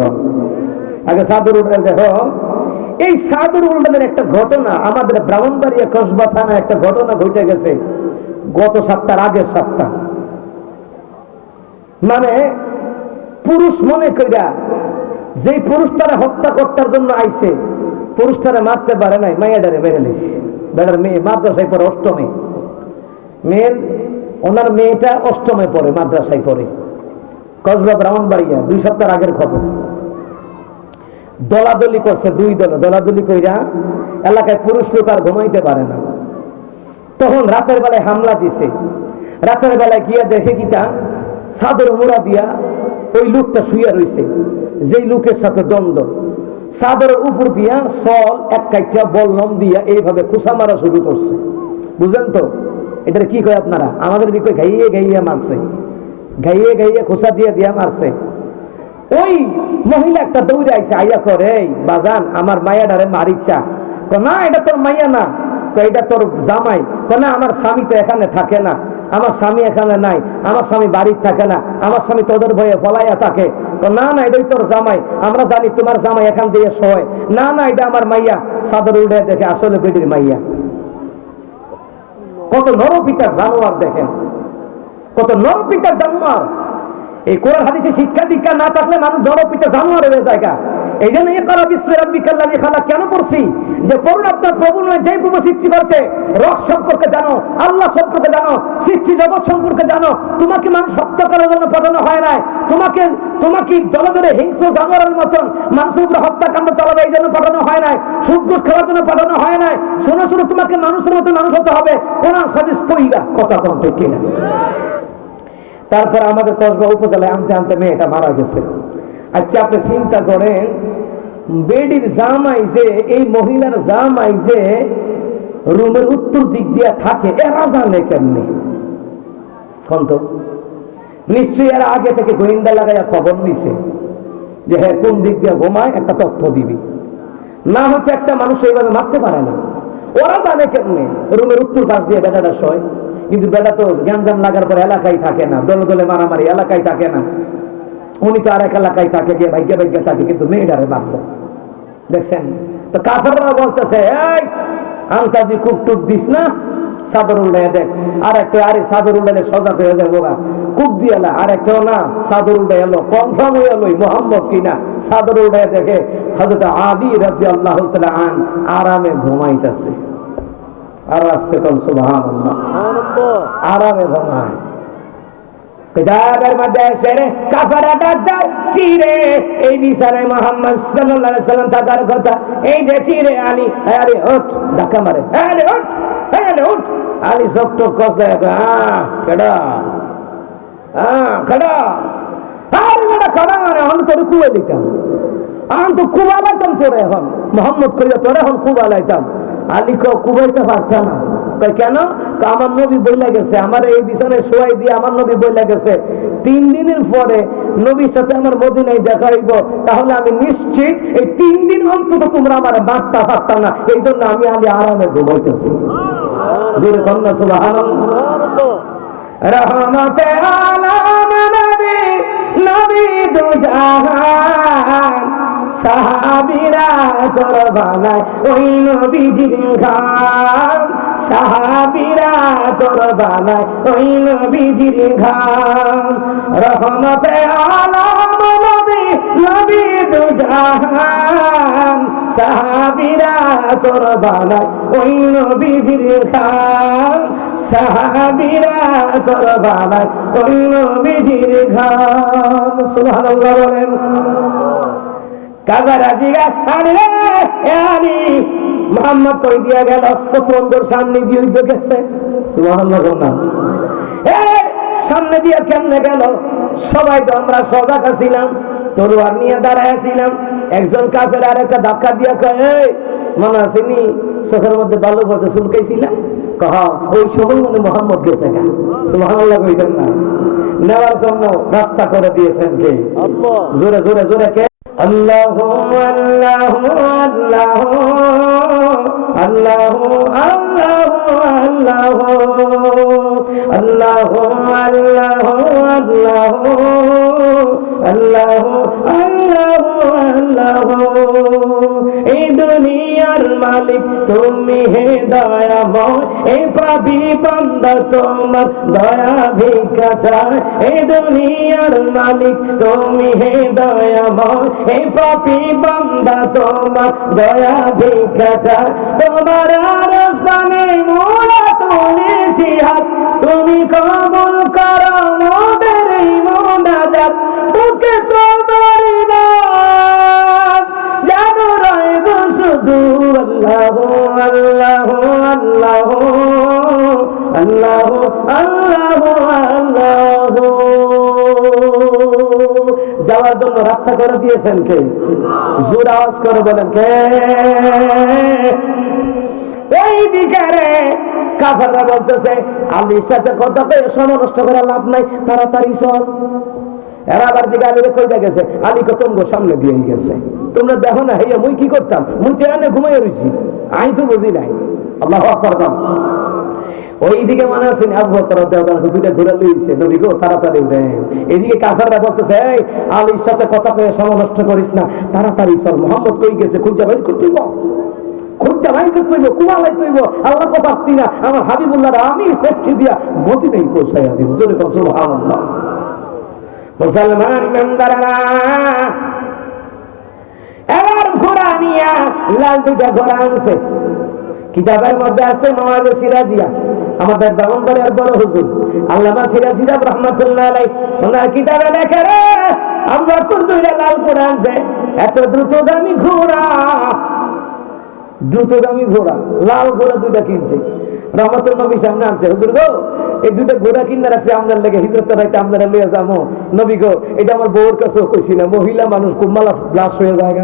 আগে চাদর উঠে দেখো। এই চাদর উল্টানের একটা ঘটনা আমাদের ব্রাহ্মণবাড়িয়া কসবা থানা একটা ঘটনা ঘটে গেছে গত সপ্তাহ, আগের সপ্তাহ। মানে পুরুষ মনে কইরা যে পুরুষটারে হত্যা করতার জন্য আইছে, পুরুষটারে মারতে পারে নাই, মাইয়াডারে মেরে লিছে। বেটার মেয়ে মাদ্রাসায় পড়ে, অষ্টমে, মেয়ের ওনার মেয়েটা অষ্টমে পড়ে, মাদ্রাসায় পড়ে, কসবা ব্রাহ্মণবাড়িয়া, 2 সপ্তাহ আগের খবর। দলাদলি করছে, 2 দলে দলাদলি কইরা এলাকায় পুরুষ লোক আর ঘুমাইতে পারে না। তখন রাতের বেলায় হামলা দিছে, রাতের বেলায় গিয়া দেখে কিটা চাদর মুড়া দিয়া ওই লোকটা শুইয়া রইছে, যেই লোকের সাথে দ্বন্দ্ব, চাদরের উপর দিয়া সল এক কাইটা বললম দিয়া এইভাবে খুসা মারা শুরু করছে। বুঝলেন তো এটা কি কয় আপনারা? আমাদের দিকে ঘাইয়ে ঘাইয়ে মারছে, ঘাইয়ে ঘাইয়ে খুসা দিয়ে দিয়া মারছে। ওই মহিলা একটা দৌড়ে আইছে, আইয়া করে এই বাজান আমার মাইয়াডারে মারিচ্ছা। না এটা তোর মাইয়া না, এটা তোর জামাই। না আমার স্বামী তো এখানে থাকে না, আমার স্বামী এখানে নাই, আমার স্বামী বাড়ির থাকে না, আমার স্বামী তোদের ভয়ে পলাইয়া থাকে। না না এটাই তোর জামাই, আমরা জানি তোমার জামাই এখান দিয়ে শোয়। না না এটা আমার মাইয়া। চাদর উঠে দেখে আসলে বেটির মাইয়া। কত নরপিতার জানোয়ার দেখেন, কত নরপিতার জানোয়ার। এই কোরআন হাদিসে শিক্ষা দীক্ষা না থাকলে মানুষ নরপিতা জানোয়ার হয়ে যায়। এই জন্য ইকরা বিসমি রাব্বিকাল্লাযী খালাক কেন করছি? যে পড়ুন আপনার প্রভু নয়, যে প্রভু সৃষ্টি করছে, রস সম্পর্কে জানো, আল্লাহ সম্পর্কে জানো, সৃষ্টি জগৎ সম্পর্কে জানো। তোমাকে মানুষ হত্যা করার জন্য পাঠানো হয় নাই, তোমাকে জলধরে হিংস্র জানোয়ারের মতন মানুষের উপরে হত্যাকাণ্ড চালাবে এই জন্য পাঠানো হয় নাই, সুদ ঘুষ খাওয়ার জন্য পাঠানো হয় নাই। শোনো শোনো, তোমাকে মানুষের মতো মানুষ হতে হবে। কোরআন হাদিস পড়িবা, কথা কোন ঠিক কিনা? তারপর আমাদের কসবা উপজেলায় আনতে আনতে মেয়েটা মারা গেছে। আচ্ছা আপনি চিন্তা করেন, বেডির জামাই যে, এই মহিলার জামাই যে রুমের উত্তর দিক দিয়ে থাকে, এরা জানে কেমনি? তো নিশ্চয়ই এরা আগে থেকে গোয়েন্দা লাগাইয়া খবর নিছে যে হ্যাঁ কোন দিক দিয়ে ঘুমায়, একটা তথ্য দিবি। না হয়তো একটা মানুষ এইভাবে মারতে পারে না। ওরা জানে কেমনি রুমের উত্তর পাশ দিয়ে বেটাটা শোয়। কিন্তু বেটা তো গ্যাঞ্জাম লাগার পর এলাকায় থাকে না, দলে দলে মারামারি, এলাকায় থাকে না। উনি তো আরেক এলাকায় থাকে, গিয়ে ভাগ্যে ভাগ্যে থাকে, কিন্তু মেয়েটারে মারলো। দেখছেন তো কাফেররা বলতেছে এই আন্তাজি খুব টুপ দিস না, চাদর উল্টায় দেখ। আর একটা আরে চাদর উল্টালে সজাগ হয়ে যায় বোকা, খুব দিয়ালা। আর একটাও না, চাদর উল্টায় এলো, কনফার্ম হয়ে এলো মোহাম্মদ কিনা। চাদর উল্টায় দেখে হযরত আলী রাদিয়াল্লাহু তাআলা আন আরামে ঘুমাইতেছে। আর আস্তে কোন সুবহানাল্লাহ, আরামে ঘুমায়। কিতাবের মধ্যে এসে কাফেররা ডাক দেয়, কি রে এই বিছানায় মুহাম্মদ সাল্লাল্লাহু আলাইহি সাল্লাম থাকার কথা, এই যে কি রে আলী, আরে ওঠ, ধাক্কা মারে, আরে ওঠ, আরে ওঠ। আলী চোখ টোক কসলে কেডা কেডা আরে বেটা কেডা মানে এখন তোর কুয়ে দিতাম এখন তো কুবা লাইতাম তোরে এখন মোহাম্মদ কইয়া তোরে এখন কুবা লাইতাম আলী কুবাইতে পারতাম না কেন আমার নবী বইলা গেছে আমার এই বিছানায় শোয়াই দিয়ে আমার নবী বইলা গেছে 3 দিনের পরে নবীর সাথে আমার মদিনায় দেখা হইব তাহলে আমি নিশ্চিত এই 3 দিন অন্তত তোমরা আমার বার্তা পারতাম না এই জন্য আমি আলী আরামে ঘুমাইতেছি জোরে কন্যা সুবহানাল্লাহ রহমতে আলাম নবী নবী দু জাহান সাহাবীরা তোর বানায় ওই নবীজির ঘাম সাহাবীরা তোর বানায় ওই নবীজির ঘাম রহমতে আলাম নবী নবী দু জাহান সাহাবীরা তোর বানায় ওই নবীজির ঘাম সাহাবীরা তোর বানায় ওই নবীজির ঘাম সুবহানাল্লাহ বলেন কাজা রাজিগা আরে মোহাম্মদ কই দিয়া গেল তো তোমার সামনে দিয়ে গেছে সুবহানাল্লাহ না সামনে দিয়ে কেমনে গেল সবাই তো আমরা সজাগ ছিলাম তলোয়ার নিয়ে দাঁড়ায় ছিলাম একজন কাফের আর একটা ধাক্কা দিয়া কয় এই মনে আসেনি চোখের মধ্যে বালু বসে চুলকাইছিলাম কহ ওই সময় মনে মোহাম্মদ গেছে গা সুবহানাল্লাহ কইতেন না নেওয়ার জন্য রাস্তা করে দিয়েছেন কে আল্লাহ জোরে জোরে জোরে কে আল্লাহু আল্লাহু আল্লাহু আল্লাহু আল্লাহু আল্লাহু আল্লাহু আল্লাহু আল্লাহু আল্লাহু আল্লাহু এই দুনিয়ার মালিক তুমি হে দয়াময় এই পাপী বান্দা তোমার দয়া ভিক্ষা চায় এই দুনিয়ার মালিক তুমি হে দয়াময় এই পাপী বান্দা তোমার দয়া ভিক্ষা চায় তোমার আরশ পানে মোরা তুলেছি হাত তুমি কবুল করো মোদের এই মোনাজাত বুকে তোমার নাম জানো রয় গো শুধু আল্লাহু আল্লাহু আল্লাহু আল্লাহু আল্লাহু আল্লাহু যাওয়ার জন্য রাস্তা করে দিয়েছেন কে জোরে আওয়াজ করে বলেন কে এই দিকে রে কাফেররা বলতেছে আলীর সাথে কথা কয়ে সময় নষ্ট করে লাভ নাই তাড়াতাড়ি চল এরা আবার যে আলীরে কইতে গেছে আলী তোমার সামনে দিয়ে গেছে তোমরা দেখো না হেয়া মুই কি করতাম মুই ট্রেনে ঘুমাই রইছি আমি তো বুঝি নাই আল্লাহু আকবার ওইদিকে মনে আছেন আবু বকর রাদিয়াল্লাহু আনহু দুইটা ঘোড়া লইছে নবী গো তাড়াতাড়ি উঠেন এদিকে কাফেররা বলতেছে এই আলীর সাথে কথা কয়ে সময় নষ্ট করিস না তাড়াতাড়ি চল মোহাম্মদ কই গেছে খুঁজা বাইর করতে হইব খুঁজা বাইর করতে হইব কুয়ালাইতে হইব আল্লাহ তো পারতি না আমার হাবিবুল্লাহ আমি সেফটি দিয়া মদিনায় পৌঁছাইয়া দিব জোরে কর সুবহানাল্লাহ মুসলমান ইমানদাররা এবার ঘোড়া নিয়া লাল দুইটা ঘোড়া আনছে কিতাবের মধ্যে আছে নওয়াজ সিরাজিয়া আমাদের দামনবাড়ির বড় হুজুর আল্লামা সিরাজি রাহমাতুল্লাহ আলাইহি ওনার কিতাবে লেখা রে আমরা কোন দুইটা লাল ঘোড়া আনছে এত দ্রুতগামী ঘোড়া লাল ঘোড়া দুইটা কিনছে রহমতুল নবী সামনে আনছে হুজুর গো এই দুইটা ঘোড়া কিনে রাখছে আপনার লেগে হিজরত রাইতে আপনারা লইয়া যাবো নবী গো এটা আমার বউর কাছেও কইছি না মহিলা মানুষ খুব মালা ব্লাস্ট হয়ে যায়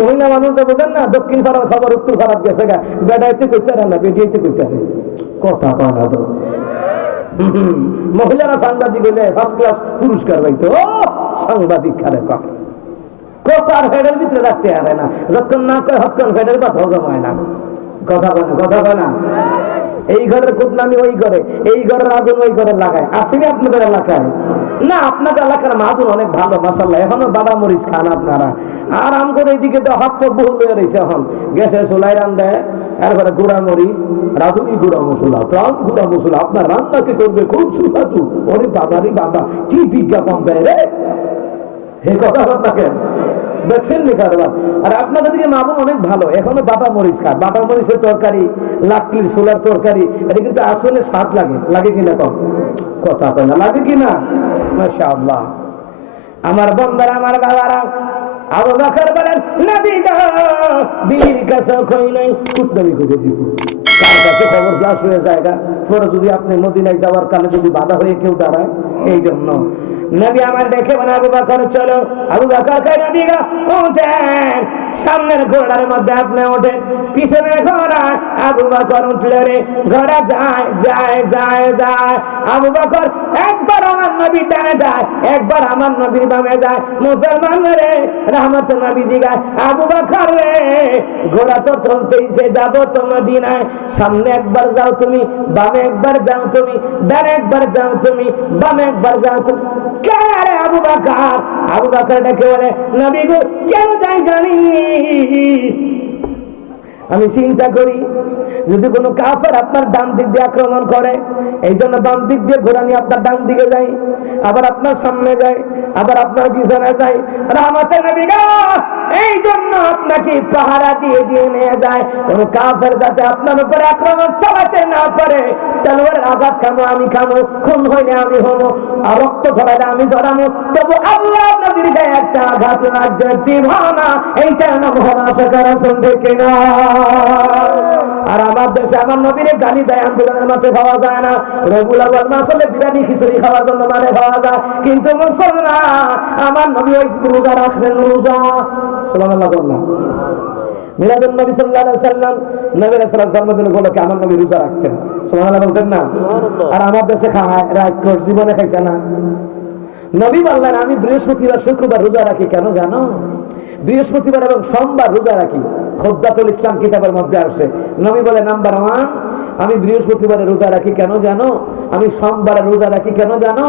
মহিলা মানুষটা বোঝেন না দক্ষিণ ভারত খবর উত্তর ভারত গেছে গা বেড়াইতে কইতে না বেডিয়াইতে কইতে কথা কয় না তো মহিলারা সাংবাদিক হইলে ফার্স্ট ক্লাস পুরস্কার পাইতো সাংবাদিক খারে কথার হেডের ভিতরে রাখতে পারে না যতক্ষণ না কয় হতক্ষণ হেডের কথা হজম হয় না কথা কয় না এই ঘরের কুদনামি ওই ঘরে এই ঘরের আগুন ওই ঘরে লাগায় আসেনি আপনাদের এলাকায় না আপনাদের এলাকার আগুন অনেক ভালো মাশাআল্লাহ এখনো বাবা মরিচ খান আপনারা আর আম করে এইদিকে তো হাত পা বহু হয়ে রয়েছে এখন গ্যাসে চুলাই রান দেয় এরপরে গুঁড়া মরিচ রাঁধুনি গুঁড়া মশলা প্রাণ গুঁড়া মশলা আপনার রান্নাকে করবে খুব সুস্বাদু ওরে বাবারি বাবা কি বিজ্ঞাপন দেয় রে এই কথা আপনাকে দেখছেন নি কারবার আর আপনাদের দিকে মামুন অনেক ভালো এখনো বাটা মরিচ খায় বাটা মরিচের তরকারি লাকড়ির ছোলার তরকারি এটা কিন্তু আসলে স্বাদ লাগে কিনা কম কথা কয় না লাগে কিনা মাশাআল্লাহ আমার বন্দারা আমার বাবারা আবু বকর বলেন নবী গো বীর কাছে কই নাই কুটনবি করে দিব আপনার কাছে খবর ফ্লাশ হয়ে জায়গা পরে যদি আপনি মদিনায় যাওয়ার কালে যদি বাধা হয়ে কেউ দাঁড়ায়। এই জন্য নবী আমার দেখে মানে আবু বকর চলো, আবু বকর কয় নবী গো ওঠেন, সামনের ঘোড়ার মধ্যে আপনি ওঠেন, পিছনের ঘোড়া আবু বকর উঠলে রে ঘোড়া যায় যায় যায় যায়। আবু বকর একবার আমার নবী ডানে যায়, একবার আমার নবীর বামে যায়। মুসলমান রে রহমত নবী জিগায় আবু বকর রে ঘোড়া তো চলতেইছে, যাবো তো মদিনায়, সামনে একবার যাও তুমি, বামে একবার যাও তুমি, ডানে একবার যাও তুমি, বামে একবার যাও তুমি। কে রে আবু বকর? আবু বকর ডেকে বলে নবী গো কেন যাই জানিনি, আমি চিন্তা করি যদি কোনো কাফের আপনার ডান দিক দিয়ে আক্রমণ করে, এই জন্য বাম দিক দিয়ে ঘোড়া নিয়ে আপনার ডান দিকে যাই, আবার আপনার সামনে যাই, আবার আপনার পিছনে যাই। রহমতে নবী গো এই জন্য আপনাকে পাহারা দিয়ে দিয়ে নিয়ে যায়, কোন কাফের যাতে আপনার উপরে আক্রমণ চালাতে না পারে। তলোয়ারের আঘাত খাবো আমি খাবো, খুন হইলে আমি হবো, আর রক্ত ঝরালে আমি ঝরাবো, তবু আল্লাহ নবীর গায়ে একটা আঘাত লাগবে দিব না। এইটা নাম হনাফেকার শুনতে কিনা। আর আমার দেশে আমার নবীরে গালি দেয়, আন্দোলনের মাঠে খাওয়া যায় না, রেগুলার আসলে বিরিয়ানি খিচুড়ি খাওয়ার জন্য মানে খাওয়া যায়, কিন্তু মুসলমান আমার নবী ওই রোজা রাখবেন, রোজা সুবহানাল্লাহ করলাম। মিলাদুন নবী সাল্লাল্লাহু আলাইহি ওয়াসাল্লাম নবীর সাল্লাল্লাহু জন্মদিন উপলক্ষে আমার নবী রোজা রাখতেন, সুবহানাল্লাহ বলতেন না? আর আমার দেশে খায় রাত করে জীবনে খাইছে না। নবী বললেন আমি বৃহস্পতিবার শুক্রবার রোজা রাখি, কেন জানো? বৃহস্পতিবার এবং সোমবার রোজা রাখি। খুদ্দাতুল ইসলাম কিতাবের মধ্যে আসে, নবী বলে নাম্বার 1 আমি বৃহস্পতিবারে রোজা রাখি, কেন জানো? আমি সোমবারে রোজা রাখি, কেন জানো?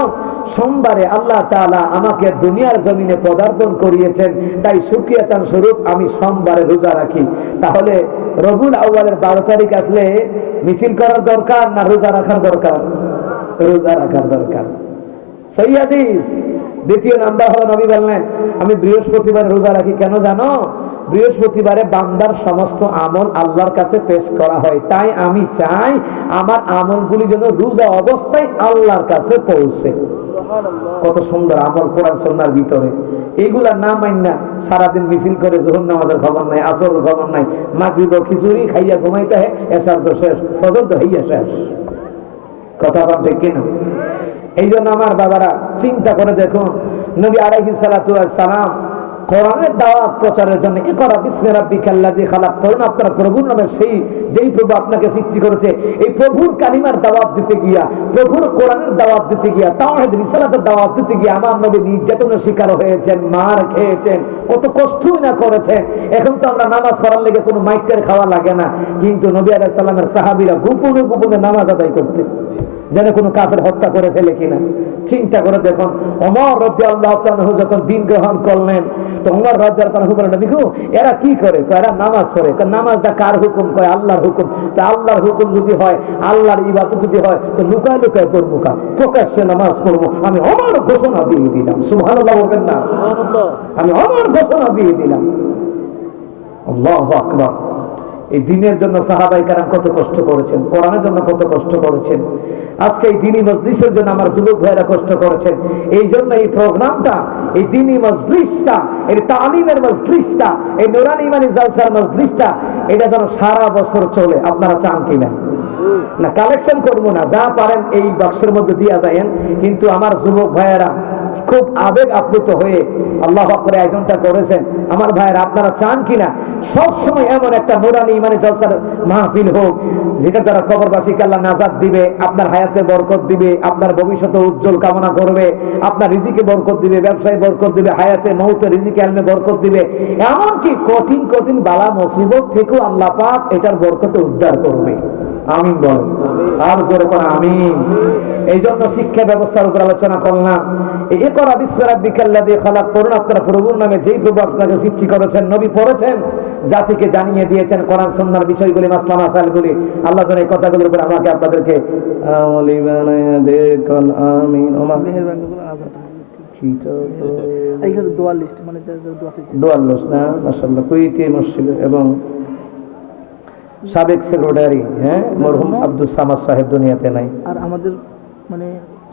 সোমবারে আল্লাহ তাআলা আমাকে দুনিয়ার জমিনে পদার্পণ করিয়েছেন, তাই শুকরিয়াতান স্বরূপ আমি সোমবারে রোজা রাখি। তাহলে রবিউল আউয়ালের 12 তারিখ আসলে মিছিল করার দরকার না রোজা রাখার দরকার? রোজা রাখার দরকার। সহিহ হাদিস। দ্বিতীয় নাম্বার হলো নবী বললেন আমি বৃহস্পতিবারে রোজা রাখি, কেন জানো? বৃহস্পতিবারে বান্দার সমস্ত আমল আল্লাহর কাছে পেশ করা হয়, তাই আমি চাই আমার আমলগুলি যেন রোজা অবস্থায় আল্লাহর কাছে পৌঁছে। কত সুন্দর আমল কোরআন সুন্নাহর ভিতরে। এইগুলা না মাইনা সারাদিন মিছিল করে যোহর নামাজের খবর নাই, আসরের খবর নাই, মাগরিব খিচুড়ি খাইয়া ঘুমাইতে হয়, এশার তো শেষ, ফজর তো হইয়া শেষ। কথা বল ঠিক কিনা? এই জন্য আমার বাবারা চিন্তা করে দেখুন, নবী আলাইহিস সালাতু ওয়াস সালাম কোরআনের দাওয়াত প্রচারের জন্য ইকরা বিসমি রাব্বিকাল্লাযী খালাক, পড়ুন আপনার প্রভুর নামে, সেই যেই প্রভু আপনাকে সৃষ্টি করেছে। এই প্রভুর কালিমার দাওয়াত দিতে গিয়া, প্রভুর কোরআনের দাওয়াত দিতে গিয়া, তাওহীদ রিসালাতের দাওয়াত দিতে গিয়া আমার নবী নির্যাতনের শিকার হয়েছেন, মার খেয়েছেন, কত কষ্টই না করেছেন। এখন তো আমরা নামাজ পড়ার লেগে কোনো মাইকের খাওয়া লাগে না, কিন্তু নবী আলাইহিস সালামের সাহাবীরা গোপনে গোপনে নামাজ আদায় করতেন, যেন কোনো কাফের হত্যা করে ফেলে কিনা। চিন্তা করে দেখুন, ওমর রাদিয়াল্লাহু তাআলা যখন দিন গ্রহণ করলেন, তো ওমর রাদিয়াল্লাহু তাআলা বলেন নবী গো এরা কি করে? এরা নামাজ পড়ে। নামাজটা কার হুকুম? কয় আল্লাহর হুকুম। তা আল্লাহর হুকুম যদি হয়, আল্লাহর ইবাদত যদি হয়, তো লুকায় লুকায় করবো কা? প্রকাশ্যে নামাজ পড়বো। আমি ওমর ঘোষণা দিয়ে দিলাম, সুবহানাল্লাহ বলবেন না? আমি ওমর ঘোষণা দিয়ে দিলাম। আল্লাহু আকবার। এই দিনের জন্য সাহাবায়ে কেরাম কত কষ্ট করেছেন, কোরআনের জন্য কত কষ্ট করেছেন। আজকে এই দ্বীনি মজলিসের জন্য আমার যুবক ভাইয়েরা কষ্ট করেছেন। এই জন্য এই প্রোগ্রামটা, এই দ্বীনি মজলিসটা, এই তালিমের মজলিসটা, এই নুরানি ইমানি জালসার মজলিসটা, এটা যেন সারা বছর চলে। আপনারা চান কিনা? না কালেকশন করবো না, যা পারেন এই বাক্সের মধ্যে দিয়া যায়েন, কিন্তু আমার যুবক ভাইয়েরা খুব আবেগ আপ্লুত হয়ে আল্লাহ পাক করে আয়োজনটা করেছেন। আমার ভাইয়েরা আপনারা চান কিনা সব সময় এমন একটা নুরানি ইমানি জলসার মাহফিল হোক, যেটা দ্বারা কবরবাসীকে আল্লাহ নাজাত দিবে, আপনার হায়াতে বরকত দিবে, আপনার ভবিষ্যতে উজ্জ্বল কামনা করবে, আপনার রিজিকে বরকত দিবে, ব্যবসায় বরকত দিবে, হায়াতে মৌতে রিজিকে আলমে বরকত দিবে, এমনকি কঠিন কঠিন বালা মুসিবত থেকেও আল্লাহ পাক এটার বরকতে উদ্ধার করবে। আমিন বলেন, আর জোরে করে আমিন। এই জন্য শিক্ষা ব্যবস্থার উপর আলোচনা করলাম। ইকরা বিসমি রাব্বিকাল্লাযী খালাক, পড়ুন আপনার প্রভুর নামে, যেই প্রভু আপনাকে সৃষ্টি করেছেন। নবী পড়েছেন, জাতিকে জানিয়ে দিয়েছেন কোরআন সুন্নাহর বিষয়গুলি, মাসলা মাসাইলগুলি। আল্লাহ যেন এই কথাগুলোর উপর আমাকে আপনাদেরকে আমলি বানায়া দেন। আমিন। ওমা মেহেরবানি করে আযানটা এইখানে দোয়া লিস্ট, মানে দোয়া লিস্ট না, মাশাআল্লাহ কুইতি মসজিদ এবং সাবেক সেক্রেটারি, হ্যাঁ, মরহুম আব্দুল সামাদ সাহেব দুনিয়াতে নাই। আর আমাদের মানে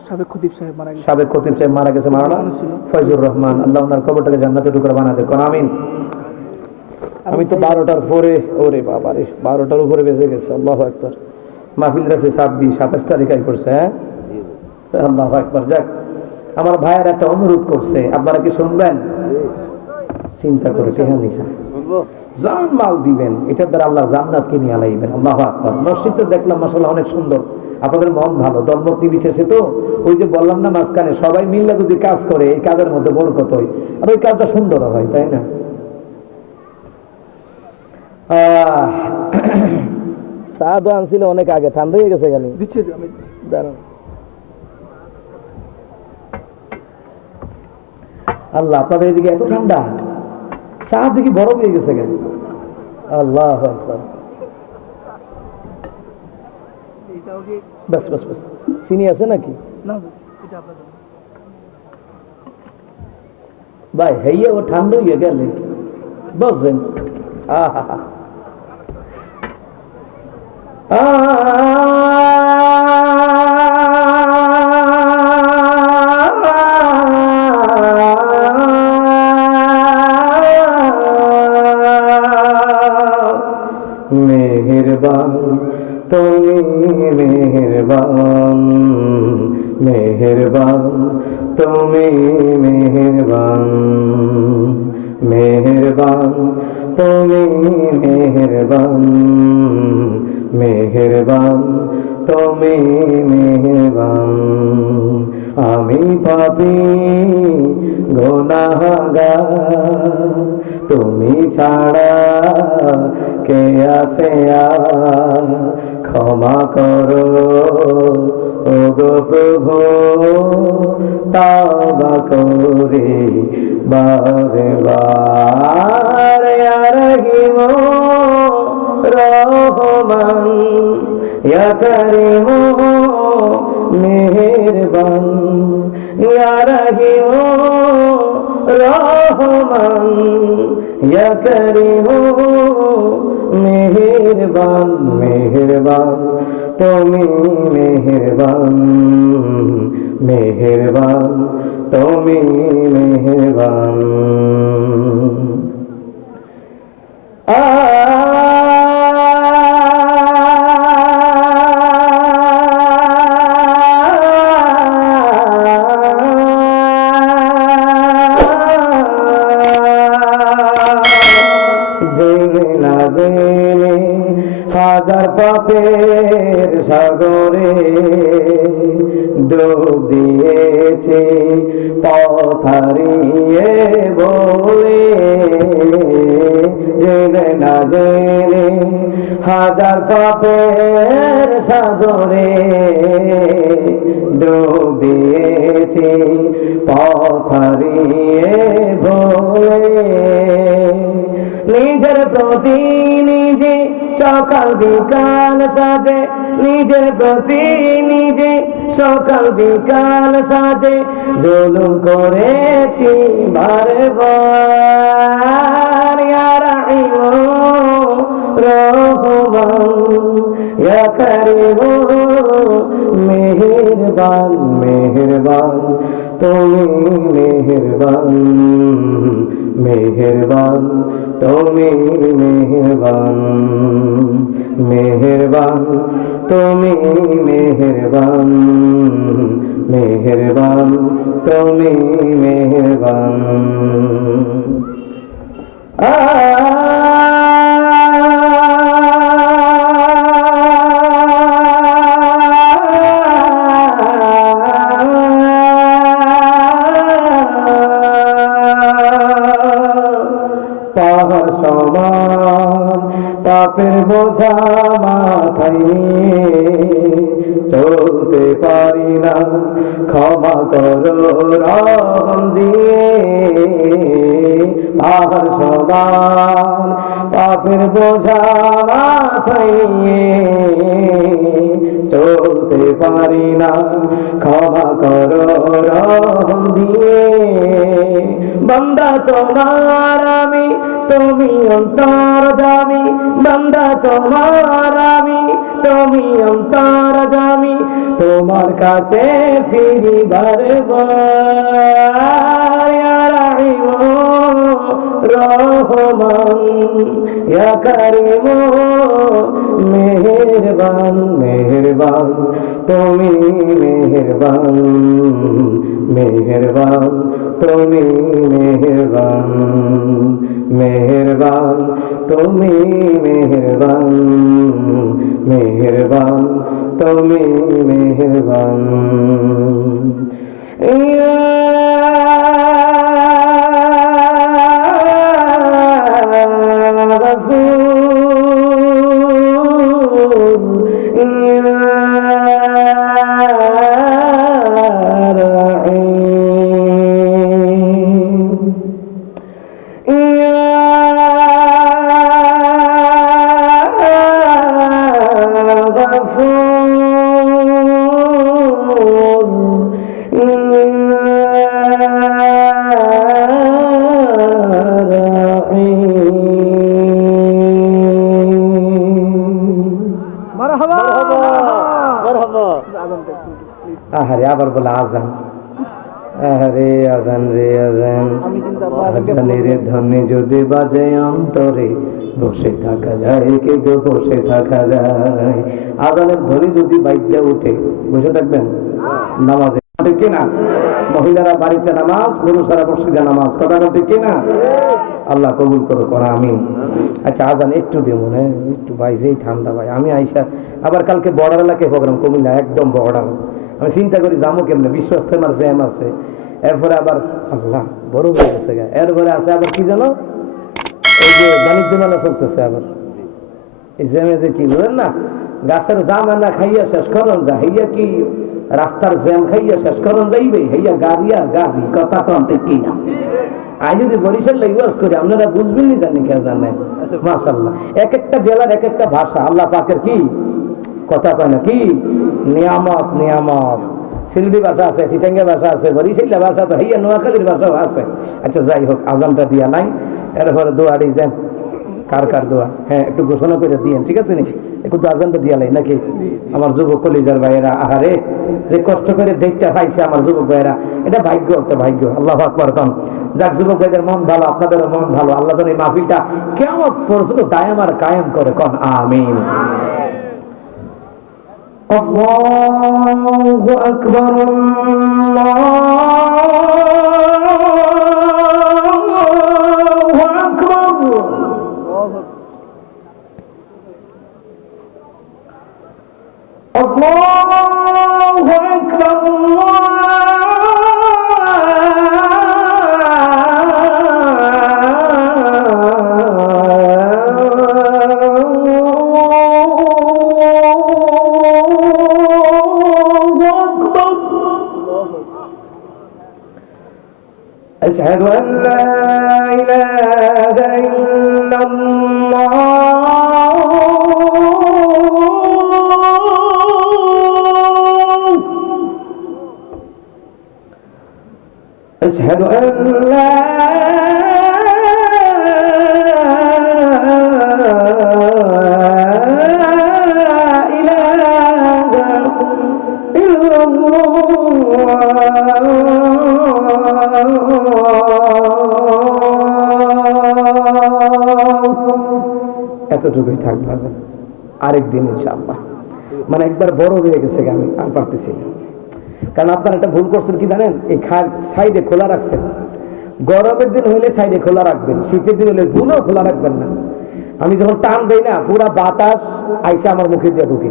সাবেক খতিব সাহেব মারা গেছে, সাবেক খতিব সাহেব মারা গেছে, মাওলানা ফয়জুর রহমান। আল্লাহ ওনার কবরটাকে জান্নাতের টুকরা বানায় দেন। আমিন। আমি তো 12টার পরে, ওরে বাবা রে, 12টার উপরে বেজে গেছে। আল্লাহু আকবার। মাহফিল রাখছে 26, 27 তারিখ আই করছে। হ্যাঁ, আল্লাহু আকবার। যাক, আমার ভাইয়ের একটা অনুরোধ করছে, আপনারা কি শুনবেন? চিন্তা করে জান মাল দিবেন, এটার দ্বারা আল্লাহ জান্নাত কিনে আলাইবেন। আল্লাহু আকবার। মসজিদটা দেখলাম মাশাআল্লাহ অনেক সুন্দর। আপনাদের মন ভালো, দলমত নির্বিশেষে তো। ওই যে বললাম না মাঝখানে, সবাই মিললে যদি কাজ করে এই কাজের মধ্যে বরকত হয়, আর ওই কাজটা সুন্দর হয়, তাই না? চা তো আনছিল অনেক আগে, ঠান্ডা হয়ে গেছে। এখানে দিচ্ছি আমি, দাঁড়ান। আল্লাহ, আপনাদের এদিকে এত ঠান্ডা, চা দেখি বরফ হয়ে গেছে কেন? আল্লাহ আকবার। বাস বাস বাস, চিনি আছে নাকি? ভাই হেইয়া ও ঠান্ডা হইয়া গেলে বুঝছেন। আহা মেহেরবান তুমি, মেহেরবান, মেহেরবান তুমি, মেহেরবান, মেহেরবান তুমি, মেহেরবান, মেহেরবান তুমি, মেহেরবান। আমি পাপী গুনাহগার, তুমি ছাড়া কে আছে আর? ক্ষমা করো ওগো প্রভু, তাওবা করি বারে বার। ইয়া রহিম রহমান, ইয়া করিম মেহেরবান, ইয়া রহিম রহমান, ইয়া করিম মেহেরবান, মেহেরবান তুমি, মেহেরবান, মেহেরবান তুমি, মেহেরবান। জেনে না জেনে হাজার পাপের সাগরে ডুব দিয়েছি পথ হারিয়ে বলে। জেনে না জেনে হাজার পাপের সাগরে ডুব দিয়েছি পথ হারিয়ে বলে। নিজের প্রতি নিজে সকাল বিকাল সাজে, নিজের প্রতি নিজে সকাল বিকাল সাজে জুলুম করেছি বারে বার। ইয়া রহিম রহমান, ইয়া করিম মেহেরবান, মেহেরবান তুমি, মেহেরবান, মেহেরবান তুমি, মেহেরবান, মেহেরবান তুমি, মেহেরবান, মেহেরবান তুমি, মেহেরবান। পাহাড় সমান পাপের বোঝা মাথায় নিয়ে চলতে পারি না, ক্ষমা করো রহম দিয়ে। পাহাড় সমান পাপের বোঝা মাথায় নিয়ে চলতে পারি না, ক্ষমা করো রহম দিয়ে। বান্দা তোমার আমি, তুমি অন্তর্যামী, বান্দা তোমার আমি, তুমি অন্তর্যামী, তোমার কাছে ফিরি বারে বার। ইয়া রহিম রহমান, ইয়া কারিম মেহেরবান মেহেরবান তুমি মেহেরবান মেহেরবান তুমি মেহেরবান মেহেরবান তুমি মেহেরবান মেহেরবান তুমি মেহেরবান আহারে আবার বলে আজান, আরে আজান রে আজান, আজানের ধ্বনি যদি বাজে অন্তরে বসে থাকা যায়, কে গো বসে থাকা যায়। আজানের ধ্বনি যদি বাইজা উঠে বসে থাকবেন নামাজে, ঠিক কিনা? মহিলারা বাড়িতে নামাজ, পুরুষেরা মসজিদে নামাজ, কথা বলতে কিনা? আল্লাহ কবুল করো করা আমিন। আচ্ছা আজান একটু দিয়ে মনে একটু ভাই, যেই ঠান্ডা ভাই, আমি আইসা আবার কালকে বর্ডার এলাকায় প্রোগ্রাম, কুমিল্লা একদম বর্ডার। আমি চিন্তা করি যাবো কেমনে, বিশ্বস্তেমার জ্যাম আছে, এরপরে আবার আল্লাহ বড় হয়ে গেছে, এরপরে আছে আবার কি জানো, এই যে বাণিজ্য মেলা চলতেছে, আবার এই জ্যামে যে কি বলেন না, গাছের জাম না খাইয়া শেষ করন যা, হইয়া কি রাস্তার জ্যাম খাইয়া শেষ করন যাইবে, হইয়া গাড়ি আর গাড়ি, কথা কমতে কি না। আই যদি বরিশাল ওয়াজ করি আপনারা বুঝবেন নি, জানি কে জানে। মাশাআল্লাহ, এক একটা জেলার এক একটা ভাষা, আল্লাহ পাকের কি কথা কয় না, কি নিয়ামত নিয়ামত। সিলডি ভাষা আছে, চিটাঙ্গা ভাষা আছে, বরিশাল্লা ভাষা আছে, হইয়া নোয়াখালীর ভাষাও আছে। আচ্ছা যাই হোক, আজানটা দিয়া নাই, এরপরে দোয়ারি দেন, কার কার দোয়া, হ্যাঁ একটু ঘোষণা করে দিয়েন, ঠিক আছে নি? একটু আজানটা দিয়া লাই নাকি আমার যুবক কলিজার ভাইয়েরা, আহারে যে কষ্ট করে ডেটটা পাইছে আমার যুবক ভাইয়েরা, এটা ভাগ্য, একটা ভাগ্য। আল্লাহু আকবার কন। যাক যুবক ভাইদের মন ভালো, আপনাদেরও মন ভালো, আল্লাহ যেন এই মাহফিলটা কিয়ামত পর্যন্ত দায়েম আর কায়েম করে, কন আমিন। আল্লাহু আকবার, আল্লাহু আকবার। আল্লাহু আকবার, أشهد أن لا إله إلا الله، أشهد أن لا إله إلا الله। এতটুকুই থাকবে, আরেকদিন ইনশাআল্লাহ। মানে একবার বড় হয়ে গেছে, আমি আর পারতেছি না। কারণ আপনারা একটা ভুল করছেন কি জানেন, এই সাইডে খোলা রাখছেন। গরমের দিন হইলে সাইডে খোলা রাখবেন, শীতের দিন হলে ভুলও খোলা রাখবেন না। আমি যখন টান দেই না, পুরা বাতাস আইসা আমার মুখে দিয়ে ঢুকে,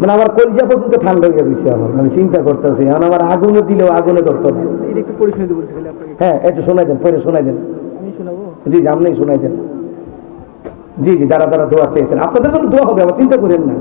মানে আমার কলজা পর্যন্ত ঠান্ডা হয়ে গেছে। আমি চিন্তা করতেছি, এখন আমার আগুনে দিলেও আগুনে ধরতো না। হ্যাঁ একটু শোনাই দেন, পরে শোনাই দেন। জি জি, আপনি শোনাই দেন। জি জি, যারা যারা দোয়া চেয়েছেন, আপনাদের জন্য দোয়া হবে, আবার চিন্তা করেন না।